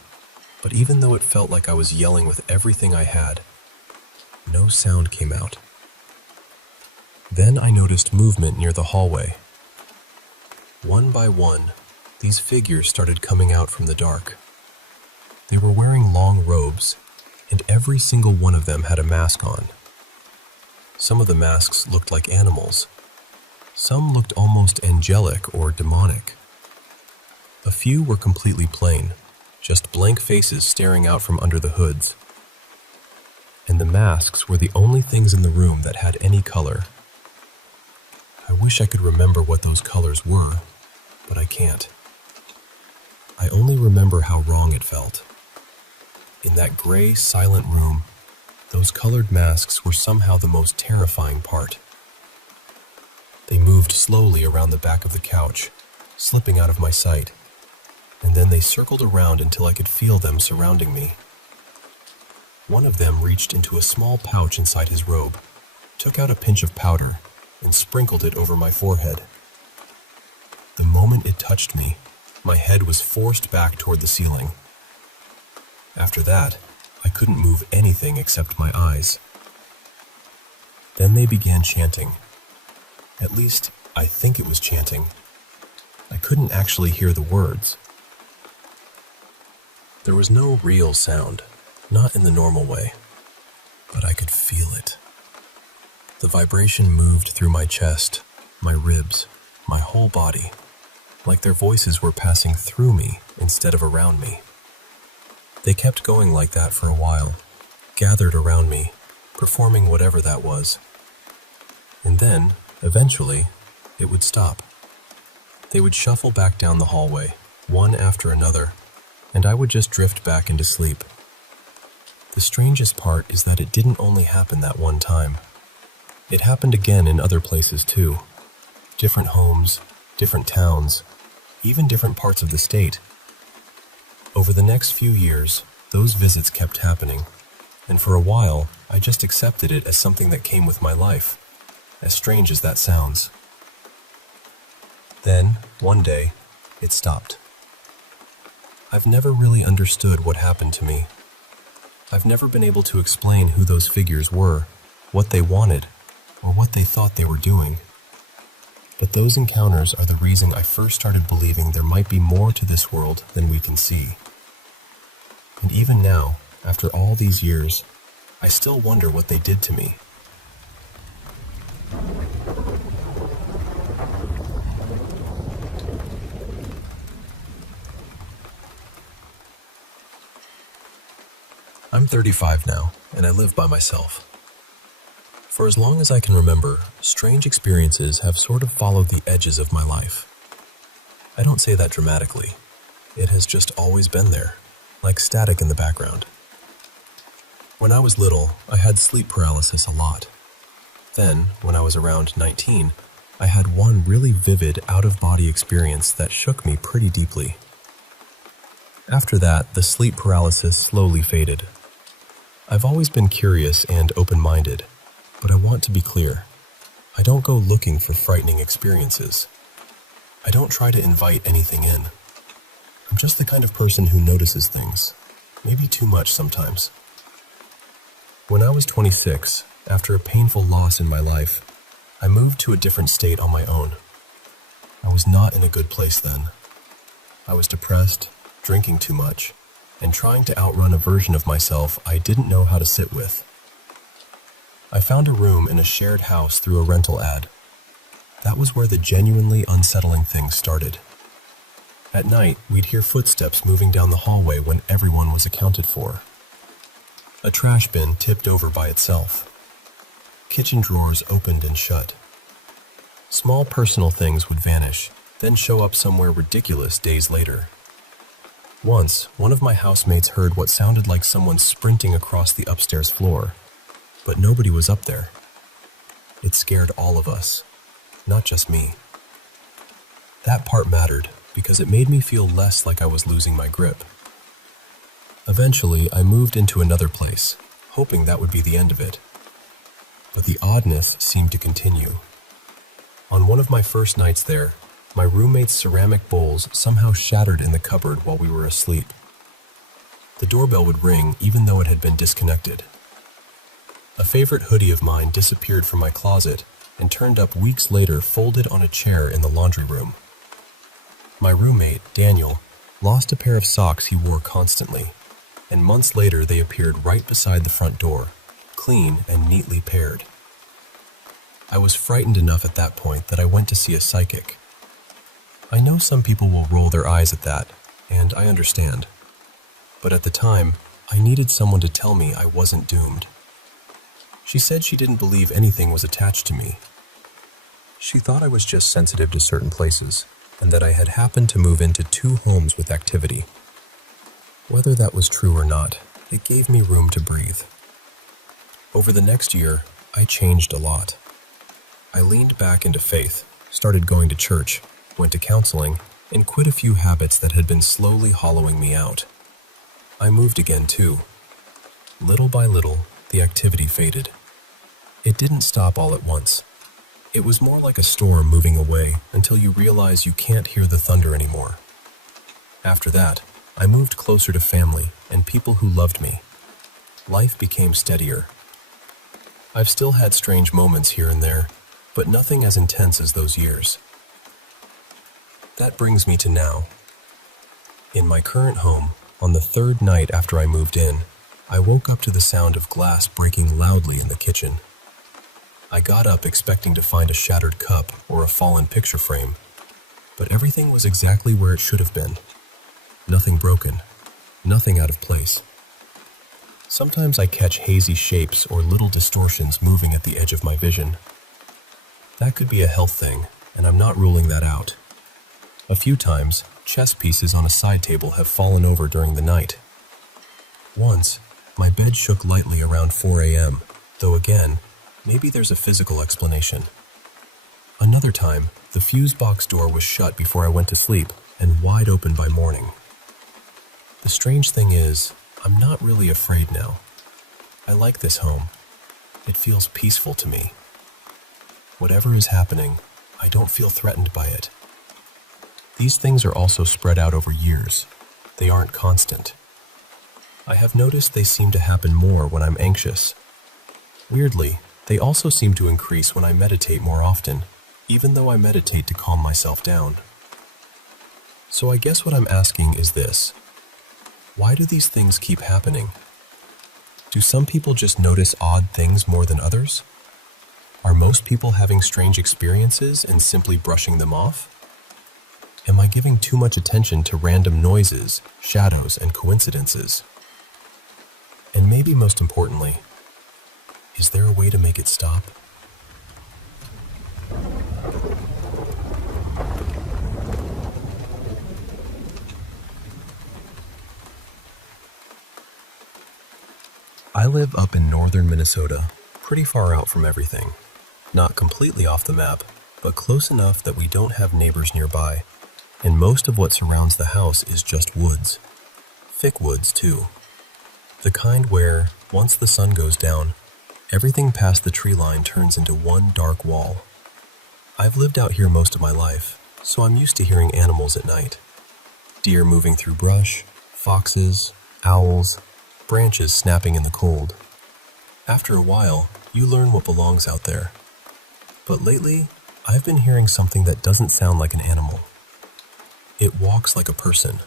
but even though it felt like I was yelling with everything I had, no sound came out. Then I noticed movement near the hallway. One by one, these figures started coming out from the dark. They were wearing long robes, and every single one of them had a mask on. Some of the masks looked like animals. Some looked almost angelic or demonic. A few were completely plain, just blank faces staring out from under the hoods. And the masks were the only things in the room that had any color. I wish I could remember what those colors were, but I can't. I only remember how wrong it felt. In that gray, silent room, those colored masks were somehow the most terrifying part. They moved slowly around the back of the couch, slipping out of my sight, and then they circled around until I could feel them surrounding me. One of them reached into a small pouch inside his robe, took out a pinch of powder, and sprinkled it over my forehead. The moment it touched me, my head was forced back toward the ceiling. After that, I couldn't move anything except my eyes. Then they began chanting. At least, I think it was chanting. I couldn't actually hear the words. There was no real sound, not in the normal way, but I could feel it. The vibration moved through my chest, my ribs, my whole body, like their voices were passing through me instead of around me. They kept going like that for a while, gathered around me, performing whatever that was. And then, eventually, it would stop. They would shuffle back down the hallway, one after another, and I would just drift back into sleep. The strangest part is that it didn't only happen that one time. It happened again in other places too. Different homes, different towns, even different parts of the state. Over the next few years, those visits kept happening, and for a while, I just accepted it as something that came with my life, as strange as that sounds. Then, one day, it stopped. I've never really understood what happened to me. I've never been able to explain who those figures were, what they wanted, or what they thought they were doing. But those encounters are the reason I first started believing there might be more to this world than we can see. And even now, after all these years, I still wonder what they did to me. I'm 35 now, and I live by myself. For as long as I can remember, strange experiences have sort of followed the edges of my life. I don't say that dramatically. It has just always been there, like static in the background. When I was little, I had sleep paralysis a lot. Then, when I was around 19, I had one really vivid out-of-body experience that shook me pretty deeply. After that, the sleep paralysis slowly faded. I've always been curious and open-minded, but I want to be clear. I don't go looking for frightening experiences. I don't try to invite anything in. I'm just the kind of person who notices things, maybe too much sometimes. When I was 26, after a painful loss in my life, I moved to a different state on my own. I was not in a good place then. I was depressed, drinking too much, and trying to outrun a version of myself I didn't know how to sit with. I found a room in a shared house through a rental ad. That was where the genuinely unsettling things started. At night, we'd hear footsteps moving down the hallway when everyone was accounted for. A trash bin tipped over by itself. Kitchen drawers opened and shut. Small personal things would vanish, then show up somewhere ridiculous days later. Once, one of my housemates heard what sounded like someone sprinting across the upstairs floor, but nobody was up there. It scared all of us, not just me. That part mattered because it made me feel less like I was losing my grip. Eventually, I moved into another place, hoping that would be the end of it. But the oddness seemed to continue. On one of my first nights there, my roommate's ceramic bowls somehow shattered in the cupboard while we were asleep. The doorbell would ring even though it had been disconnected. A favorite hoodie of mine disappeared from my closet and turned up weeks later folded on a chair in the laundry room. My roommate, Daniel, lost a pair of socks he wore constantly, and months later they appeared right beside the front door, clean and neatly paired. I was frightened enough at that point that I went to see a psychic. I know some people will roll their eyes at that, and I understand. But at the time, I needed someone to tell me I wasn't doomed. She said she didn't believe anything was attached to me. She thought I was just sensitive to certain places, and that I had happened to move into 2 homes with activity. Whether that was true or not, it gave me room to breathe. Over the next year, I changed a lot. I leaned back into faith, started going to church, went to counseling, and quit a few habits that had been slowly hollowing me out. I moved again too. Little by little, the activity faded. It didn't stop all at once. It was more like a storm moving away until you realize you can't hear the thunder anymore. After that, I moved closer to family and people who loved me. Life became steadier. I've still had strange moments here and there, but nothing as intense as those years. That brings me to now. In my current home, on the 3rd night after I moved in, I woke up to the sound of glass breaking loudly in the kitchen. I got up expecting to find a shattered cup or a fallen picture frame, but everything was exactly where it should have been. Nothing broken, nothing out of place. Sometimes I catch hazy shapes or little distortions moving at the edge of my vision. That could be a health thing, and I'm not ruling that out. A few times, chess pieces on a side table have fallen over during the night. Once, my bed shook lightly around 4 a.m., though again, maybe there's a physical explanation. Another time, the fuse box door was shut before I went to sleep and wide open by morning. The strange thing is, I'm not really afraid now. I like this home. It feels peaceful to me. Whatever is happening, I don't feel threatened by it. These things are also spread out over years. They aren't constant. I have noticed they seem to happen more when I'm anxious. Weirdly, they also seem to increase when I meditate more often, even though I meditate to calm myself down. So I guess what I'm asking is this: why do these things keep happening? Do some people just notice odd things more than others? Are most people having strange experiences and simply brushing them off? Am I giving too much attention to random noises, shadows, and coincidences? And maybe most importantly, is there a way to make it stop? I live up in northern Minnesota, pretty far out from everything. Not completely off the map, but close enough that we don't have neighbors nearby, and most of what surrounds the house is just woods. Thick woods, too. The kind where, once the sun goes down, everything past the tree line turns into one dark wall. I've lived out here most of my life, so I'm used to hearing animals at night. Deer moving through brush, foxes, owls, branches snapping in the cold. After a while, you learn what belongs out there. But lately, I've been hearing something that doesn't sound like an animal. It walks like a person.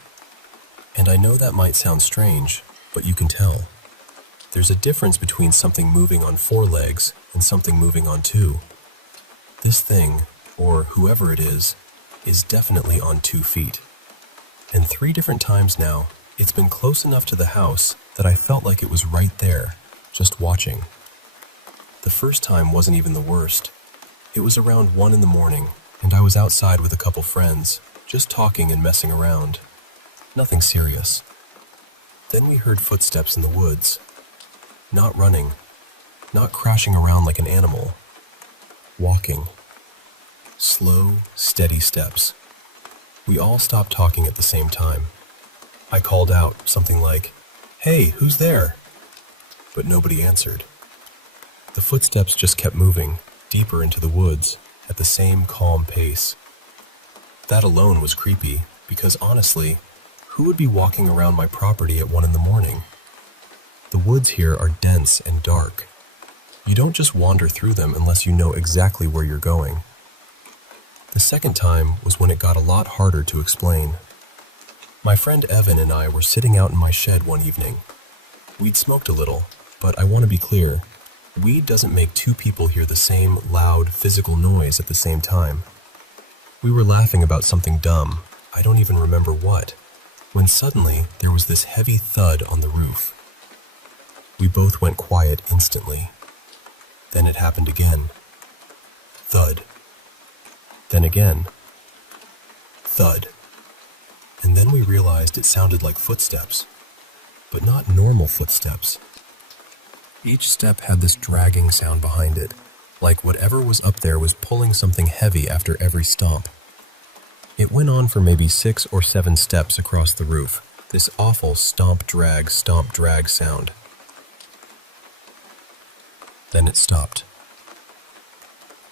And I know that might sound strange, but you can tell. There's a difference between something moving on 4 legs and something moving on 2. This thing, or whoever it is definitely on 2 feet. And 3 different times now, it's been close enough to the house that I felt like it was right there, just watching. The first time wasn't even the worst. It was around 1 in the morning, and I was outside with a couple friends, just talking and messing around. Nothing serious. Then we heard footsteps in the woods. Not running, not crashing around like an animal. Walking. Slow, steady steps. We all stopped talking at the same time. I called out something like, "Hey, who's there?" But nobody answered. The footsteps just kept moving, deeper into the woods, at the same calm pace. That alone was creepy, because honestly, who would be walking around my property at 1 in the morning? The woods here are dense and dark. You don't just wander through them unless you know exactly where you're going. The second time was when it got a lot harder to explain. My friend Evan and I were sitting out in my shed one evening. We'd smoked a little, but I want to be clear, weed doesn't make 2 people hear the same loud, physical noise at the same time. We were laughing about something dumb, I don't even remember what, when suddenly there was this heavy thud on the roof. We both went quiet instantly. Then it happened again. Thud. Then again. Thud. And then we realized it sounded like footsteps, but not normal footsteps. Each step had this dragging sound behind it, like whatever was up there was pulling something heavy after every stomp. It went on for maybe 6 or 7 steps across the roof, this awful stomp, drag sound. Then it stopped.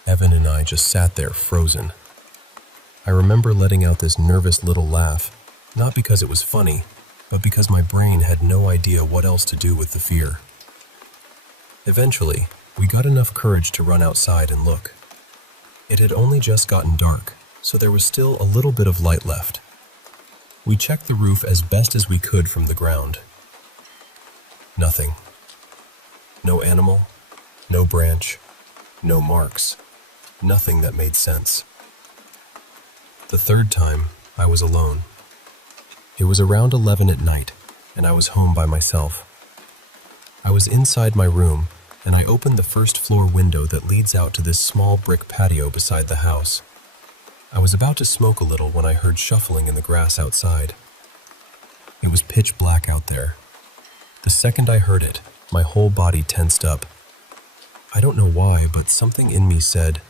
Evan and I just sat there frozen. I remember letting out this nervous little laugh, not because it was funny, but because my brain had no idea what else to do with the fear. Eventually, we got enough courage to run outside and look. It had only just gotten dark, so there was still a little bit of light left. We checked the roof as best as we could from the ground. Nothing. No animal, no branch, no marks, nothing that made sense. The third time, I was alone. It was around 11 at night, and I was home by myself. I was inside my room, and I opened the first floor window that leads out to this small brick patio beside the house. I was about to smoke a little when I heard shuffling in the grass outside. It was pitch black out there. The second I heard it, my whole body tensed up. I don't know why, but something in me said,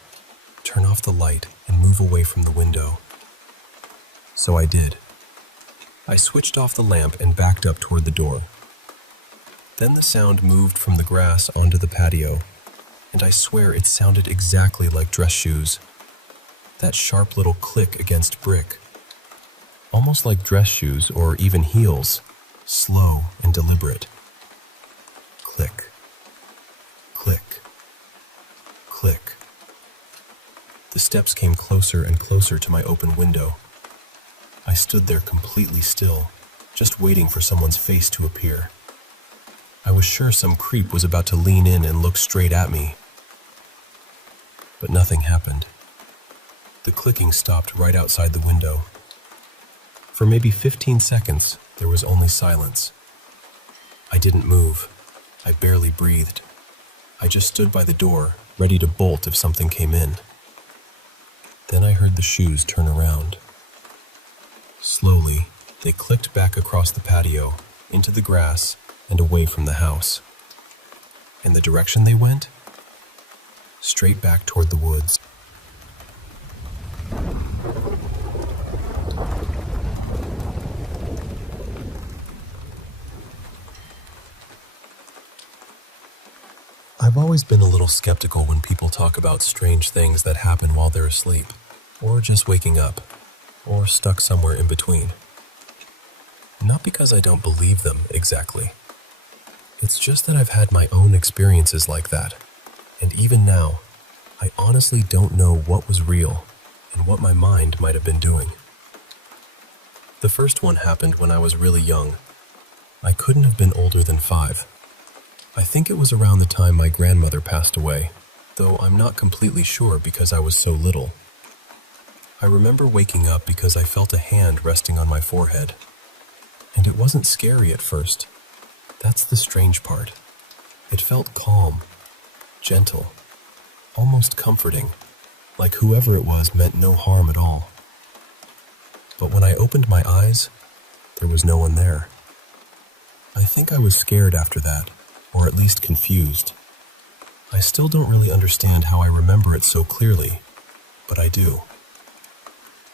"Turn off the light and move away from the window." So I did. I switched off the lamp and backed up toward the door. Then the sound moved from the grass onto the patio, and I swear it sounded exactly like dress shoes. That sharp little click against brick. Almost like dress shoes or even heels, slow and deliberate. Click. Click. Click. The steps came closer and closer to my open window. I stood there completely still, just waiting for someone's face to appear. I was sure some creep was about to lean in and look straight at me. But nothing happened. The clicking stopped right outside the window. For maybe 15 seconds, there was only silence. I didn't move. I barely breathed. I just stood by the door, ready to bolt if something came in. Then I heard the shoes turn around. Slowly, they clicked back across the patio, into the grass, and away from the house. And the direction they went? Straight back toward the woods. I've always been a little skeptical when people talk about strange things that happen while they're asleep, or just waking up, or stuck somewhere in between. Not because I don't believe them exactly. It's just that I've had my own experiences like that, and even now, I honestly don't know what was real and what my mind might have been doing. The first one happened when I was really young. I couldn't have been older than 5. I think it was around the time my grandmother passed away, though I'm not completely sure because I was so little. I remember waking up because I felt a hand resting on my forehead. And it wasn't scary at first. That's the strange part. It felt calm, gentle, almost comforting, like whoever it was meant no harm at all. But when I opened my eyes, there was no one there. I think I was scared after that, or at least confused. I still don't really understand how I remember it so clearly, but I do.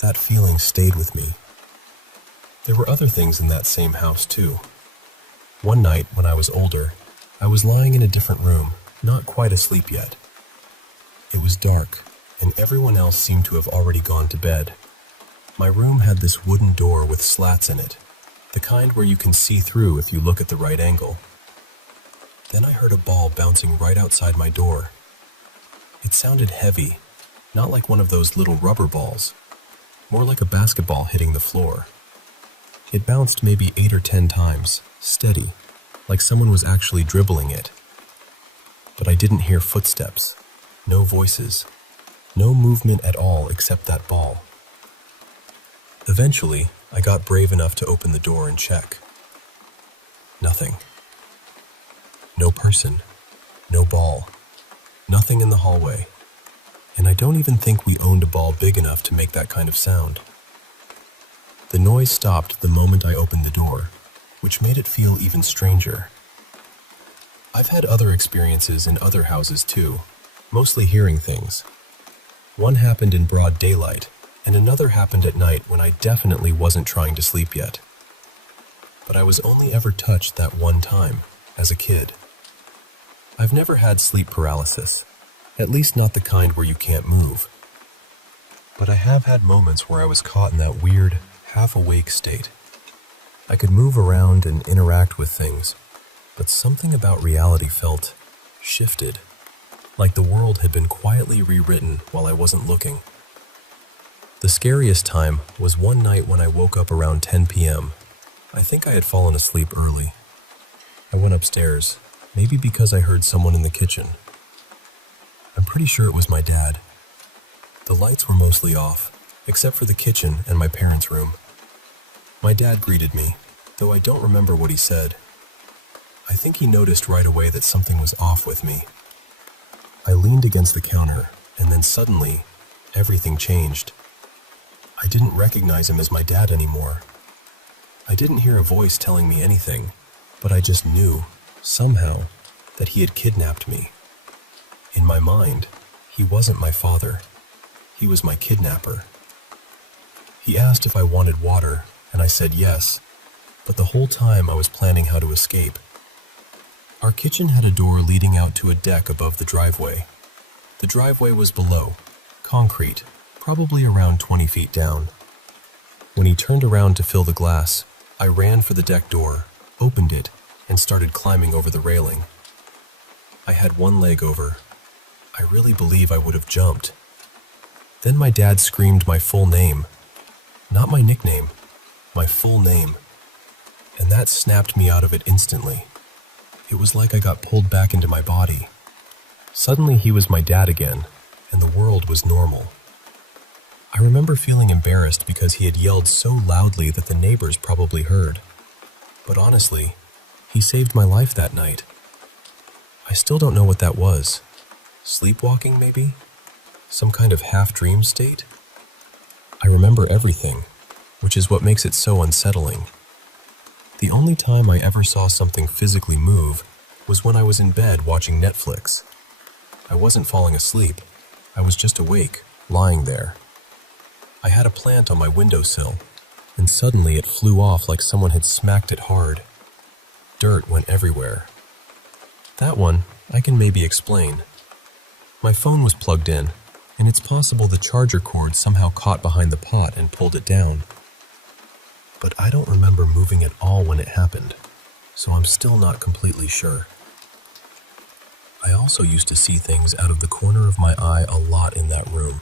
That feeling stayed with me. There were other things in that same house too. One night, when I was older, I was lying in a different room, not quite asleep yet. It was dark, and everyone else seemed to have already gone to bed. My room had this wooden door with slats in it, the kind where you can see through if you look at the right angle. Then I heard a ball bouncing right outside my door. It sounded heavy, not like one of those little rubber balls, more like a basketball hitting the floor. It bounced maybe 8 or 10 times, steady, like someone was actually dribbling it. But I didn't hear footsteps, no voices, no movement at all except that ball. Eventually, I got brave enough to open the door and check. Nothing. No person, no ball, nothing in the hallway. And I don't even think we owned a ball big enough to make that kind of sound. The noise stopped the moment I opened the door, which made it feel even stranger. I've had other experiences in other houses too, mostly hearing things. One happened in broad daylight, and another happened at night when I definitely wasn't trying to sleep yet. But I was only ever touched that one time, as a kid. I've never had sleep paralysis, at least not the kind where you can't move. But I have had moments where I was caught in that weird, half-awake state. I could move around and interact with things, but something about reality felt shifted, like the world had been quietly rewritten while I wasn't looking. The scariest time was one night when I woke up around 10 p.m. I think I had fallen asleep early. I went upstairs, maybe because I heard someone in the kitchen. I'm pretty sure it was my dad. The lights were mostly off, except for the kitchen and my parents' room. My dad greeted me, though I don't remember what he said. I think he noticed right away that something was off with me. I leaned against the counter, and then suddenly, everything changed. I didn't recognize him as my dad anymore. I didn't hear a voice telling me anything, but I just knew, somehow, that he had kidnapped me. In my mind, he wasn't my father. He was my kidnapper. He asked if I wanted water, and I said yes, but the whole time I was planning how to escape. Our kitchen had a door leading out to a deck above the driveway. The driveway was below, concrete, probably around 20 feet down. When he turned around to fill the glass, I ran for the deck door, opened it, and started climbing over the railing. I had one leg over. I really believe I would have jumped. Then my dad screamed my full name. Not my nickname, my full name. And that snapped me out of it instantly. It was like I got pulled back into my body. Suddenly he was my dad again, and the world was normal. I remember feeling embarrassed because he had yelled so loudly that the neighbors probably heard. But honestly, he saved my life that night. I still don't know what that was. Sleepwalking, maybe? Some kind of half-dream state? I remember everything, which is what makes it so unsettling. The only time I ever saw something physically move was when I was in bed watching Netflix. I wasn't falling asleep. I was just awake, lying there. I had a plant on my windowsill, and suddenly it flew off like someone had smacked it hard. Dirt went everywhere. That one I can maybe explain. My phone was plugged in, and it's possible the charger cord somehow caught behind the pot and pulled it down. But I don't remember moving at all when it happened, so I'm still not completely sure. I also used to see things out of the corner of my eye a lot in that room.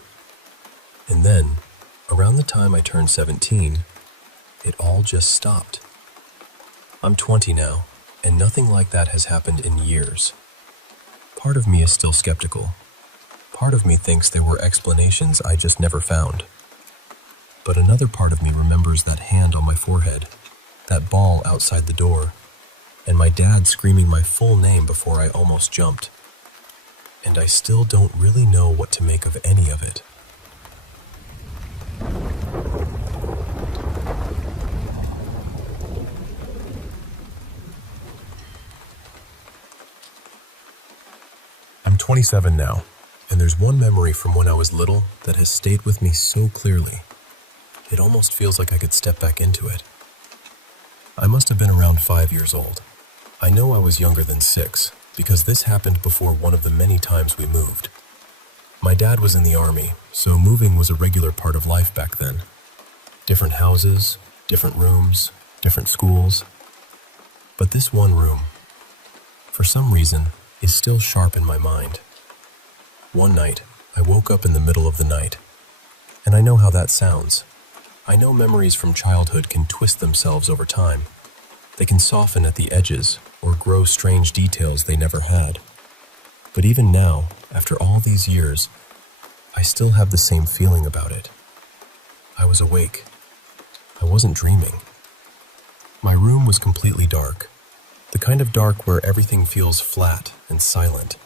And then, around the time I turned 17, it all just stopped. I'm 20 now, and nothing like that has happened in years. Part of me is still skeptical. Part of me thinks there were explanations I just never found. But another part of me remembers that hand on my forehead, that ball outside the door, and my dad screaming my full name before I almost jumped. And I still don't really know what to make of any of it. I'm 27 now, and there's one memory from when I was little that has stayed with me so clearly. It almost feels like I could step back into it. I must have been around 5 years old. I know I was younger than 6, because this happened before one of the many times we moved. My dad was in the army, so moving was a regular part of life back then. Different houses, different rooms, different schools. But this one room, for some reason, is still sharp in my mind. One night, I woke up in the middle of the night, and I know how that sounds. I know memories from childhood can twist themselves over time. They can soften at the edges or grow strange details they never had. But even now, after all these years, I still have the same feeling about it. I was awake. I wasn't dreaming. My room was completely dark, the kind of dark where everything feels flat and silent.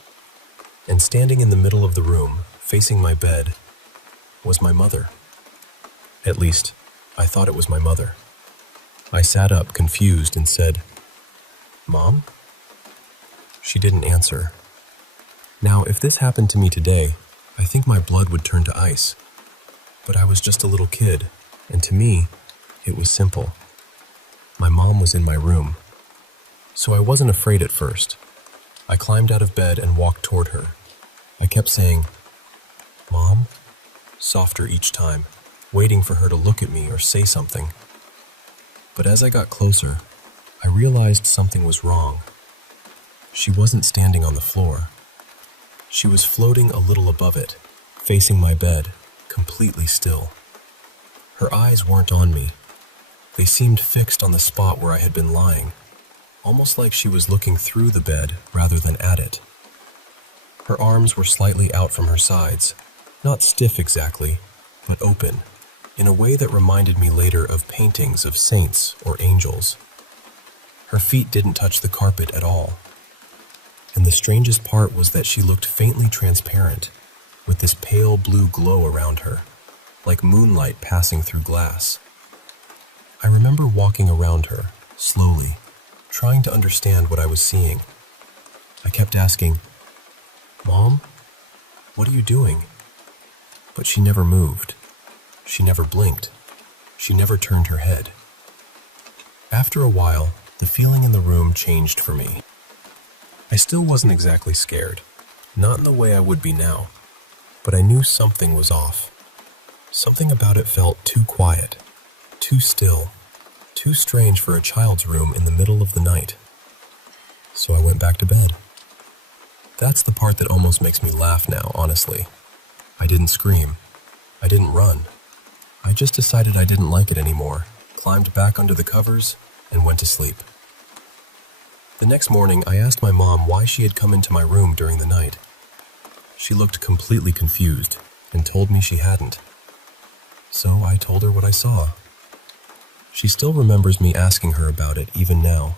And standing in the middle of the room, facing my bed, was my mother. At least, I thought it was my mother. I sat up, confused, and said, "Mom?" She didn't answer. Now, if this happened to me today, I think my blood would turn to ice. But I was just a little kid, and to me, it was simple. My mom was in my room. So I wasn't afraid at first. I climbed out of bed and walked toward her. I kept saying, "Mom?" softer each time, waiting for her to look at me or say something. But as I got closer, I realized something was wrong. She wasn't standing on the floor. She was floating a little above it, facing my bed, completely still. Her eyes weren't on me. They seemed fixed on the spot where I had been lying, almost like she was looking through the bed rather than at it. Her arms were slightly out from her sides, not stiff exactly, but open, in a way that reminded me later of paintings of saints or angels. Her feet didn't touch the carpet at all. And the strangest part was that she looked faintly transparent, with this pale blue glow around her, like moonlight passing through glass. I remember walking around her, slowly, trying to understand what I was seeing. I kept asking, "Mom, "What are you doing?" But she never moved. She never blinked. She never turned her head. After a while, the feeling in the room changed for me. I still wasn't exactly scared, not in the way I would be now, but I knew something was off. Something about it felt too quiet, too still, too strange for a child's room in the middle of the night. So I went back to bed. That's the part that almost makes me laugh now, honestly. I didn't scream. I didn't run. I just decided I didn't like it anymore, climbed back under the covers, and went to sleep. The next morning, I asked my mom why she had come into my room during the night. She looked completely confused and told me she hadn't. So I told her what I saw. She still remembers me asking her about it even now,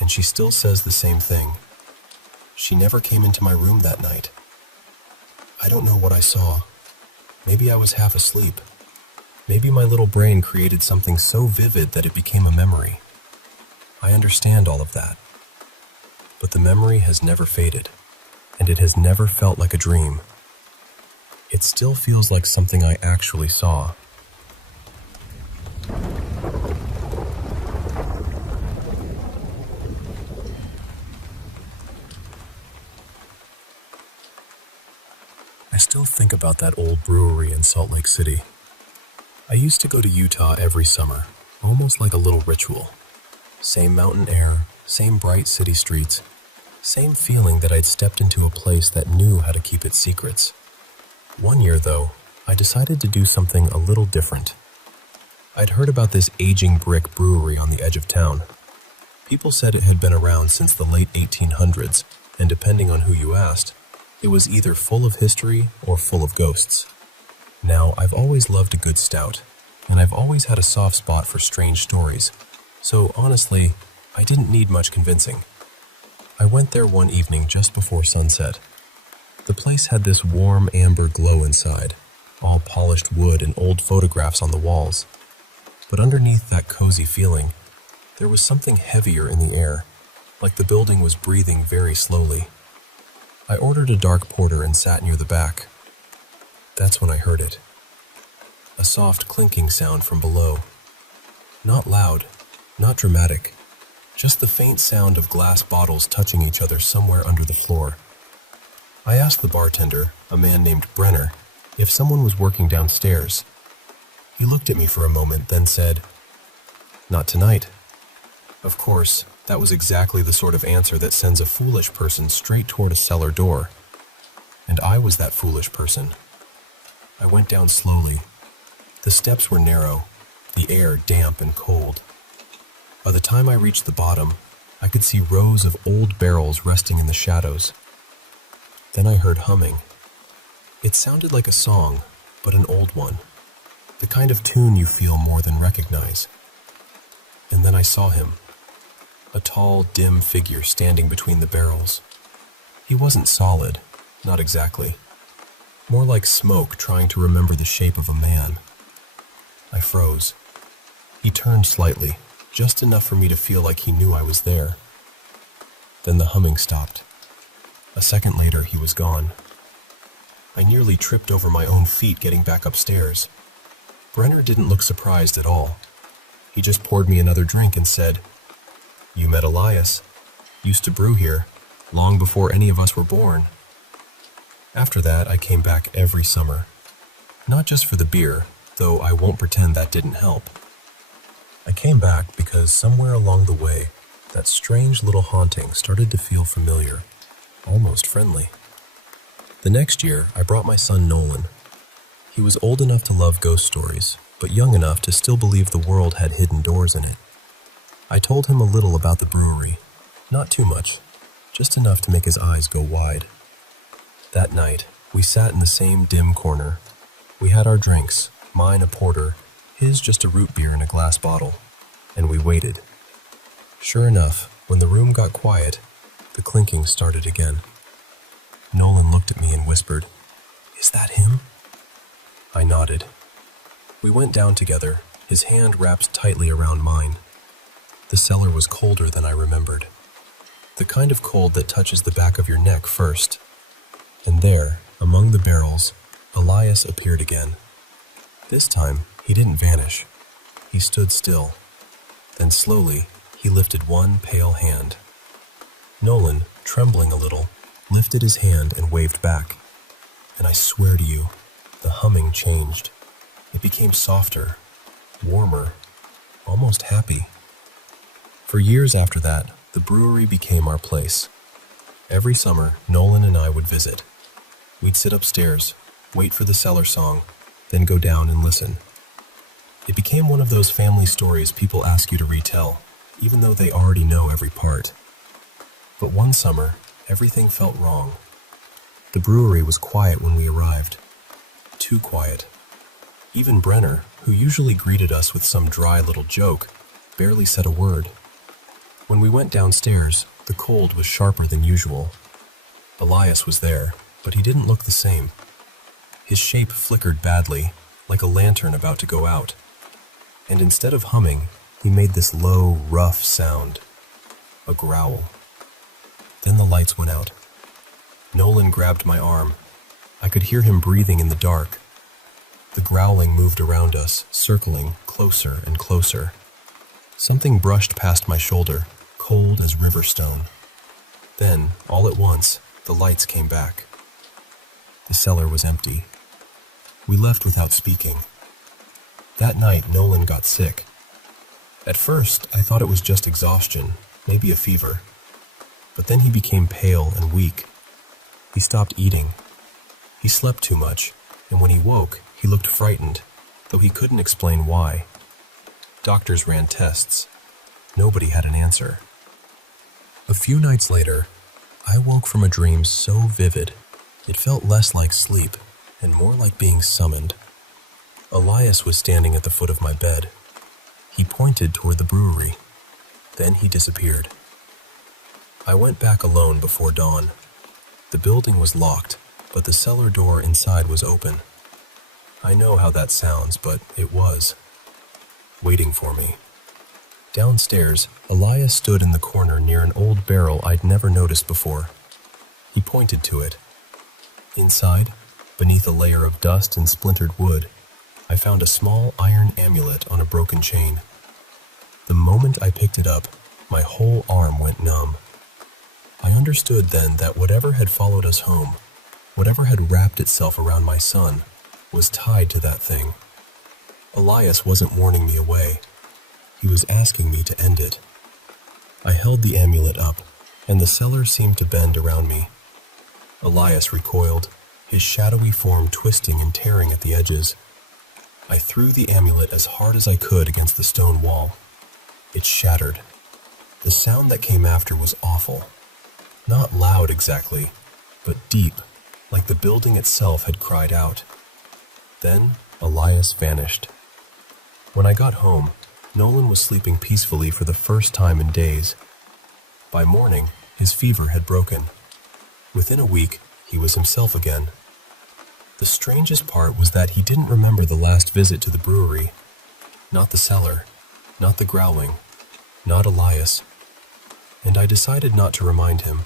and she still says the same thing. She never came into my room that night. I don't know what I saw. Maybe I was half asleep. Maybe my little brain created something so vivid that it became a memory. I understand all of that. But the memory has never faded, and it has never felt like a dream. It still feels like something I actually saw. I still think about that old brewery in Salt Lake City. I used to go to Utah every summer, almost like a little ritual. Same mountain air, same bright city streets, same feeling that I'd stepped into a place that knew how to keep its secrets. One year, though, I decided to do something a little different. I'd heard about this aging brick brewery on the edge of town. People said it had been around since the late 1800s, and depending on who you asked, it was either full of history or full of ghosts. Now, I've always loved a good stout, and I've always had a soft spot for strange stories, so honestly, I didn't need much convincing. I went there one evening just before sunset. The place had this warm amber glow inside, all polished wood and old photographs on the walls. But underneath that cozy feeling, there was something heavier in the air, like the building was breathing very slowly. I ordered a dark porter and sat near the back. That's when I heard it. A soft clinking sound from below. Not loud, not dramatic, just the faint sound of glass bottles touching each other somewhere under the floor. I asked the bartender, a man named Brenner, if someone was working downstairs. He looked at me for a moment, then said, "Not tonight." Of course, that was exactly the sort of answer that sends a foolish person straight toward a cellar door. And I was that foolish person. I went down slowly. The steps were narrow, the air damp and cold. By the time I reached the bottom, I could see rows of old barrels resting in the shadows. Then I heard humming. It sounded like a song, but an old one. The kind of tune you feel more than recognize. And then I saw him. A tall, dim figure standing between the barrels. He wasn't solid, not exactly. More like smoke trying to remember the shape of a man. I froze. He turned slightly, just enough for me to feel like he knew I was there. Then the humming stopped. A second later, he was gone. I nearly tripped over my own feet getting back upstairs. Brenner didn't look surprised at all. He just poured me another drink and said, "You met Elias. Used to brew here, long before any of us were born." After that, I came back every summer. Not just for the beer, though I won't pretend that didn't help. I came back because somewhere along the way, that strange little haunting started to feel familiar, almost friendly. The next year, I brought my son Nolan. He was old enough to love ghost stories, but young enough to still believe the world had hidden doors in it. I told him a little about the brewery, not too much, just enough to make his eyes go wide. That night, we sat in the same dim corner. We had our drinks, mine a porter, his just a root beer in a glass bottle, and we waited. Sure enough, when the room got quiet, the clinking started again. Nolan looked at me and whispered, "Is that him?" I nodded. We went down together, his hand wrapped tightly around mine. The cellar was colder than I remembered. The kind of cold that touches the back of your neck first. And there, a among the barrels, Elias appeared again. This time, he didn't vanish. He stood still. Then slowly, he lifted one pale hand. Nolan, trembling a little, lifted his hand and waved back. And I swear to you, the humming changed. It became softer, warmer, almost happy. For years after that, the brewery became our place. Every summer, Nolan and I would visit. We'd sit upstairs, wait for the cellar song, then go down and listen. It became one of those family stories people ask you to retell, even though they already know every part. But one summer, everything felt wrong. The brewery was quiet when we arrived. Too quiet. Even Brenner, who usually greeted us with some dry little joke, barely said a word. When we went downstairs, the cold was sharper than usual. Elias was there, but he didn't look the same. His shape flickered badly, like a lantern about to go out. And instead of humming, he made this low, rough sound. A growl. Then the lights went out. Nolan grabbed my arm. I could hear him breathing in the dark. The growling moved around us, circling closer and closer. Something brushed past my shoulder, cold as river stone. Then, all at once, the lights came back. The cellar was empty. We left without speaking. That night, Nolan got sick. At first, I thought it was just exhaustion, maybe a fever. But then he became pale and weak. He stopped eating. He slept too much, and when he woke, he looked frightened, though he couldn't explain why. Doctors ran tests. Nobody had an answer. A few nights later, I woke from a dream so vivid, it felt less like sleep and more like being summoned. Elias was standing at the foot of my bed. He pointed toward the brewery. Then he disappeared. I went back alone before dawn. The building was locked, but the cellar door inside was open. I know how that sounds, but it was. Waiting for me. Downstairs, Elias stood in the corner near an old barrel I'd never noticed before. He pointed to it. Inside, beneath a layer of dust and splintered wood, I found a small iron amulet on a broken chain. The moment I picked it up, my whole arm went numb. I understood then that whatever had followed us home, whatever had wrapped itself around my son, was tied to that thing. Elias wasn't warning me away. He was asking me to end it. I held the amulet up, and the cellar seemed to bend around me. Elias recoiled, his shadowy form twisting and tearing at the edges. I threw the amulet as hard as I could against the stone wall. It shattered. The sound that came after was awful. Not loud exactly, but deep, like the building itself had cried out. Then Elias vanished. When I got home, Nolan was sleeping peacefully for the first time in days. By morning, his fever had broken. Within a week, he was himself again. The strangest part was that he didn't remember the last visit to the brewery. Not the cellar, not the growling, not Elias. And I decided not to remind him.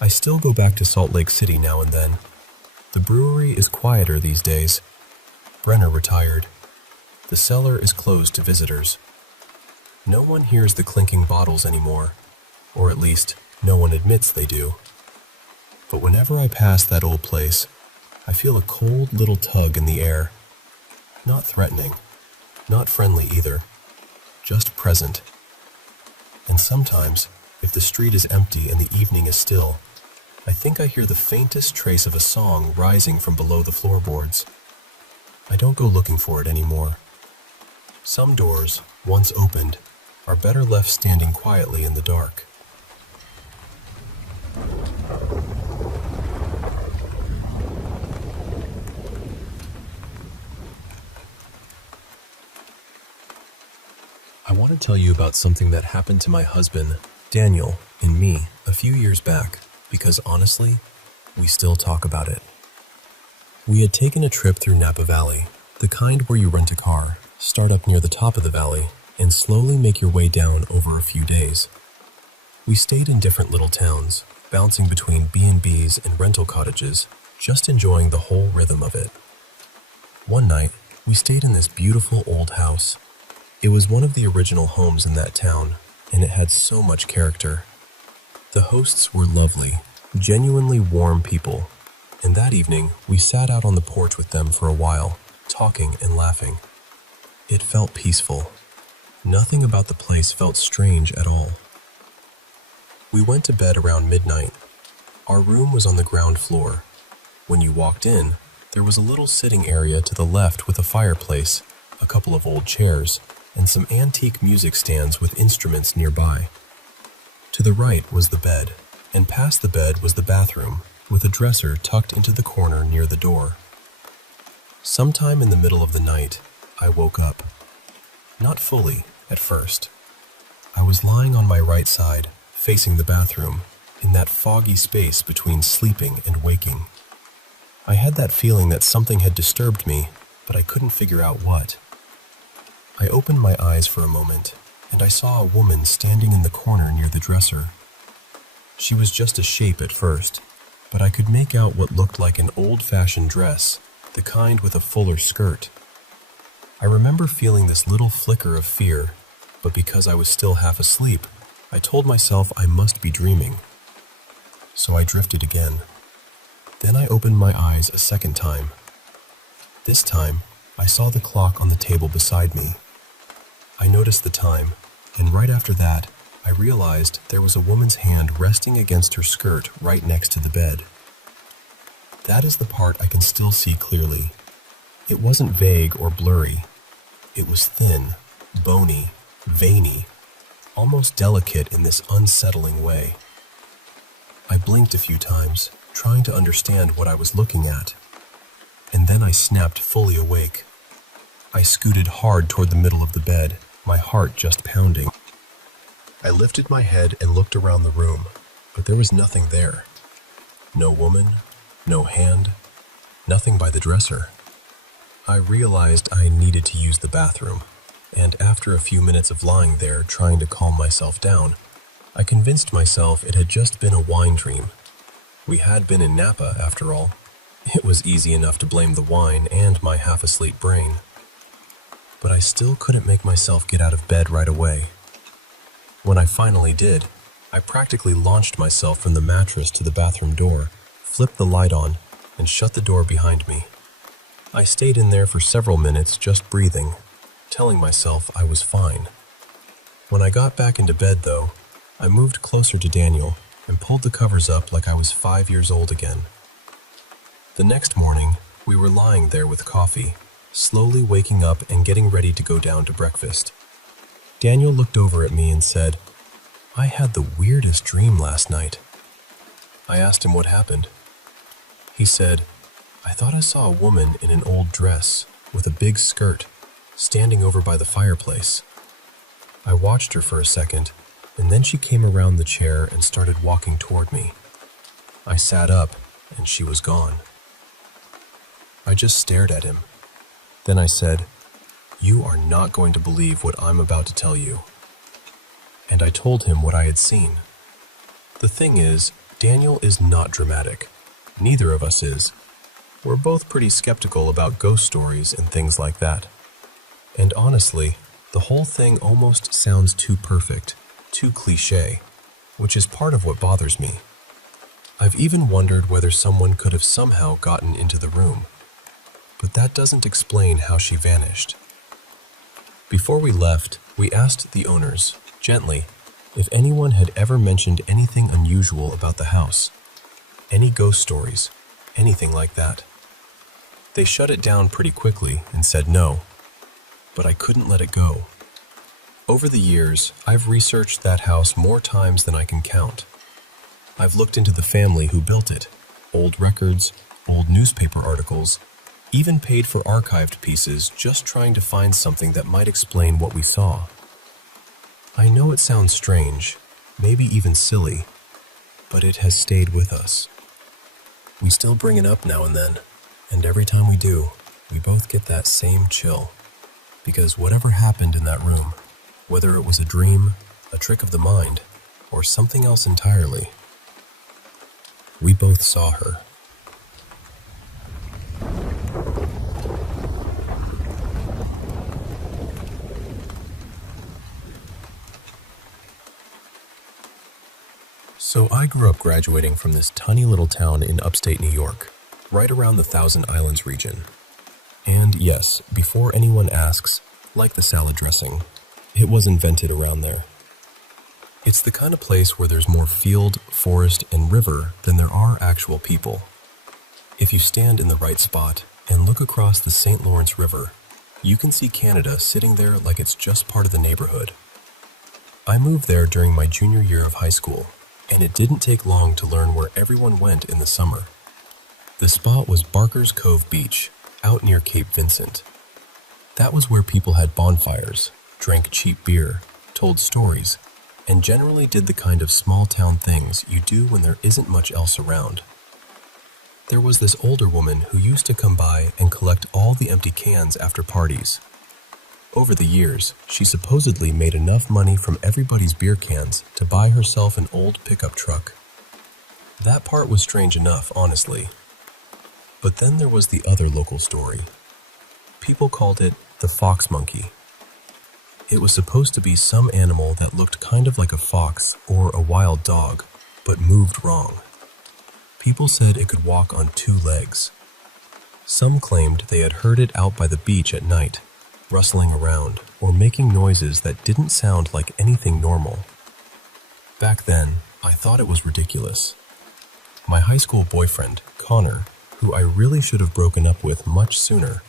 I still go back to Salt Lake City now and then. The brewery is quieter these days. Brenner retired. The cellar is closed to visitors. No one hears the clinking bottles anymore, or at least, no one admits they do. But whenever I pass that old place, I feel a cold little tug in the air. Not threatening, not friendly either, just present. And sometimes, if the street is empty and the evening is still, I think I hear the faintest trace of a song rising from below the floorboards. I don't go looking for it anymore. Some doors, once opened, are better left standing quietly in the dark. I want to tell you about something that happened to my husband, Daniel, and me a few years back, because honestly, we still talk about it. We had taken a trip through Napa Valley, the kind where you rent a car, start up near the top of the valley, and slowly make your way down over a few days. We stayed in different little towns, bouncing between B&Bs and rental cottages, just enjoying the whole rhythm of it. One night, we stayed in this beautiful old house. It was one of the original homes in that town, and it had so much character. The hosts were lovely, genuinely warm people, and that evening we sat out on the porch with them for a while, talking and laughing. It felt peaceful. Nothing about the place felt strange at all. We went to bed around midnight. Our room was on the ground floor. When you walked in, there was a little sitting area to the left with a fireplace, a couple of old chairs, and some antique music stands with instruments nearby. To the right was the bed, and past the bed was the bathroom, with a dresser tucked into the corner near the door. Sometime in the middle of the night, I woke up. Not fully, at first. I was lying on my right side, facing the bathroom, in that foggy space between sleeping and waking. I had that feeling that something had disturbed me, but I couldn't figure out what. I opened my eyes for a moment, and I saw a woman standing in the corner near the dresser. She was just a shape at first, but I could make out what looked like an old-fashioned dress, the kind with a fuller skirt. I remember feeling this little flicker of fear, but because I was still half asleep, I told myself I must be dreaming. So I drifted again. Then I opened my eyes a second time. This time, I saw the clock on the table beside me. I noticed the time, and right after that, I realized there was a woman's hand resting against her skirt right next to the bed. That is the part I can still see clearly. It wasn't vague or blurry. It was thin, bony, veiny, almost delicate in this unsettling way. I blinked a few times, trying to understand what I was looking at, and then I snapped fully awake. I scooted hard toward the middle of the bed, my heart just pounding. I lifted my head and looked around the room, but there was nothing there. No woman, no hand, nothing by the dresser. I realized I needed to use the bathroom, and after a few minutes of lying there trying to calm myself down, I convinced myself it had just been a wine dream. We had been in Napa, after all. It was easy enough to blame the wine and my half-asleep brain. But I still couldn't make myself get out of bed right away. When I finally did, I practically launched myself from the mattress to the bathroom door, flipped the light on, and shut the door behind me. I stayed in there for several minutes just breathing, telling myself I was fine. When I got back into bed, though, I moved closer to Daniel and pulled the covers up like I was 5 years old again. The next morning, we were lying there with coffee, slowly waking up and getting ready to go down to breakfast. Daniel looked over at me and said, "I had the weirdest dream last night." I asked him what happened. He said, "I thought I saw a woman in an old dress with a big skirt standing over by the fireplace. I watched her for a second, and then she came around the chair and started walking toward me. I sat up, and she was gone." I just stared at him. Then I said, "You are not going to believe what I'm about to tell you." And I told him what I had seen. The thing is, Daniel is not dramatic. Neither of us is. We're both pretty skeptical about ghost stories and things like that. And honestly, the whole thing almost sounds too perfect, too cliché, which is part of what bothers me. I've even wondered whether someone could have somehow gotten into the room. But that doesn't explain how she vanished. Before we left, we asked the owners, gently, if anyone had ever mentioned anything unusual about the house. Any ghost stories, anything like that. They shut it down pretty quickly and said no, but I couldn't let it go. Over the years, I've researched that house more times than I can count. I've looked into the family who built it, old records, old newspaper articles, even paid for archived pieces just trying to find something that might explain what we saw. I know it sounds strange, maybe even silly, but it has stayed with us. We still bring it up now and then, and every time we do, we both get that same chill. Because whatever happened in that room, whether it was a dream, a trick of the mind, or something else entirely, we both saw her. So I grew up graduating from this tiny little town in upstate New York, right around the Thousand Islands region. And yes, before anyone asks, like the salad dressing, it was invented around there. It's the kind of place where there's more field, forest, and river than there are actual people. If you stand in the right spot and look across the St. Lawrence River, you can see Canada sitting there like it's just part of the neighborhood. I moved there during my junior year of high school, and it didn't take long to learn where everyone went in the summer. The spot was Barker's Cove Beach, out near Cape Vincent. That was where people had bonfires, drank cheap beer, told stories, and generally did the kind of small-town things you do when there isn't much else around. There was this older woman who used to come by and collect all the empty cans after parties. Over the years, she supposedly made enough money from everybody's beer cans to buy herself an old pickup truck. That part was strange enough, honestly. But then there was the other local story. People called it the fox monkey. It was supposed to be some animal that looked kind of like a fox or a wild dog, but moved wrong. People said it could walk on two legs. Some claimed they had heard it out by the beach at night, rustling around or making noises that didn't sound like anything normal. Back then, I thought it was ridiculous. My high school boyfriend, Connor, who I really should have broken up with much sooner,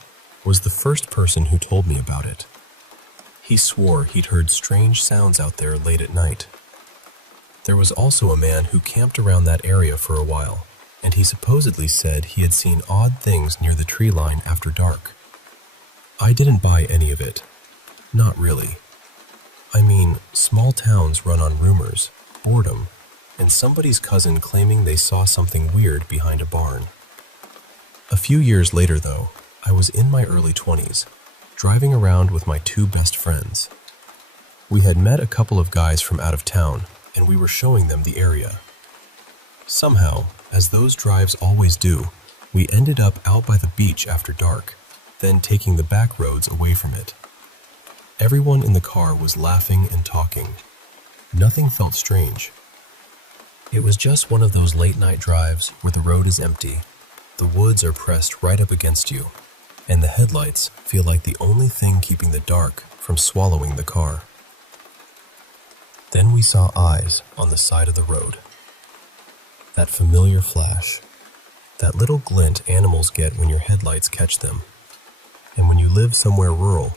was the first person who told me about it. He swore he'd heard strange sounds out there late at night. There was also a man who camped around that area for a while, and he supposedly said he had seen odd things near the tree line after dark. I didn't buy any of it. Not really. I mean, small towns run on rumors, boredom, and somebody's cousin claiming they saw something weird behind a barn. A few years later, though, I was in my early 20s, driving around with my two best friends. We had met a couple of guys from out of town, and we were showing them the area. Somehow, as those drives always do, we ended up out by the beach after dark, then taking the back roads away from it. Everyone in the car was laughing and talking. Nothing felt strange. It was just one of those late-night drives where the road is empty, the woods are pressed right up against you, and the headlights feel like the only thing keeping the dark from swallowing the car. Then we saw eyes on the side of the road. That familiar flash, that little glint animals get when your headlights catch them. And when you live somewhere rural,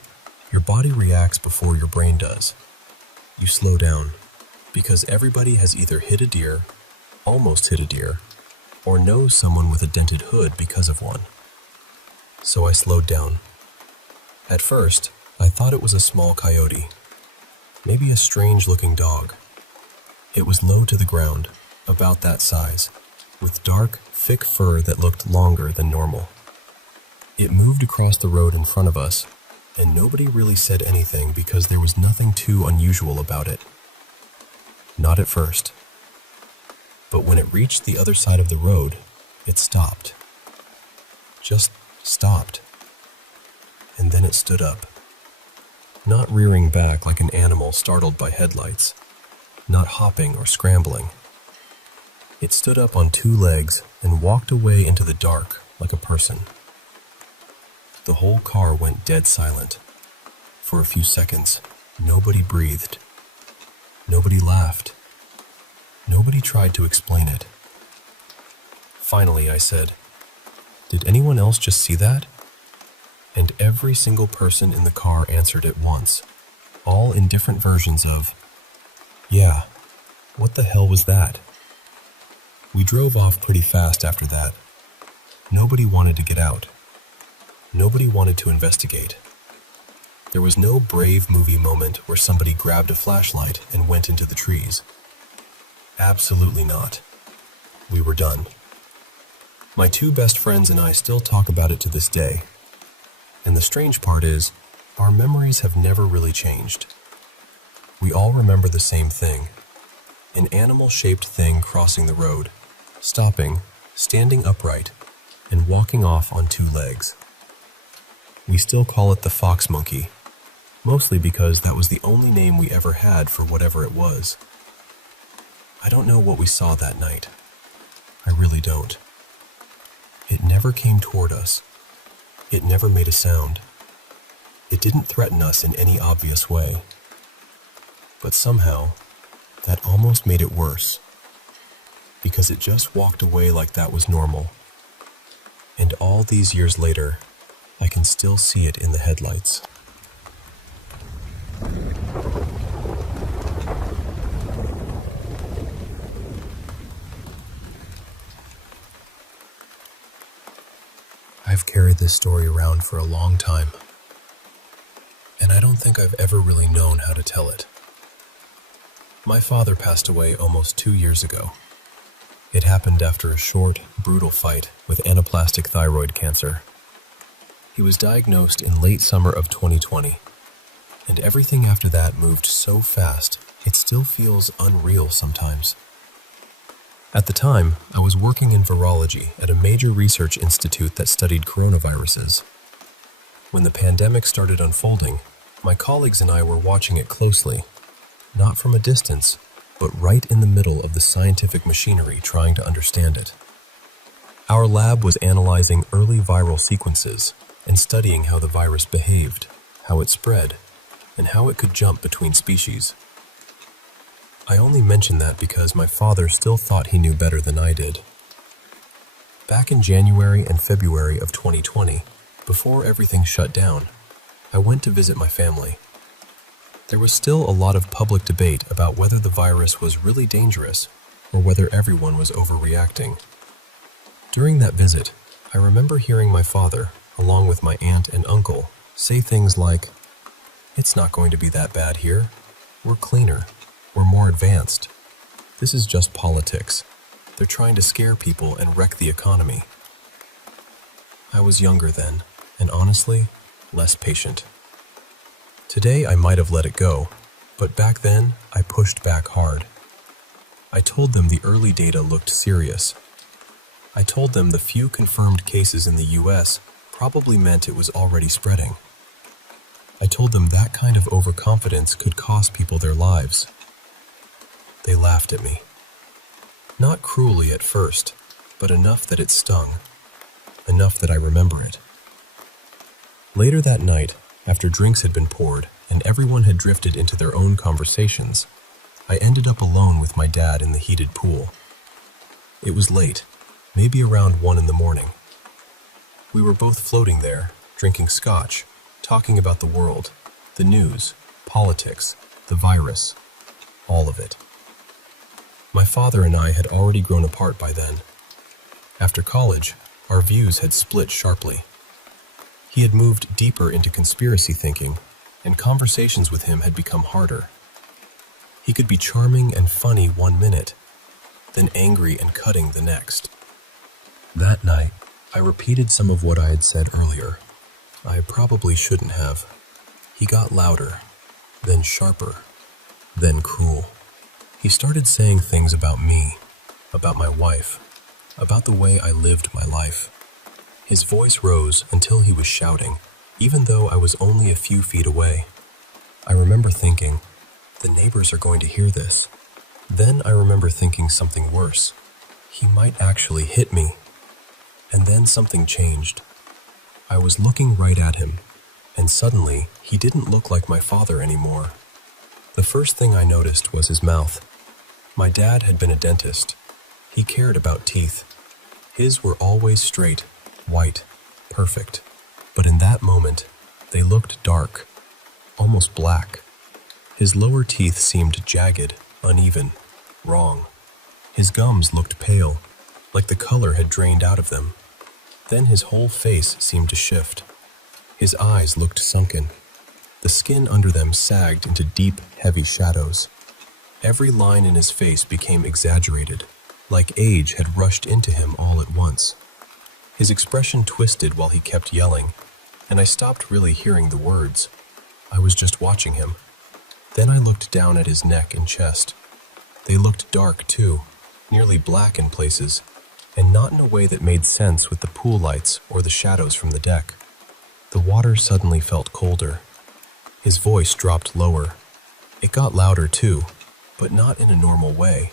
your body reacts before your brain does. You slow down, because everybody has either hit a deer, almost hit a deer, or knows someone with a dented hood because of one. So I slowed down. At first, I thought it was a small coyote, maybe a strange-looking dog. It was low to the ground, about that size, with dark, thick fur that looked longer than normal. It moved across the road in front of us, and nobody really said anything because there was nothing too unusual about it. Not at first. But when it reached the other side of the road, it stopped. Just stopped. And then it stood up. Not rearing back like an animal startled by headlights, not hopping or scrambling. It stood up on two legs and walked away into the dark like a person. The whole car went dead silent. For a few seconds, nobody breathed. Nobody laughed. Nobody tried to explain it. Finally, I said, "Did anyone else just see that?" And every single person in the car answered at once, all in different versions of, "Yeah, what the hell was that?" We drove off pretty fast after that. Nobody wanted to get out. Nobody wanted to investigate. There was no brave movie moment where somebody grabbed a flashlight and went into the trees. Absolutely not. We were done. My two best friends and I still talk about it to this day. And the strange part is, our memories have never really changed. We all remember the same thing. An animal-shaped thing crossing the road, stopping, standing upright, and walking off on two legs. We still call it the fox monkey, mostly because that was the only name we ever had for whatever it was. I don't know what we saw that night. I really don't. It never came toward us. It never made a sound. It didn't threaten us in any obvious way. But somehow, that almost made it worse, because it just walked away like that was normal. And all these years later, I can still see it in the headlights. I've carried this story around for a long time, and I don't think I've ever really known how to tell it. My father passed away almost 2 years ago. It happened after a short, brutal fight with anaplastic thyroid cancer. He was diagnosed in late summer of 2020, and everything after that moved so fast, it still feels unreal sometimes. At the time, I was working in virology at a major research institute that studied coronaviruses. When the pandemic started unfolding, my colleagues and I were watching it closely, not from a distance, but right in the middle of the scientific machinery trying to understand it. Our lab was analyzing early viral sequences and studying how the virus behaved, how it spread, and how it could jump between species. I only mention that because my father still thought he knew better than I did. Back in January and February of 2020, before everything shut down, I went to visit my family. There was still a lot of public debate about whether the virus was really dangerous or whether everyone was overreacting. During that visit, I remember hearing my father, along with my aunt and uncle, say things like, "It's not going to be that bad here. We're cleaner. We're more advanced. This is just politics. They're trying to scare people and wreck the economy." I was younger then, and honestly, less patient. Today I might have let it go, but back then I pushed back hard. I told them the early data looked serious. I told them the few confirmed cases in the US probably meant it was already spreading. I told them that kind of overconfidence could cost people their lives. They laughed at me. Not cruelly at first, but enough that it stung. Enough that I remember it. Later that night, after drinks had been poured and everyone had drifted into their own conversations, I ended up alone with my dad in the heated pool. It was late, maybe around 1 in the morning. We were both floating there, drinking scotch, talking about the world, the news, politics, the virus, all of it. My father and I had already grown apart by then. After college, our views had split sharply. He had moved deeper into conspiracy thinking, and conversations with him had become harder. He could be charming and funny 1 minute, then angry and cutting the next. That night, I repeated some of what I had said earlier. I probably shouldn't have. He got louder, then sharper, then cruel. He started saying things about me, about my wife, about the way I lived my life. His voice rose until he was shouting, even though I was only a few feet away. I remember thinking, the neighbors are going to hear this. Then I remember thinking something worse. He might actually hit me. And then something changed. I was looking right at him, and suddenly he didn't look like my father anymore. The first thing I noticed was his mouth. My dad had been a dentist. He cared about teeth. His were always straight, white, perfect. But in that moment, they looked dark, almost black. His lower teeth seemed jagged, uneven, wrong. His gums looked pale, like the color had drained out of them. Then his whole face seemed to shift. His eyes looked sunken. The skin under them sagged into deep, heavy shadows. Every line in his face became exaggerated, like age had rushed into him all at once. His expression twisted while he kept yelling, and I stopped really hearing the words. I was just watching him. Then I looked down at his neck and chest. They looked dark too, nearly black in places, and not in a way that made sense with the pool lights or the shadows from the deck. The water suddenly felt colder. His voice dropped lower. It got louder too, but not in a normal way.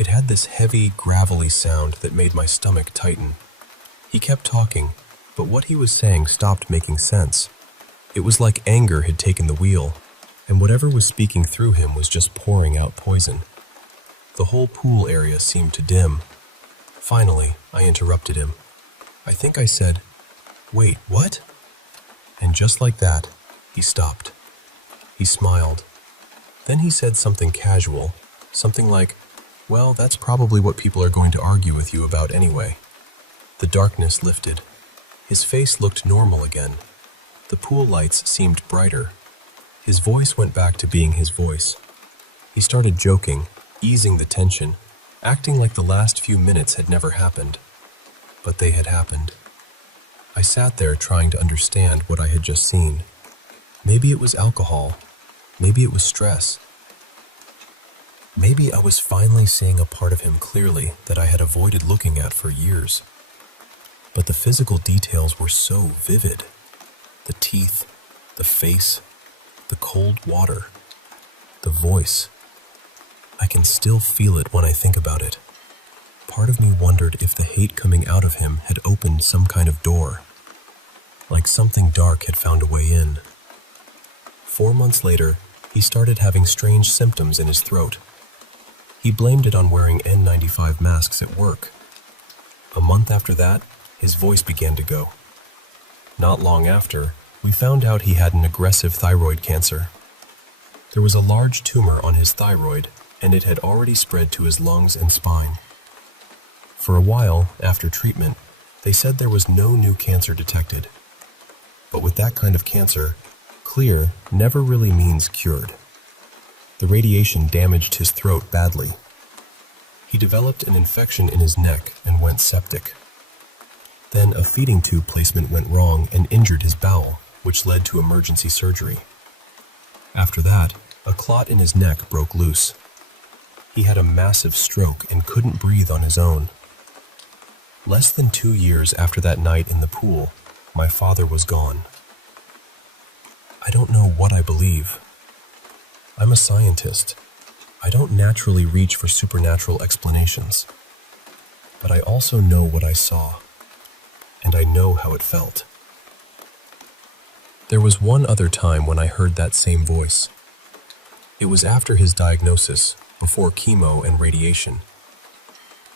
It had this heavy, gravelly sound that made my stomach tighten. He kept talking, but what he was saying stopped making sense. It was like anger had taken the wheel, and whatever was speaking through him was just pouring out poison. The whole pool area seemed to dim. Finally, I interrupted him. I think I said, "Wait, what?" And just like that, he stopped. He smiled. Then he said something casual, something like, "Well, that's probably what people are going to argue with you about anyway." The darkness lifted. His face looked normal again. The pool lights seemed brighter. His voice went back to being his voice. He started joking, easing the tension, acting like the last few minutes had never happened. But they had happened. I sat there trying to understand what I had just seen. Maybe it was alcohol. Maybe it was stress. Maybe I was finally seeing a part of him clearly that I had avoided looking at for years. But the physical details were so vivid. The teeth, the face, the cold water, the voice. I can still feel it when I think about it. Part of me wondered if the hate coming out of him had opened some kind of door, like something dark had found a way in. 4 months later, he started having strange symptoms in his throat. He blamed it on wearing N95 masks at work. A month after that, his voice began to go. Not long after, we found out he had an aggressive thyroid cancer. There was a large tumor on his thyroid, and it had already spread to his lungs and spine. For a while, after treatment, they said there was no new cancer detected. But with that kind of cancer, clear never really means cured. The radiation damaged his throat badly. He developed an infection in his neck and went septic. Then a feeding tube placement went wrong and injured his bowel, which led to emergency surgery. After that, a clot in his neck broke loose. He had a massive stroke and couldn't breathe on his own. Less than 2 years after that night in the pool, my father was gone. I don't know what I believe. I'm a scientist. I don't naturally reach for supernatural explanations. But I also know what I saw, and I know how it felt. There was one other time when I heard that same voice. It was after his diagnosis, before chemo and radiation.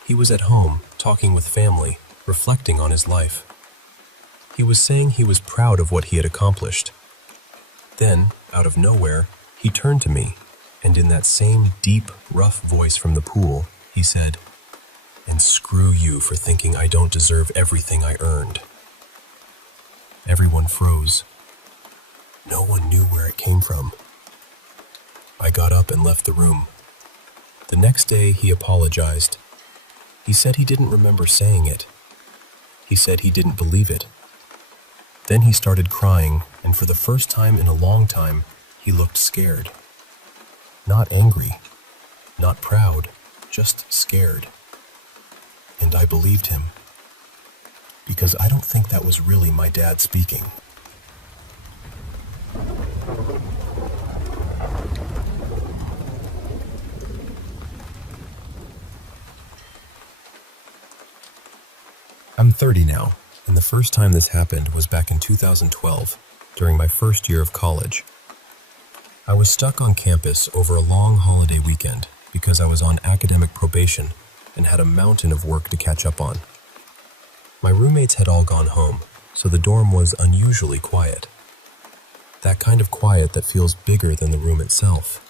He was at home, talking with family, reflecting on his life. He was saying he was proud of what he had accomplished. Then, out of nowhere, he turned to me, and in that same deep, rough voice from the pool, he said, "And screw you for thinking I don't deserve everything I earned." Everyone froze. No one knew where it came from. I got up and left the room. The next day, he apologized. He said he didn't remember saying it. He said he didn't believe it. Then he started crying, and for the first time in a long time, he looked scared. Not angry, not proud, just scared. And I believed him, because I don't think that was really my dad speaking. I'm 30 now, and the first time this happened was back in 2012, during my first year of college. I was stuck on campus over a long holiday weekend because I was on academic probation and had a mountain of work to catch up on. My roommates had all gone home, so the dorm was unusually quiet. That kind of quiet that feels bigger than the room itself.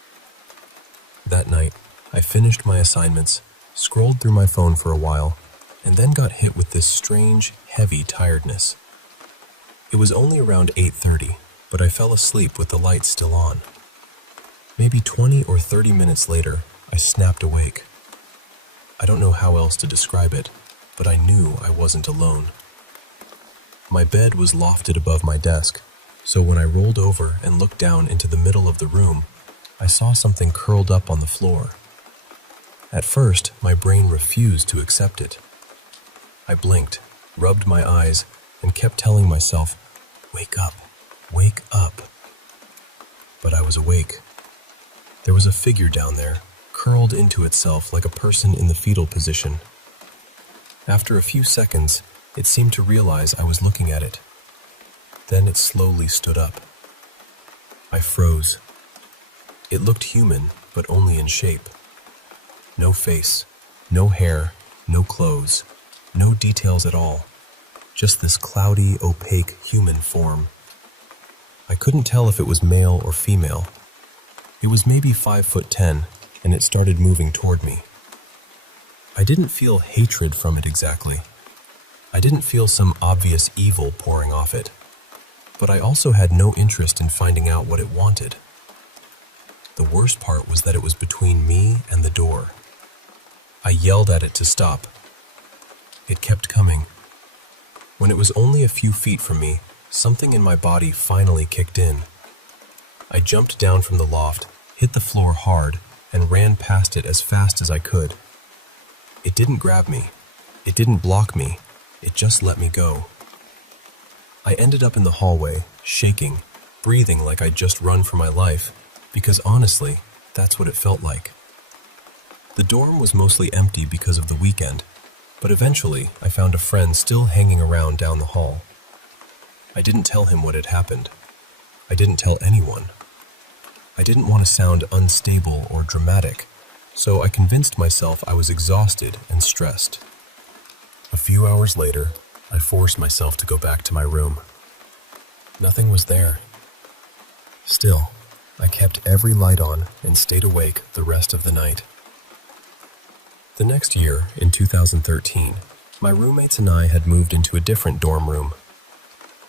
That night, I finished my assignments, scrolled through my phone for a while, and then got hit with this strange, heavy tiredness. It was only around 8:30, but I fell asleep with the lights still on. Maybe 20 or 30 minutes later, I snapped awake. I don't know how else to describe it, but I knew I wasn't alone. My bed was lofted above my desk, so when I rolled over and looked down into the middle of the room, I saw something curled up on the floor. At first, my brain refused to accept it. I blinked, rubbed my eyes, and kept telling myself, "Wake up, wake up." But I was awake. There was a figure down there, curled into itself like a person in the fetal position. After a few seconds, it seemed to realize I was looking at it. Then it slowly stood up. I froze. It looked human, but only in shape. No face, no hair, no clothes, no details at all. Just this cloudy, opaque human form. I couldn't tell if it was male or female. It was maybe 5'10", and it started moving toward me. I didn't feel hatred from it exactly. I didn't feel some obvious evil pouring off it. But I also had no interest in finding out what it wanted. The worst part was that it was between me and the door. I yelled at it to stop. It kept coming. When it was only a few feet from me, something in my body finally kicked in. I jumped down from the loft, hit the floor hard, and ran past it as fast as I could. It didn't grab me. It didn't block me. It just let me go. I ended up in the hallway, shaking, breathing like I'd just run for my life, because honestly, that's what it felt like. The dorm was mostly empty because of the weekend, but eventually I found a friend still hanging around down the hall. I didn't tell him what had happened. I didn't tell anyone. I didn't want to sound unstable or dramatic, so I convinced myself I was exhausted and stressed. A few hours later, I forced myself to go back to my room. Nothing was there. Still, I kept every light on and stayed awake the rest of the night. The next year, in 2013, my roommates and I had moved into a different dorm room.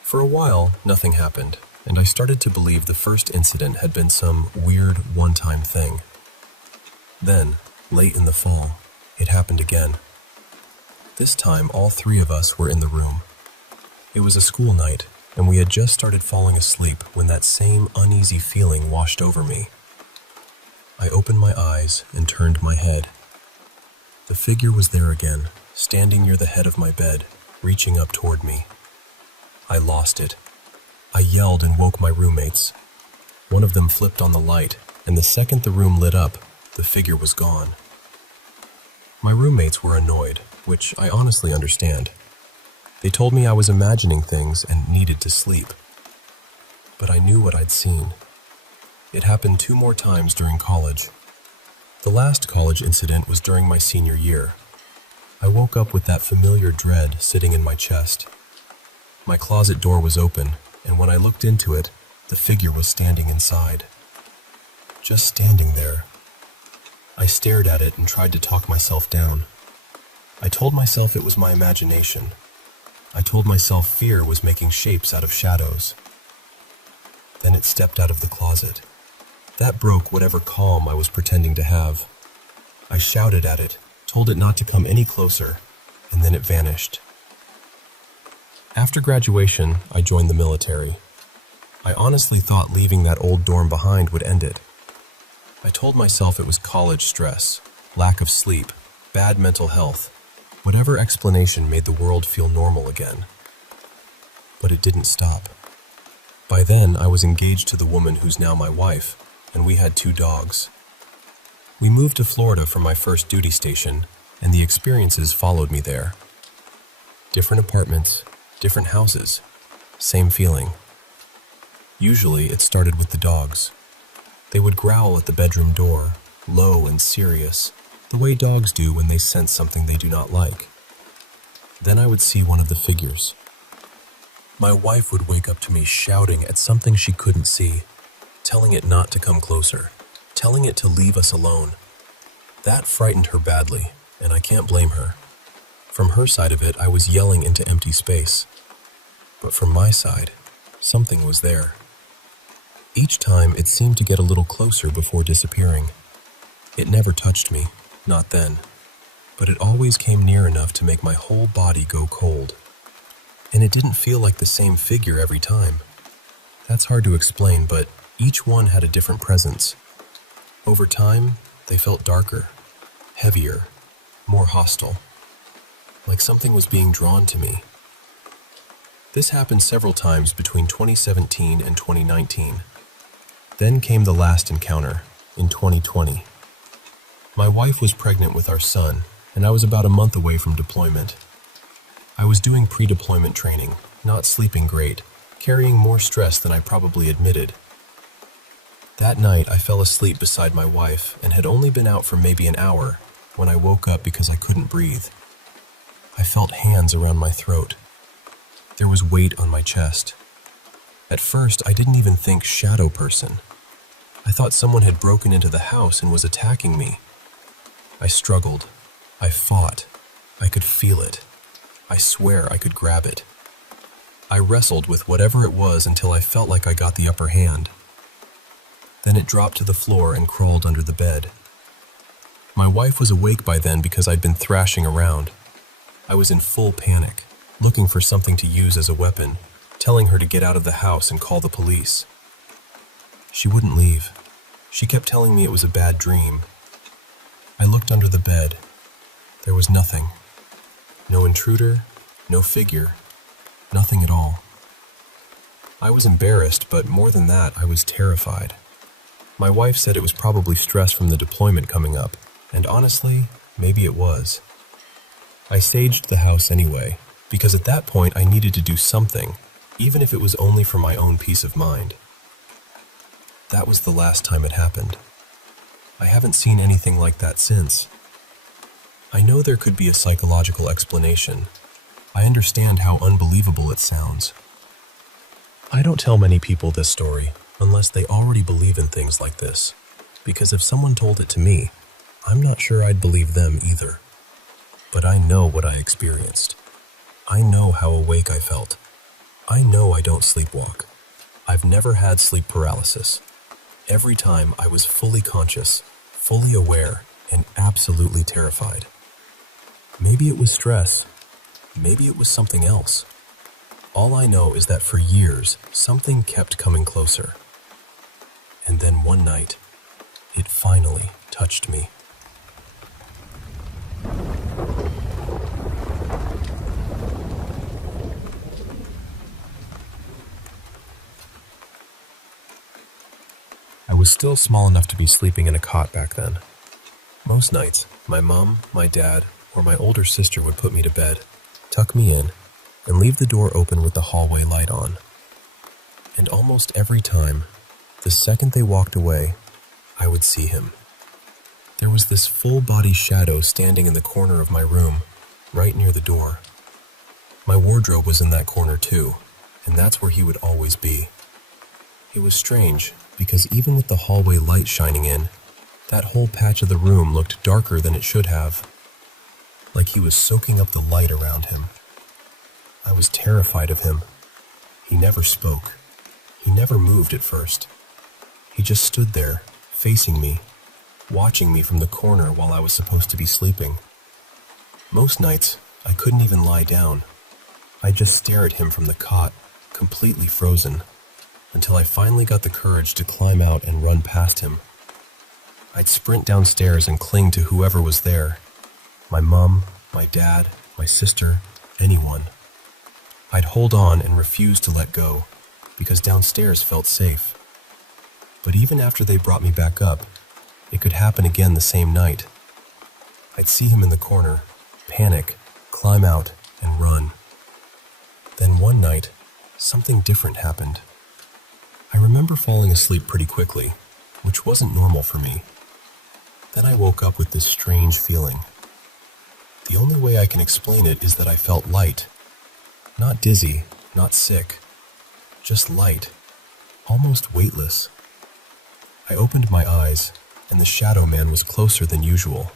For a while, nothing happened, and I started to believe the first incident had been some weird one-time thing. Then, late in the fall, it happened again. This time, all three of us were in the room. It was a school night, and we had just started falling asleep when that same uneasy feeling washed over me. I opened my eyes and turned my head. The figure was there again, standing near the head of my bed, reaching up toward me. I lost it. I yelled and woke my roommates. One of them flipped on the light, and the second the room lit up, the figure was gone. My roommates were annoyed, which I honestly understand. They told me I was imagining things and needed to sleep. But I knew what I'd seen. It happened 2 more times during college. The last college incident was during my senior year. I woke up with that familiar dread sitting in my chest. My closet door was open, and when I looked into it, the figure was standing inside. Just standing there. I stared at it and tried to talk myself down. I told myself it was my imagination. I told myself fear was making shapes out of shadows. Then it stepped out of the closet. That broke whatever calm I was pretending to have. I shouted at it, told it not to come any closer, and then it vanished. After graduation, I joined the military. I honestly thought leaving that old dorm behind would end it. I told myself it was college stress, lack of sleep, bad mental health. Whatever explanation made the world feel normal again. But it didn't stop. By then, I was engaged to the woman who's now my wife, and we had 2 dogs. We moved to Florida for my first duty station, and the experiences followed me there. Different apartments, different houses, same feeling. Usually, it started with the dogs. They would growl at the bedroom door, low and serious, the way dogs do when they sense something they do not like. Then I would see one of the figures. My wife would wake up to me shouting at something she couldn't see, telling it not to come closer, telling it to leave us alone. That frightened her badly, and I can't blame her. From her side of it, I was yelling into empty space. But from my side, something was there. Each time, it seemed to get a little closer before disappearing. It never touched me. Not then, but it always came near enough to make my whole body go cold. And it didn't feel like the same figure every time. That's hard to explain, but each one had a different presence. Over time, they felt darker, heavier, more hostile, like something was being drawn to me. This happened several times between 2017 and 2019. Then came the last encounter, in 2020. My wife was pregnant with our son, and I was about a month away from deployment. I was doing pre-deployment training, not sleeping great, carrying more stress than I probably admitted. That night, I fell asleep beside my wife and had only been out for maybe an hour when I woke up because I couldn't breathe. I felt hands around my throat. There was weight on my chest. At first, I didn't even think shadow person. I thought someone had broken into the house and was attacking me. I struggled. I fought. I could feel it. I swear I could grab it. I wrestled with whatever it was until I felt like I got the upper hand. Then it dropped to the floor and crawled under the bed. My wife was awake by then because I'd been thrashing around. I was in full panic, looking for something to use as a weapon, telling her to get out of the house and call the police. She wouldn't leave. She kept telling me it was a bad dream. I looked under the bed. There was nothing. No intruder, no figure, nothing at all. I was embarrassed, but more than that, I was terrified. My wife said it was probably stress from the deployment coming up, and honestly, maybe it was. I staged the house anyway, because at that point I needed to do something, even if it was only for my own peace of mind. That was the last time it happened. I haven't seen anything like that since. I know there could be a psychological explanation. I understand how unbelievable it sounds. I don't tell many people this story unless they already believe in things like this, because if someone told it to me, I'm not sure I'd believe them either. But I know what I experienced. I know how awake I felt. I know I don't sleepwalk. I've never had sleep paralysis. Every time I was fully conscious, fully aware, and absolutely terrified. Maybe it was stress. Maybe it was something else. All I know is that for years, something kept coming closer. And then one night, it finally touched me. I was still small enough to be sleeping in a cot back then. Most nights, my mom, my dad, or my older sister would put me to bed, tuck me in, and leave the door open with the hallway light on. And almost every time, the second they walked away, I would see him. There was this full-body shadow standing in the corner of my room, right near the door. My wardrobe was in that corner too, and that's where he would always be. It was strange, because even with the hallway light shining in, that whole patch of the room looked darker than it should have, like he was soaking up the light around him. I was terrified of him. He never spoke. He never moved at first. He just stood there, facing me, watching me from the corner while I was supposed to be sleeping. Most nights, I couldn't even lie down. I'd just stare at him from the cot, completely frozen, until I finally got the courage to climb out and run past him. I'd sprint downstairs and cling to whoever was there. My mom, my dad, my sister, anyone. I'd hold on and refuse to let go, because downstairs felt safe. But even after they brought me back up, it could happen again the same night. I'd see him in the corner, panic, climb out, and run. Then one night, something different happened. I remember falling asleep pretty quickly, which wasn't normal for me. Then I woke up with this strange feeling. The only way I can explain it is that I felt light. Not dizzy, not sick. Just light, almost weightless. I opened my eyes, and the shadow man was closer than usual.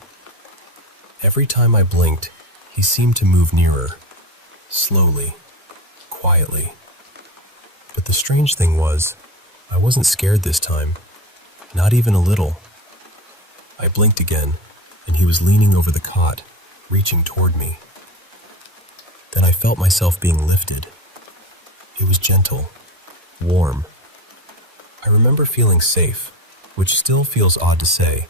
Every time I blinked, he seemed to move nearer, slowly, quietly. But the strange thing was, I wasn't scared this time, not even a little. I blinked again, and he was leaning over the cot, reaching toward me. Then I felt myself being lifted. It was gentle, warm. I remember feeling safe, which still feels odd to say,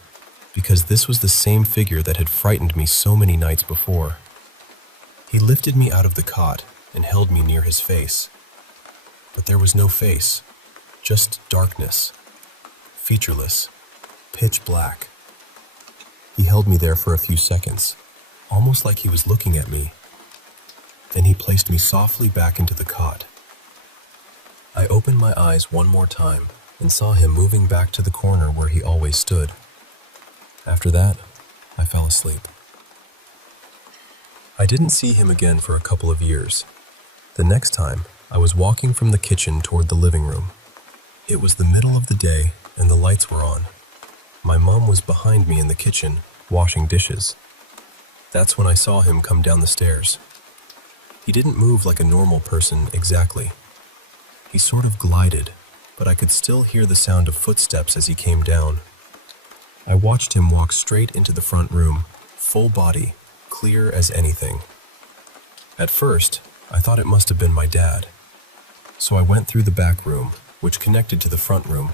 because this was the same figure that had frightened me so many nights before. He lifted me out of the cot and held me near his face. But there was no face, just darkness, featureless, pitch black. He held me there for a few seconds, almost like he was looking at me. Then he placed me softly back into the cot. I opened my eyes one more time and saw him moving back to the corner where he always stood. After that, I fell asleep. I didn't see him again for a couple of years. The next time, I was walking from the kitchen toward the living room. It was the middle of the day and the lights were on. My mom was behind me in the kitchen, washing dishes. That's when I saw him come down the stairs. He didn't move like a normal person exactly. He sort of glided, but I could still hear the sound of footsteps as he came down. I watched him walk straight into the front room, full body, clear as anything. At first, I thought it must have been my dad. So I went through the back room, which connected to the front room,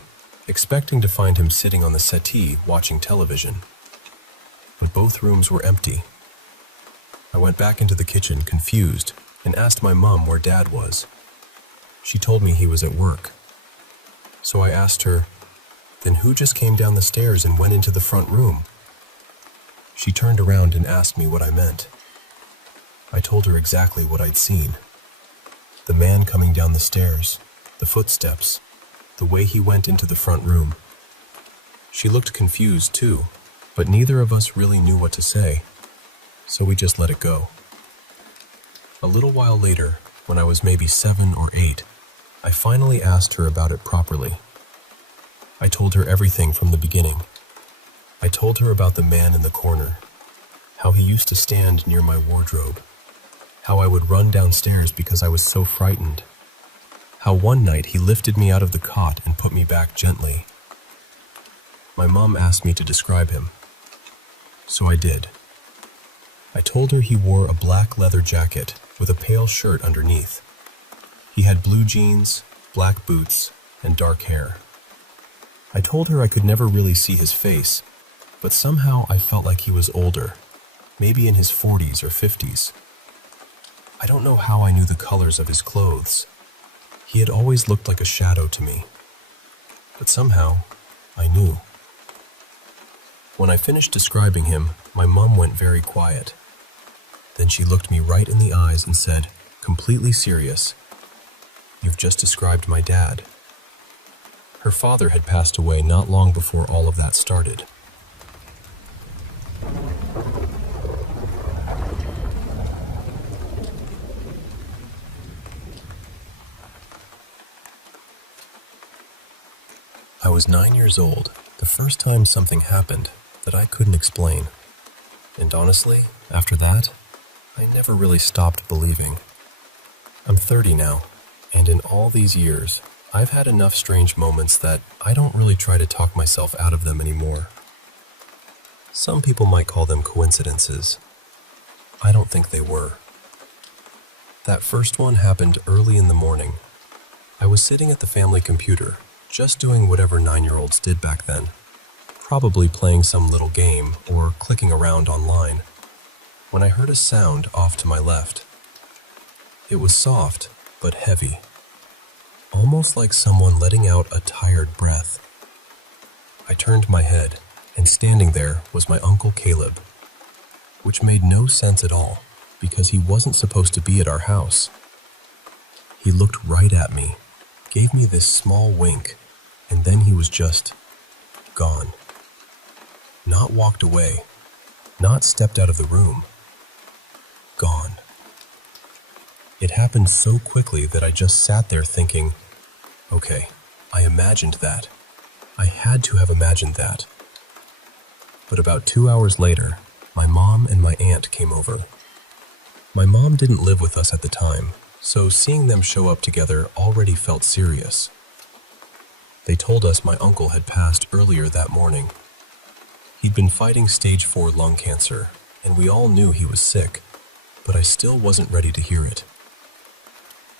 expecting to find him sitting on the settee watching television. But both rooms were empty. I went back into the kitchen, confused, and asked my mom where Dad was. She told me he was at work. So I asked her, "Then who just came down the stairs and went into the front room?" She turned around and asked me what I meant. I told her exactly what I'd seen. The man coming down the stairs, the footsteps, the way he went into the front room. She looked confused too, but neither of us really knew what to say, so we just let it go. A little while later, when I was maybe 7 or 8, I finally asked her about it properly. I told her everything from the beginning. I told her about the man in the corner, how he used to stand near my wardrobe, how I would run downstairs because I was so frightened, how one night he lifted me out of the cot and put me back gently. My mom asked me to describe him, so I did. I told her he wore a black leather jacket with a pale shirt underneath. He had blue jeans, black boots, and dark hair. I told her I could never really see his face, but somehow I felt like he was older, maybe in his 40s or 50s. I don't know how I knew the colors of his clothes. He had always looked like a shadow to me, but somehow I knew. When I finished describing him, my mom went very quiet. Then she looked me right in the eyes and said, completely serious, "You've just described my dad." Her father had passed away not long before all of that started. I was 9 years old, the first time something happened that I couldn't explain. And honestly, after that, I never really stopped believing. I'm 30 now, and in all these years, I've had enough strange moments that I don't really try to talk myself out of them anymore. Some people might call them coincidences. I don't think they were. That first one happened early in the morning. I was sitting at the family computer, just doing whatever 9-year-olds did back then, probably playing some little game or clicking around online, when I heard a sound off to my left. It was soft, but heavy, almost like someone letting out a tired breath. I turned my head, and standing there was my Uncle Caleb, which made no sense at all, because he wasn't supposed to be at our house. He looked right at me, gave me this small wink, and then he was just gone. Not walked away, not stepped out of the room. Gone. It happened so quickly that I just sat there thinking, okay, I imagined that. I had to have imagined that. But about 2 hours later, my mom and my aunt came over. My mom didn't live with us at the time, so seeing them show up together already felt serious. They told us my uncle had passed earlier that morning. He'd been fighting stage 4 lung cancer, and we all knew he was sick, but I still wasn't ready to hear it.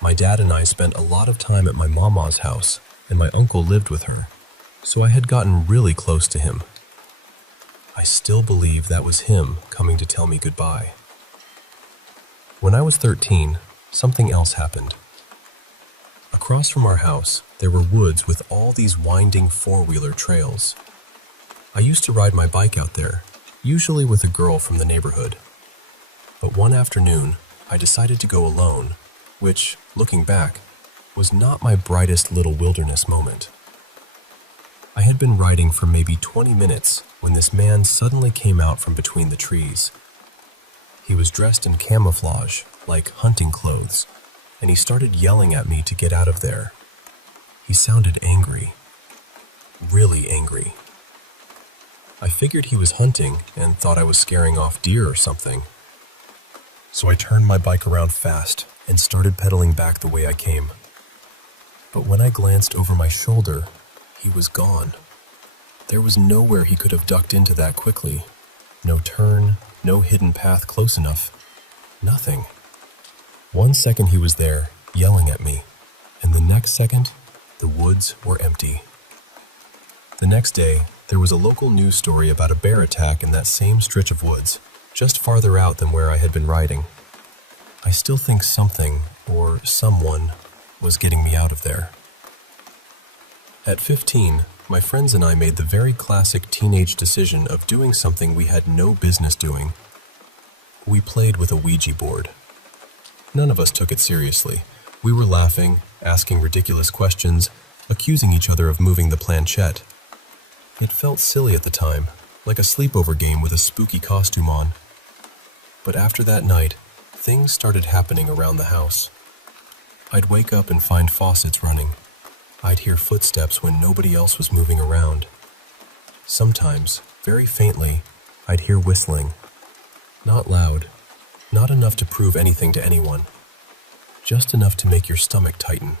My dad and I spent a lot of time at my mama's house, and my uncle lived with her, so I had gotten really close to him. I still believe that was him coming to tell me goodbye. When I was 13, something else happened. Across from our house, there were woods with all these winding four-wheeler trails. I used to ride my bike out there, usually with a girl from the neighborhood. But one afternoon, I decided to go alone, which, looking back, was not my brightest little wilderness moment. I had been riding for maybe 20 minutes when this man suddenly came out from between the trees. He was dressed in camouflage, like hunting clothes, and he started yelling at me to get out of there. He sounded angry. Really angry. I figured he was hunting and thought I was scaring off deer or something. So I turned my bike around fast and started pedaling back the way I came. But when I glanced over my shoulder, he was gone. There was nowhere he could have ducked into that quickly. No turn, no hidden path close enough. Nothing. 1 second he was there, yelling at me, and the next second, the woods were empty. The next day, there was a local news story about a bear attack in that same stretch of woods, just farther out than where I had been riding. I still think something, or someone, was getting me out of there. At 15, my friends and I made the very classic teenage decision of doing something we had no business doing. We played with a Ouija board. None of us took it seriously. We were laughing, asking ridiculous questions, accusing each other of moving the planchette. It felt silly at the time, like a sleepover game with a spooky costume on. But after that night, things started happening around the house. I'd wake up and find faucets running. I'd hear footsteps when nobody else was moving around. Sometimes, very faintly, I'd hear whistling. Not loud, not enough to prove anything to anyone. Just enough to make your stomach tighten.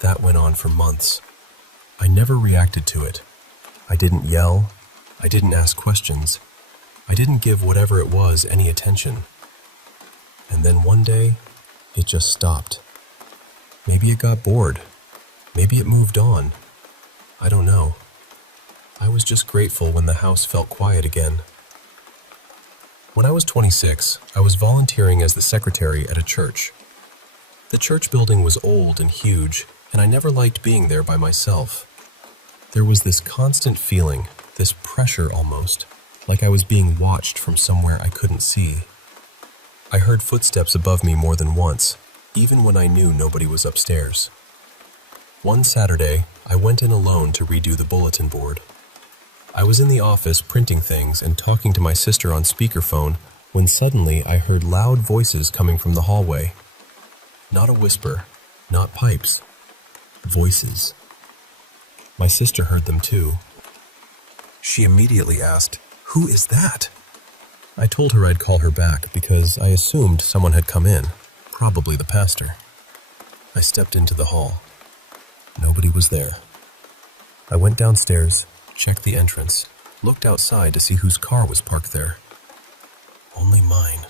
That went on for months. I never reacted to it. I didn't yell. I didn't ask questions. I didn't give whatever it was any attention. And then one day, it just stopped. Maybe it got bored. Maybe it moved on. I don't know. I was just grateful when the house felt quiet again. When I was 26, I was volunteering as the secretary at a church. The church building was old and huge, and I never liked being there by myself. There was this constant feeling, this pressure almost, like I was being watched from somewhere I couldn't see. I heard footsteps above me more than once, even when I knew nobody was upstairs. One Saturday, I went in alone to redo the bulletin board. I was in the office printing things and talking to my sister on speakerphone when suddenly I heard loud voices coming from the hallway. Not a whisper, not pipes. Voices. My sister heard them too. She immediately asked, "Who is that?" I told her I'd call her back because I assumed someone had come in, probably the pastor. I stepped into the hall. Nobody was there. I went downstairs, checked the entrance, looked outside to see whose car was parked there. Only mine.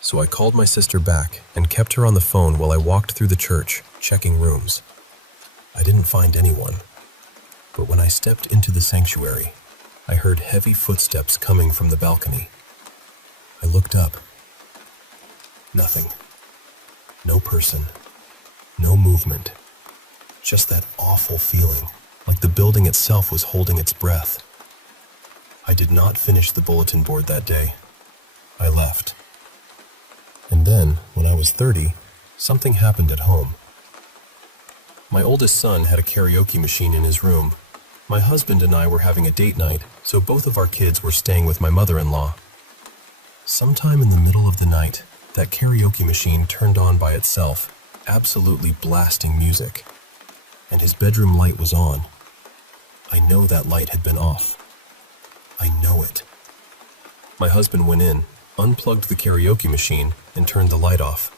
So I called my sister back and kept her on the phone while I walked through the church, checking rooms. I didn't find anyone. But when I stepped into the sanctuary, I heard heavy footsteps coming from the balcony. I looked up. Nothing. No person. No movement. Just that awful feeling, like the building itself was holding its breath. I did not finish the bulletin board that day. I left. And then, when I was 30, something happened at home. My oldest son had a karaoke machine in his room. My husband and I were having a date night, so both of our kids were staying with my mother-in-law. Sometime in the middle of the night, that karaoke machine turned on by itself, absolutely blasting music. And his bedroom light was on. I know that light had been off. I know it. My husband went in, unplugged the karaoke machine, and turned the light off.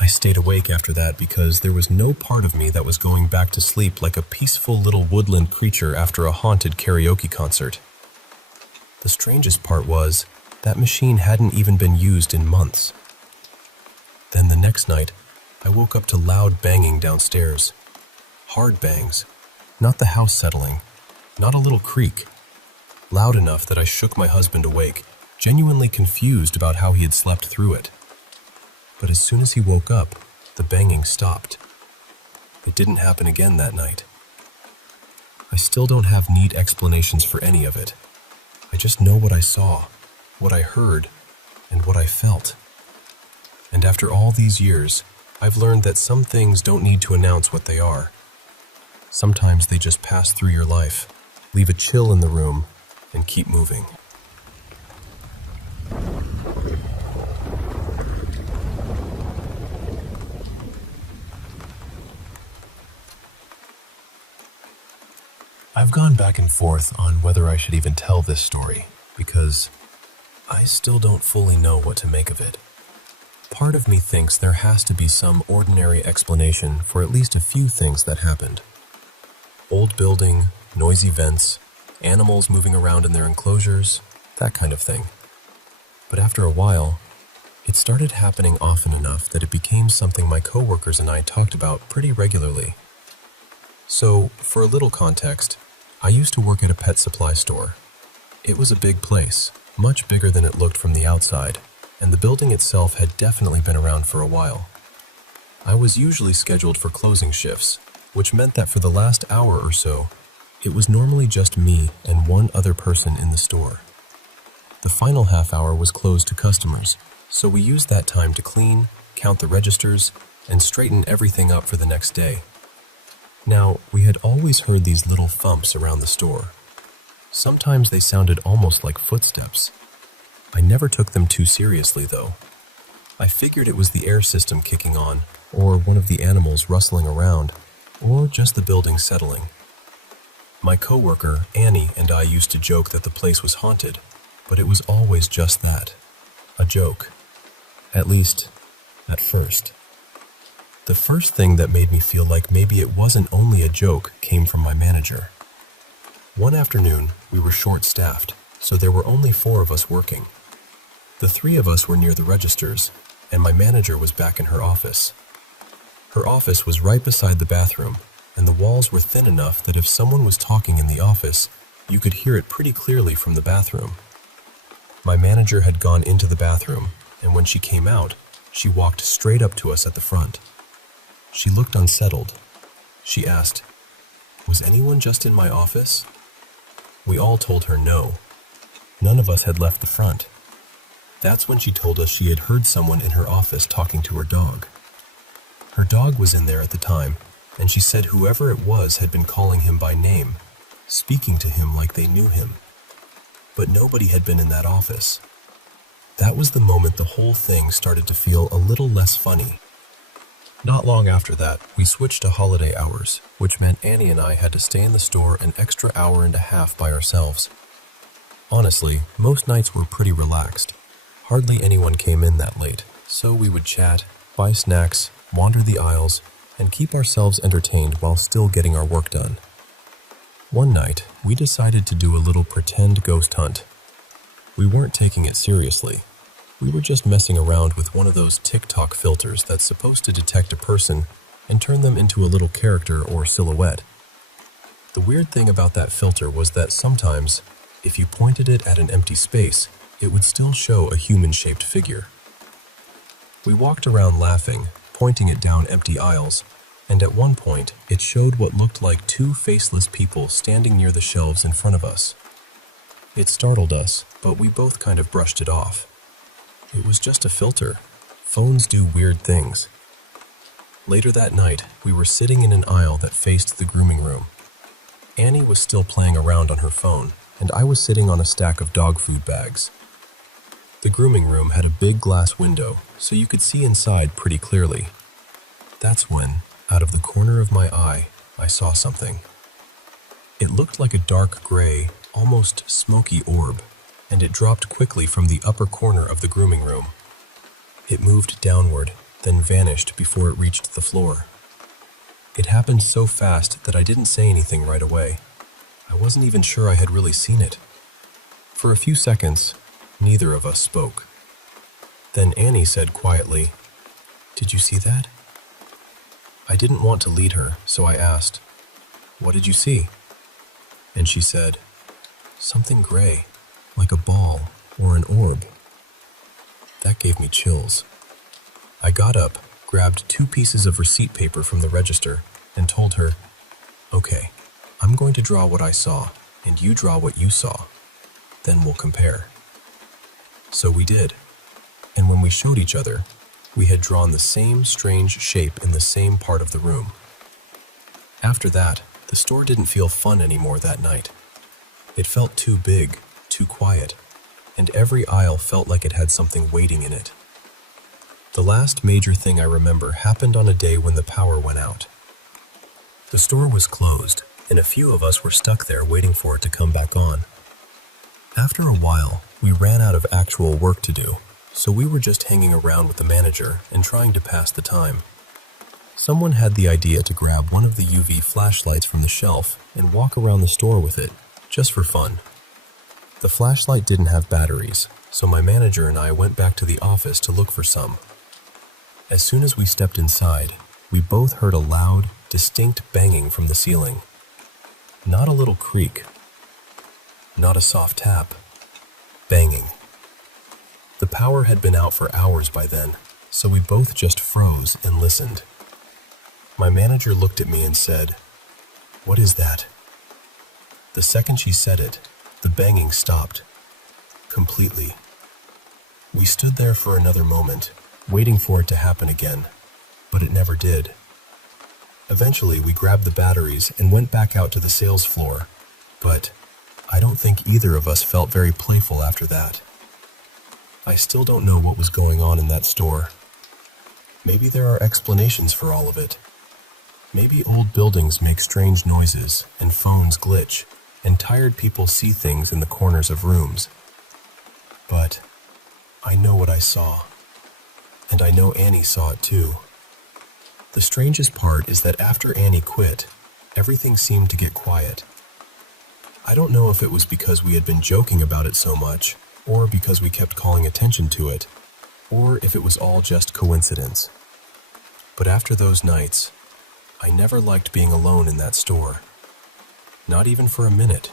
I stayed awake after that because there was no part of me that was going back to sleep like a peaceful little woodland creature after a haunted karaoke concert. The strangest part was, that machine hadn't even been used in months. Then the next night, I woke up to loud banging downstairs. Hard bangs, not the house settling, not a little creak. Loud enough that I shook my husband awake, genuinely confused about how he had slept through it. But as soon as he woke up, the banging stopped. It didn't happen again that night. I still don't have neat explanations for any of it. I just know what I saw, what I heard, and what I felt. And after all these years, I've learned that some things don't need to announce what they are. Sometimes they just pass through your life, leave a chill in the room, and keep moving. I've gone back and forth on whether I should even tell this story, because I still don't fully know what to make of it. Part of me thinks there has to be some ordinary explanation for at least a few things that happened. Old building, noisy vents, animals moving around in their enclosures, that kind of thing. But after a while, it started happening often enough that it became something my coworkers and I talked about pretty regularly. So, for a little context, I used to work at a pet supply store. It was a big place, much bigger than it looked from the outside, and the building itself had definitely been around for a while. I was usually scheduled for closing shifts, which meant that for the last hour or so, it was normally just me and one other person in the store. The final half hour was closed to customers, so we used that time to clean, count the registers, and straighten everything up for the next day. Now, we had always heard these little thumps around the store. Sometimes they sounded almost like footsteps. I never took them too seriously, though. I figured it was the air system kicking on, or one of the animals rustling around, or just the building settling. My coworker, Annie, and I used to joke that the place was haunted, but it was always just that, a joke. At least, at first. The first thing that made me feel like maybe it wasn't only a joke came from my manager. One afternoon, we were short-staffed, so there were only 4 of us working. The 3 of us were near the registers, and my manager was back in her office. Her office was right beside the bathroom, and the walls were thin enough that if someone was talking in the office, you could hear it pretty clearly from the bathroom. My manager had gone into the bathroom, and when she came out, she walked straight up to us at the front. She looked unsettled. She asked, "Was anyone just in my office?" We all told her no. None of us had left the front. That's when she told us she had heard someone in her office talking to her dog. Her dog was in there at the time, and she said whoever it was had been calling him by name, speaking to him like they knew him. But nobody had been in that office. That was the moment the whole thing started to feel a little less funny. Not long after that, we switched to holiday hours, which meant Annie and I had to stay in the store an extra hour and a half by ourselves. Honestly, most nights were pretty relaxed. Hardly anyone came in that late, so we would chat, buy snacks, wander the aisles, and keep ourselves entertained while still getting our work done. One night, we decided to do a little pretend ghost hunt. We weren't taking it seriously. We were just messing around with one of those TikTok filters that's supposed to detect a person and turn them into a little character or silhouette. The weird thing about that filter was that sometimes, if you pointed it at an empty space, it would still show a human-shaped figure. We walked around laughing, pointing it down empty aisles, and at one point, it showed what looked like 2 faceless people standing near the shelves in front of us. It startled us, but we both kind of brushed it off. It was just a filter. Phones do weird things. Later that night, we were sitting in an aisle that faced the grooming room. Annie was still playing around on her phone, and I was sitting on a stack of dog food bags. The grooming room had a big glass window, so you could see inside pretty clearly. That's when, out of the corner of my eye, I saw something. It looked like a dark gray, almost smoky orb, and it dropped quickly from the upper corner of the grooming room. It moved downward, then vanished before it reached the floor. It happened so fast that I didn't say anything right away. I wasn't even sure I had really seen it. For a few seconds, neither of us spoke. Then Annie said quietly, "Did you see that?" I didn't want to lead her, so I asked, "What did you see?" And she said, "Something gray, like a ball or an orb." That gave me chills. I got up, grabbed 2 pieces of receipt paper from the register, and told her, "Okay, I'm going to draw what I saw, and you draw what you saw." then we'll compare. So we did, and when we showed each other, we had drawn the same strange shape in the same part of the room. After that, the store didn't feel fun anymore that night. It felt too big, too quiet, and every aisle felt like it had something waiting in it. The last major thing I remember happened on a day when the power went out. The store was closed, and a few of us were stuck there waiting for it to come back on. After a while, we ran out of actual work to do, so we were just hanging around with the manager and trying to pass the time. Someone had the idea to grab one of the UV flashlights from the shelf and walk around the store with it, just for fun. The flashlight didn't have batteries, so my manager and I went back to the office to look for some. As soon as we stepped inside, we both heard a loud, distinct banging from the ceiling. Not a little creak, not a soft tap, banging. The power had been out for hours by then, so we both just froze and listened. My manager looked at me and said, "What is that?" The second she said it, the banging stopped. Completely. We stood there for another moment, waiting for it to happen again, but it never did. Eventually, we grabbed the batteries and went back out to the sales floor, but I don't think either of us felt very playful after that. I still don't know what was going on in that store. Maybe there are explanations for all of it. Maybe old buildings make strange noises, and phones glitch, and tired people see things in the corners of rooms. But I know what I saw, and I know Annie saw it too. The strangest part is that after Annie quit, everything seemed to get quiet. I don't know if it was because we had been joking about it so much, or because we kept calling attention to it, or if it was all just coincidence. But after those nights, I never liked being alone in that store. Not even for a minute.